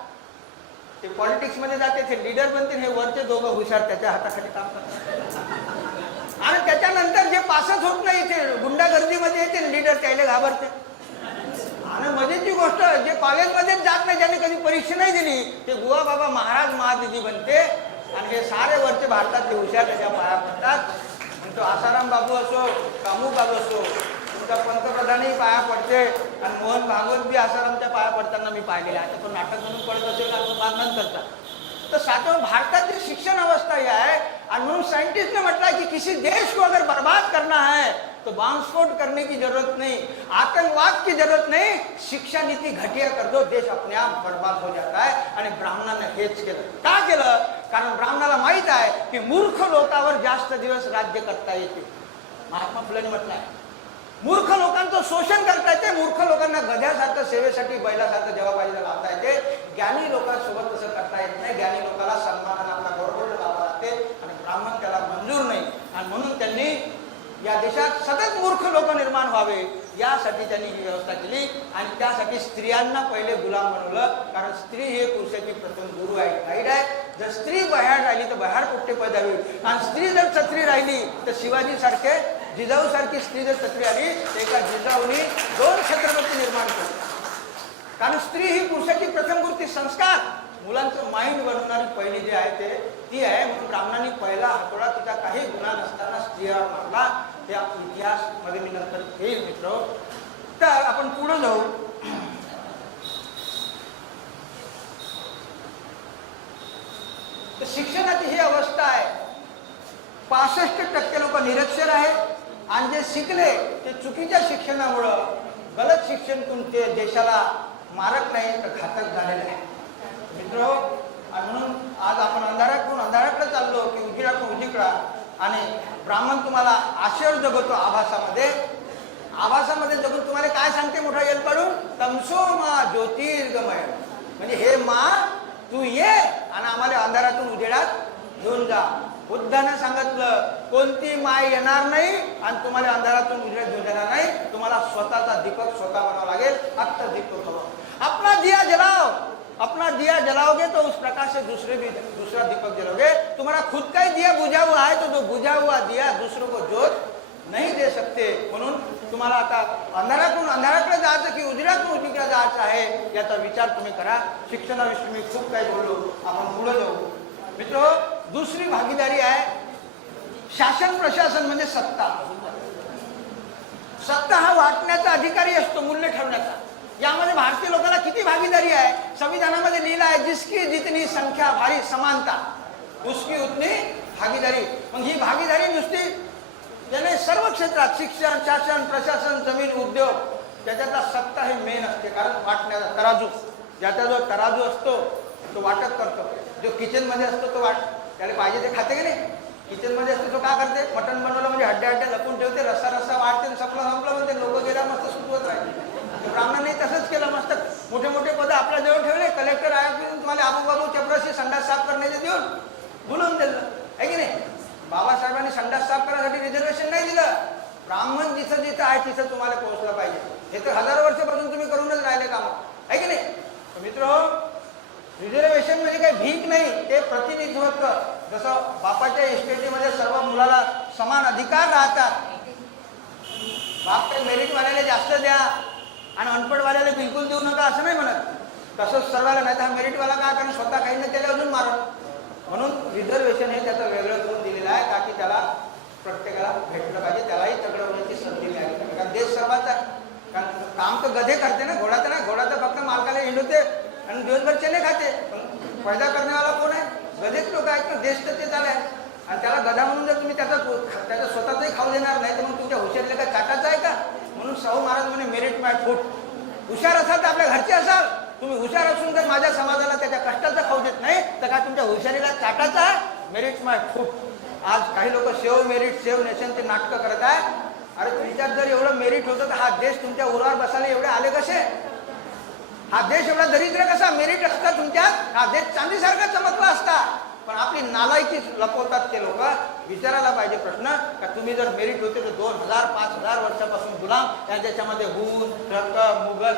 ते पॉलिटिक्स मध्ये जाते, ते लीडर बनते. हे वरचे दोघं हुशार त्याच्या हाताखाली काम करतात. आणि त्याच्यानंतर जे पासच होत नाही ते गुंडागर्दीमध्ये येते, लीडर त्याला घाबरते. आणि मजेची गोष्ट, जे कॉलेजमध्येच जात नाही, ज्याने कधी परीक्षा नाही दिली, ते बुवा बाबा महाराज महादिदी बनते. आणि हे सारे वरचे भारतातले हुशार त्याच्या पाया पडतात. तो आसाराम बाबू असो, कामू बाबू असो, तुमचा पंतप्रधानही पाया पडते. आणि मोहन भागवत बी आसारामच्या पाया पडताना मी पाहिलेला आहे. पण नाटक म्हणून पडत असेल का बांधण करतात. तर सातवं भारताची शिक्षण अवस्था ही आहे. आणि म्हणून साइंटिस्ट ने म्हटला कि किसी देश को अगर बर्बाद करना है तो बॉम्बस्फोट करने की जरूरत नहीं, आतंकवाद की जरूरत नहीं, शिक्षा नीति घटिया कर दो, देश अपने आप बर्बाद हो जाता है. आणि ब्राह्मणाने हेच केलं. का केलं? कारण ब्राह्मणाला माहित आहे की मूर्ख लोकांवर जास्त दिवस राज्य करता येते. महात्मा फुलेंनी म्हटलंय, मूर्ख लोकांचं शोषण करता येते, मूर्ख लोकांना गध्यासारखं सेवेसाठी बैलासारखं जेव्हा पाहिजे लावता येते. ज्ञानी लोकांसोबत तसं करता येत नाही. ज्ञानी लोकांना सन्मानाने आपला गौरव लावा लागते आणि ब्राह्मण त्याला मंजूर नाही. आणि म्हणून त्यांनी या देशात सतत मूर्ख लोक निर्माण व्हावे यासाठी त्यांनी ही व्यवस्था केली. आणि त्यासाठी स्त्रियांना पहिले गुलाम बनवलं, कारण स्त्री हे पुरुषाची प्रथम गुरु आहे, गाईड आहे. जर स्त्री बहाड राहिली तर बहाड कुठे पैदा होईल. आणि स्त्री जर छत्री राहिली तर शिवाजी सारखे, जिजाऊ सारखी स्त्री जर छत्री आली तर एका जिजाऊनी 2 छत्रपती निर्माण केले. कारण स्त्री ही पुरुषाची प्रथम गुरुती. संस्कार, मुलांचं माइंड बनवणारी पहिली जी आहे ती आहे. म्हणून ब्राह्मणांनी पहिला हातोडा तिचा काही गुन्हा नसताना स्त्रियावर मारला. त्या इतिहास मध्ये मी नंतर येईल मित्र. तर आपण पुढे जाऊ. तर शिक्षणाची ही अवस्था आहे. 65% लोक निरक्षर आहेत. आणि जे शिकले ते चुकीच्या शिक्षणामुळं, गलत शिक्षण ते देशाला मारक नाही तर घातक झालेले आहे मित्र. आणि म्हणून आज आपण अंधाराकडून अंधाराकडे चाललो की उजिराकडून उजिकडा. आणि ब्राह्मण तुम्हाला आशेवर जगवतो आभासामध्ये. आभासामध्ये जगून तुम्हाला काय सांगते मोठा येल पाडून, तमसो मा ज्योतिर्गमय. म्हणजे हे मा तू ये आणि आम्हाला अंधारातून उजेडात घेऊन जा. बुद्धाने सांगितलं कोणती माय येणार नाही आणि तुम्हाला अंधारातून उजेडात घेऊन जाणार नाही. तुम्हाला स्वतःचा दीपक स्वतः बनावा लागेल. फक्त दीपक हवा. अपना दिया जलाओ, अपना दिया जलाओगे तो उस प्रकाश से दूसरा दीपक जलाओगे। तुम्हारा खुद का ही दिया बुझा हुआ है, तो जो बुझा हुआ दिया दूसरों को जोत नाही दे सकते। म्हणून तुम्हाला आता अंधारातून अंधाराकडे जायचं की उजेडातून उजेडाकडे जायचं आहे याचा विचार तुम्ही करा। शिक्षणाविषयी मी खूप काही बोललो, आपण पुढे जाऊ। मित्र, दुसरी भागीदारी आहे शासन प्रशासन म्हणजे सत्ता। सत्ता हा वाटण्याचा अधिकारी असतो, मूल्य ठरवण्याचा। यामध्ये भारतीय लोकांना किती भागीदारी आहे? संविधानामध्ये लिहिलं आहे जिसकी जितनी संख्या भारी समानता उसकी उतनी भागीदारी। मग ही भागीदारी नुसती याने सर्व क्षेत्रात शिक्षण, शासन, प्रशासन, जमीन, उद्योग त्याच्यातला सत्ता हे मेन असते। कारण वाटण्याचा तराजू, ज्याचा जो तराजू असतो तो वाटप करतो। जो किचन मध्ये असतो तो त्याला पाहिजे ते खाते की नाही? किचन मध्ये असतो तो काय करते? मटण बनवलं म्हणजे हड्ड्या लपून ठेवते, रस्सा रस्सा वाढते, संपलं म्हणजे लोक गेला मस्त सुटवत राहिले। ब्राह्मणांनी तसंच केलं, मस्त मोठे मोठे पद आपल्या जवळ ठेवले। कलेक्टर आहे तुम्हाला आबू बाबू चपराशी संडास साफ करण्याचे देऊन बोलवून दिलं आहे की नाही? बाबासाहेबांनी संडास साफ करण्यासाठी रिझर्वेशन नाही दिलं। ब्राह्मण जिथं जिथं आहे तिथं तुम्हाला पोहोचलं पाहिजे। हे तर हजारो वर्षापासून तुम्ही करूनच राहिले काम आहे की नाही? मित्र, रिझर्वेशन म्हणजे काही भीक नाही, ते प्रतिनिधित्व। जसं बापाच्या इस्टेटीमध्ये सर्व मुलाला समान अधिकार राहतात, बाप काही मेरिटवाल्याला जास्त द्या आणि अनपडवाल्याला बिलकुल देऊ नका असं नाही म्हणत। तसंच सर्वाला नाही तर मेरिटवाला काय कारण स्वतः काही नाही त्याला अजून मारत। म्हणून रिझर्वेशन हे त्याचं वेगळं करून दिलेलं आहे का की त्याला प्रत्येकाला भेटलं पाहिजे, त्यालाही तगडं होण्याची संधी मिळाली पाहिजे। कारण देश सर्वांचा, कारण काम तर गधे करते ना, घोडा तर नाही। घोडा तर फक्त मालकाला हिंडवते आणि दिवसभर चेने खाते, पण पैदा करण्यावाला कोण आहे? गधेच लोक आहेत ना। देश तर ते चालू आहे आणि त्याला गधा म्हणून जर तुम्ही त्याचा स्वतःचाही खाऊ देणार नाही तर मग तुमच्या हुशारीला काय चाटायचं आहे का? म्हणून शाहू महाराज म्हणे मेरिट माय फूड। हुशार असाल तर आपल्या घरचे असाल, तुम्ही हुशार असून जर माझ्या समाजाला त्याच्या कष्टाचा खाऊ देत नाही तर काय तुमच्या हुशारीला चाटायचं आहे? मेरिट माय फूड। आज काही लोक सेव मेरिट सेव नेशन ते नाटकं करत आहे। अरे तुमच्यात जर एवढं मेरिट होतं तर हा देश तुमच्या उरावर बसायला एवढे आले कसे? हा देश एवढा दरिद्र कसा? मेरिट असतं तुमच्यात, हा देश चांदीसारखा चमकला असता। पण आपली नालायकी लपवतात ते लोक। विचारायला पाहिजे प्रश्न का तुम्ही जर मेरिट होते तर 2000 5000 वर्षापासून गुलाम त्याच्यामध्ये हुन, ट्रक, मुघल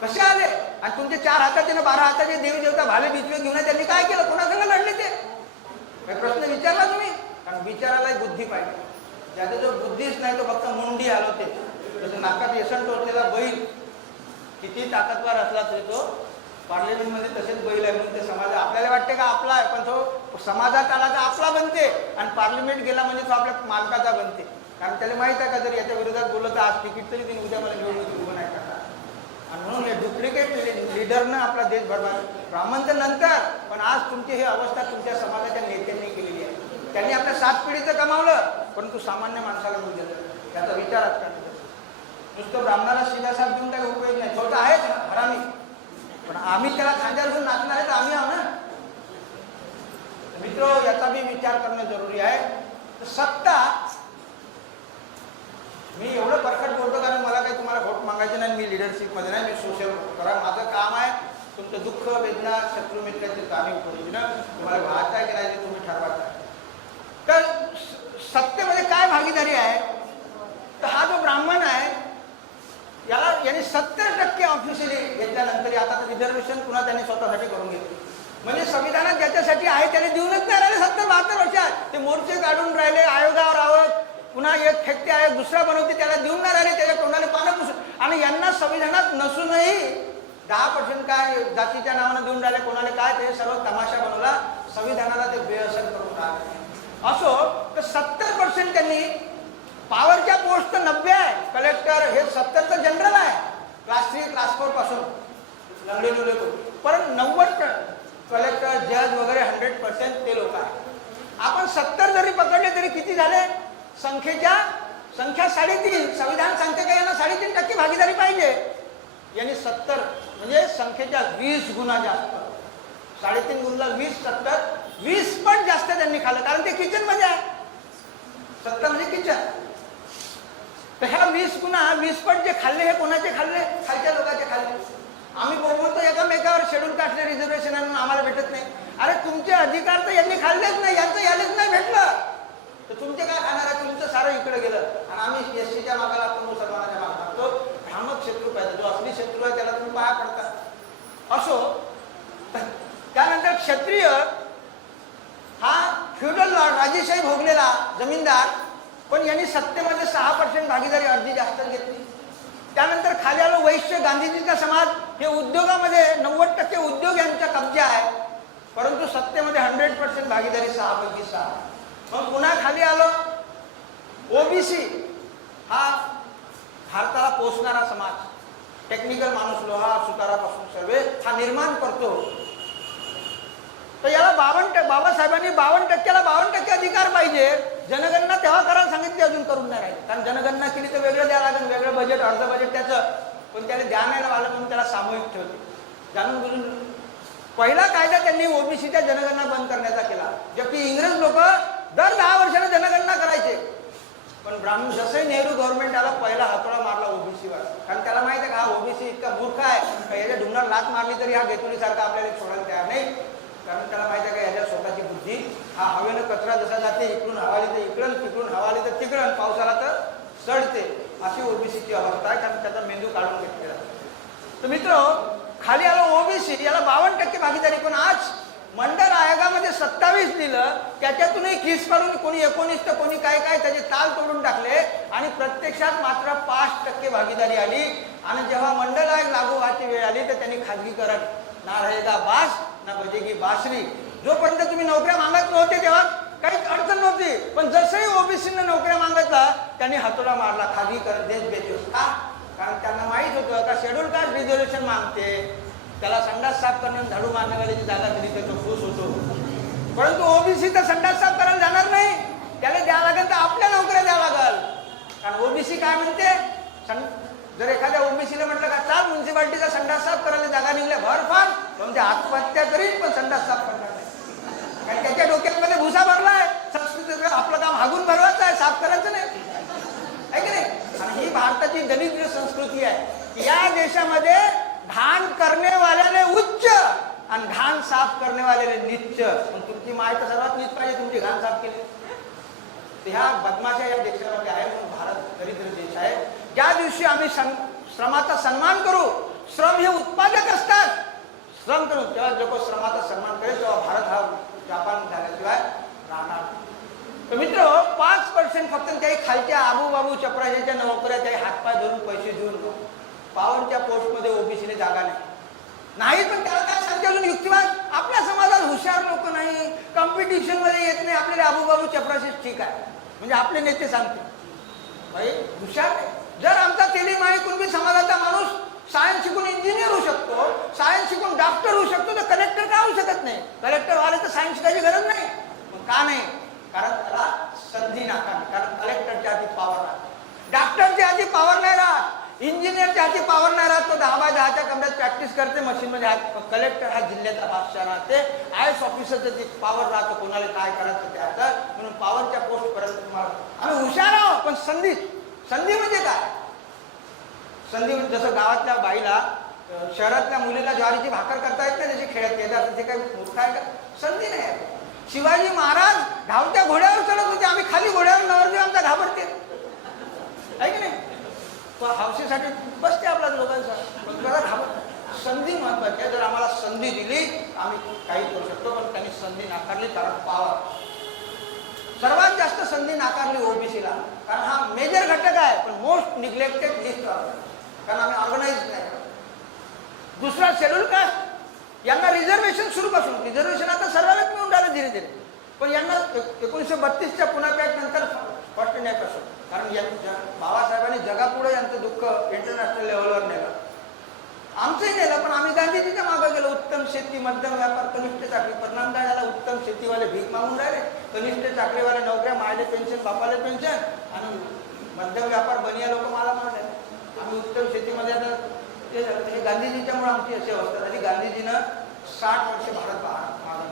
कसे आले? आणि तुमचे 4 हाताचे ना 12 हाताचे देवी देवता भाले बिचवे घेऊन त्यांनी काय केलं? कोणासंग लढले ते? प्रश्न विचारला तुम्ही? कारण विचारायला बुद्धी पाहिजे। ज्याचा जो बुद्धीच नाही तो फक्त मुंडी हलवते। जसं नाकात येसन टोचलेला बैल किती ताकदवार असला तरी तो पार्लमेंटमध्ये तसेच बैल आहे। म्हणून ते समाज आपल्याला वाटते का आपला आहे, पण तो समाजात आला तर आपला बनते आणि पार्लमेंट गेला म्हणजे तो आपल्या मालकाचा बनते। कारण त्याला माहित आहे का जर याच्या विरोधात बोललं तर आज तिकीट तरी देईन, उद्या मला निवडणूक उभं नाही करणार। आणि म्हणून हे डुप्लिकेट लीडरनं आपला देश बरबाद। ब्राह्मण तर नंतर, पण आज तुमची ही अवस्था तुमच्या समाजाच्या नेत्यांनी केलेली आहे। त्यांनी आपल्या 7 पिढीचं कमावलं, परंतु सामान्य माणसाला मिळू दिलं। त्याचा विचारच करण्याचा नुसतं ब्राह्मणाला शिव्यासाप देऊन काही उपयोग नाही। तो तर आहेच हरामी, पण आम्ही त्याला खांद्यावर घेऊन नाचणार आहे तर आम्ही आहो ना। मित्र, याचा बी विचार करणं जरुरी आहे। तर सत्ता, मी एवढं परखड बोलतो कारण मला काही तुम्हाला व्होट मागायचे नाही। मी लिडरशिपमध्ये नाही, मी सोशल करा, माझं काम आहे तुमचं दुःख वेदना शत्रू मित्राची जाणीव करून ना तुम्हाला व्हायचं आहे की नाही ते तुम्ही ठरवायचं। तर सत्तेमध्ये काय भागीदारी आहे? तर हा जो ब्राह्मण आहे याने 70% ऑफिशियली घेतल्यानंतर आता रिझर्वेशन पुन्हा त्यांनी स्वतःसाठी करून घेतले। म्हणजे संविधानात ज्याच्यासाठी आहे त्याने देऊनच नाही राहिले 70-72 वर्षात। ते मोर्चे काढून राहिले, आयोगावर आहोत, पुन्हा एक फेकते आयोग दुसरा बनवते, त्याला देऊन नाही राहिले, त्याच्या तोंडाने पानं पुसून। आणि यांना संविधानात नसूनही 10% काय जातीच्या नावानं देऊन राहिले, कोणाला काय, ते सर्व तमाशा बनवला। संविधानाला ते बेअसर करून राहिले। असो तर 70% त्यांनी पॉवरच्या पोस्ट तर 90 आहे, कलेक्टर हे 70 तर जनरल आहे, क्लास 3 क्लास 4 पासून लंगडे लुले पण 90 कलेक्टर जज वगैरे 100% ते लोक आहे। आपण 70 जरी पकडले तरी किती झाले? संख्या 3.5, संविधान सांगते का यांना 3.5% भागीदारी पाहिजे। यांनी 70 म्हणजे संख्येच्या 20 गुणा जास्त, 3.5 गुणला 20, 70 20 पट जास्त त्यांनी खाल्लं, कारण ते किचन मध्ये आहे। 70 म्हणजे किचन, तर ह्या 20 गुणा 20 पट जे खाल्ले हे कोणाचे खाल्ले? खालच्या लोकांचे खाल्ले। आम्ही बोलतो एकामेकावर शेड्यूल काढले रिझर्वेशन आणून आम्हाला भेटत नाही। अरे तुमचे अधिकार तर यांनी खाल्लेच नाही, यांचं यालेच नाही भेटलं तर तुमचे काय खाणार आहे? तुमचं सारं इकडे गेलं आणि आम्ही एसटीच्या मागाला लागतो, मुसलमानाच्या मागे लागतो। भ्रामक शत्रू पाहिजे, जो असली शत्रू आहे त्याला तुम्ही पाया पडता। असो क्षत्रिय हा फ्युडल लॉर्ड राजेशाही भोगलेला जमीनदार, पण यांनी सत्तेमध्ये 6% भागीदारी अर्धी जास्त घेतली. त्यानंतर खाली आलो वैश्य गांधीजीचा समाज. हे उद्योगामध्ये 90% उद्योग यांचा कब्जा आहे, परंतु सत्तेमध्ये 100% भागीदारी 6 पैकी 6. मग पुन्हा खाली आलो ओबीसी हा भारताला पोचणारा समाज. टेक्निकल माणूस लोहा सुतारापासून सर्वे हा निर्माण करतो. तर याला 52 बाबासाहेबांनी 52%ला 52% अधिकार पाहिजे. जनगणना तेव्हा करायला सांगितली, अजून करून नाही राहिले. कारण जनगणना केली तर वेगळं द्यावं लागेल, वेगळं बजेट, अर्ध बजेट त्याचं, पण त्याला द्या नाही आलं म्हणून त्याला सामूहिक ठेवते. जाणून बुजून पहिला कायदा त्यांनी ओबीसीच्या जनगणना बंद करण्याचा केला. जबकि इंग्रज लोक दर 10 वर्षांनी जनगणना करायचे. पण ब्राह्मण जसंही नेहरू गव्हर्नमेंट आला पहिला हातोडा मारला ओबीसीवर. कारण त्याला माहिती आहे का हा ओबीसी इतका मूर्ख आहे का याच्या ढुंगणात लात मारली तरी हा गेतुलीसारखा आपल्याला सोडायला तयार नाही. कारण त्याला माहिती आहे का याच्या स्वतःची बुद्धी, हा हवेनं कचरा जसा जाते इकडून हवाली तर इकडं, तिकडून हवाली तर तिकडं, पावसाला तर सडते, अशी ओबीसीची अवस्था आहे. कारण त्याचा मेंदू काढून घेतलेला. तर मित्र खाली आलो ओबीसी, याला 52% भागीदारी. पण आज मंडळ आयोगामध्ये 27 दिलं, त्याच्यातूनही खिस काढून कोणी 19 तर कोणी काय काय त्याचे ताल तोडून टाकले आणि प्रत्यक्षात मात्र 5% भागीदारी आली. आणि जेव्हा मंडळ आयोग लागू व्हायची वेळ आली तर त्यांनी खाजगीकरण, ना रहेगा बास ना बजेगी बासरी. जोपर्यंत तुम्ही नोकऱ्या मागत नव्हते तेव्हा काहीच अडचण नव्हती, पण जसंही ओबीसीने नोकऱ्या मागितला त्यांनी हातोडा मारला, खाजगीकरण, देश बेचूस. का? कारण त्यांना माहित होतं का शेड्यूल कास्ट रिझर्वेशन मागते, त्याला संडास साफ करणे, झाडू मारण्यावाल्याची जागा तरी त्याचा खुश होतो. परंतु ओबीसी तर संडास साफ करायला जाणार नाही, त्याला द्यावं लागेल तर आपल्या नोकऱ्या द्यावं लागेल. कारण ओबीसी काय म्हणते, जर एखाद्या ओबीसीला म्हटलं का चाल म्युन्सिपाल्टीचा संडास साफ करायला जागा निघल्या भर फार, म्हणजे आत्महत्या करीन पण संडास साफ करणार नाही. कारण त्याच्या डोक्यामध्ये भुसा भरलाय, संस्कृतीचं आपलं काम हागून भरवायचं आहे, साफ करायचं नाही, आहे की नाही. आणि ही भारताची दरिद्र संस्कृती आहे. या देशामध्ये घाण करणे वाल्याने उच्च आणि घाण साफ करणे वाल्याने नीच. पण तुमची माय तर सर्वात नीच पाहिजे, तुमची घाण साफ केली. ह्या बदमाशा या देशामध्ये आहे, म्हणून भारत दरिद्र देश आहे. ज्या दिवशी आम्ही श्रमाचा सन्मान करू, श्रम हे उत्पादक असतात, श्रम करू तेव्हा लोक श्रमाचा सन्मान करेल, तेव्हा भारत हा जापान झाल्याशिवाय राहणार. तर मित्र 5% फक्त काही खालच्या आबूबाबू चपराशाच्या नोकऱ्या, काही हातपाय धरून पैसे देऊन पॉवरच्या पोस्टमध्ये ओबीसीने जागा नाही. पण त्याला काय सांगते अजून युक्तिवाद, आपल्या समाजात हुशार लोक नाही, कॉम्पिटिशन मध्ये येत नाही, आपल्याला आबूबाबू चपराशी ठीक आहे, म्हणजे आपले नेते सांगते भाई हुशार नाही. जर आमचा तेलीमाळी कुणबी समाजाचा माणूस सायन्स शिकून इंजिनियर होऊ शकतो, सायन्स शिकून डॉक्टर होऊ शकतो, तर कलेक्टर का होऊ शकत नाही? कलेक्टर व्हायला तर सायन्स शिकायची गरज नाही. पण का नाही? कारण त्याला संधी नाकारली. कारण कलेक्टरच्या हाती पॉवर राहते, डॉक्टरच्या हाती पॉवर नाही राहत, इंजिनियरच्या हाती पॉवर नाही राहत. तो 10/10च्या कमऱ्यात प्रॅक्टिस करते मशीन मध्ये. कलेक्टर हा जिल्ह्याचा बादशाह राहते, आयएस ऑफिसरचं ते पॉवर राहतो, कोणाला काय करायचं ते हातात. म्हणून पॉवरच्या पोस्ट पर्यंत तुम्हाला आम्ही हुशार आहोत. पण संधी म्हणजे काय? संधी म्हणजे जसं गावातल्या बाईला शहरातल्या मुलीला ज्वारीची भाकर करता येत नाही, जशी खेळत येतात, ते काही मूर्ख आहे का? संधी नाही आहे. शिवाजी महाराज धावत्या घोड्यावर चढत होते, आम्ही खाली घोड्यावर नवरदेव आमचा घाबरते, आहे की नाही? तो हौसेसाठी बसते आपल्या लोकांचा, पण त्याला घाबर. संधी महत्वाची आहे. जर आम्हाला संधी दिली आम्ही काही करू शकतो, पण त्यांनी संधी नाकारली. कारण पॉवर, सर्वात जास्त संधी नाकारली ओबीसीला, कारण हा मेजर घटक आहे, पण मोस्ट निग्लेक्टेड लिस्ट आहे, कारण आम्ही ऑर्गनाइज नाही करत. दुसरा शेड्यूल कास्ट, यांना रिझर्वेशन सुरूपासून, रिझर्वेशन आता सर्वांनाच मिळून राहिलं धीरे धीरे, पण यांना 1932च्या पुन्हा पॅक्ट नंतर फर्स्ट न्यायपासून, कारण बाबासाहेबांनी जगापुढे यांचं दुःख इंटरनॅशनल लेवलवर नेलं, आमचंही नेलं, पण आम्ही गांधीजीच्या मागं गेलो. उत्तम शेती, मध्यम व्यापार, कनिष्ठ चाकरी. परिणाम काय झाला? उत्तम शेतीवाले भीक मागून राहिले, कनिष्ठ चाकरीवाले नोकऱ्या, मायले पेन्शन, बापाले पेन्शन, आणि मध्यम व्यापार बनिया लोक मला म्हणत आहे. आम्ही उत्तम शेतीमध्ये आता हे गांधीजीच्यामुळे आमची अशी अवस्था झाली. गांधीजीनं 60 वर्ष भारत मागं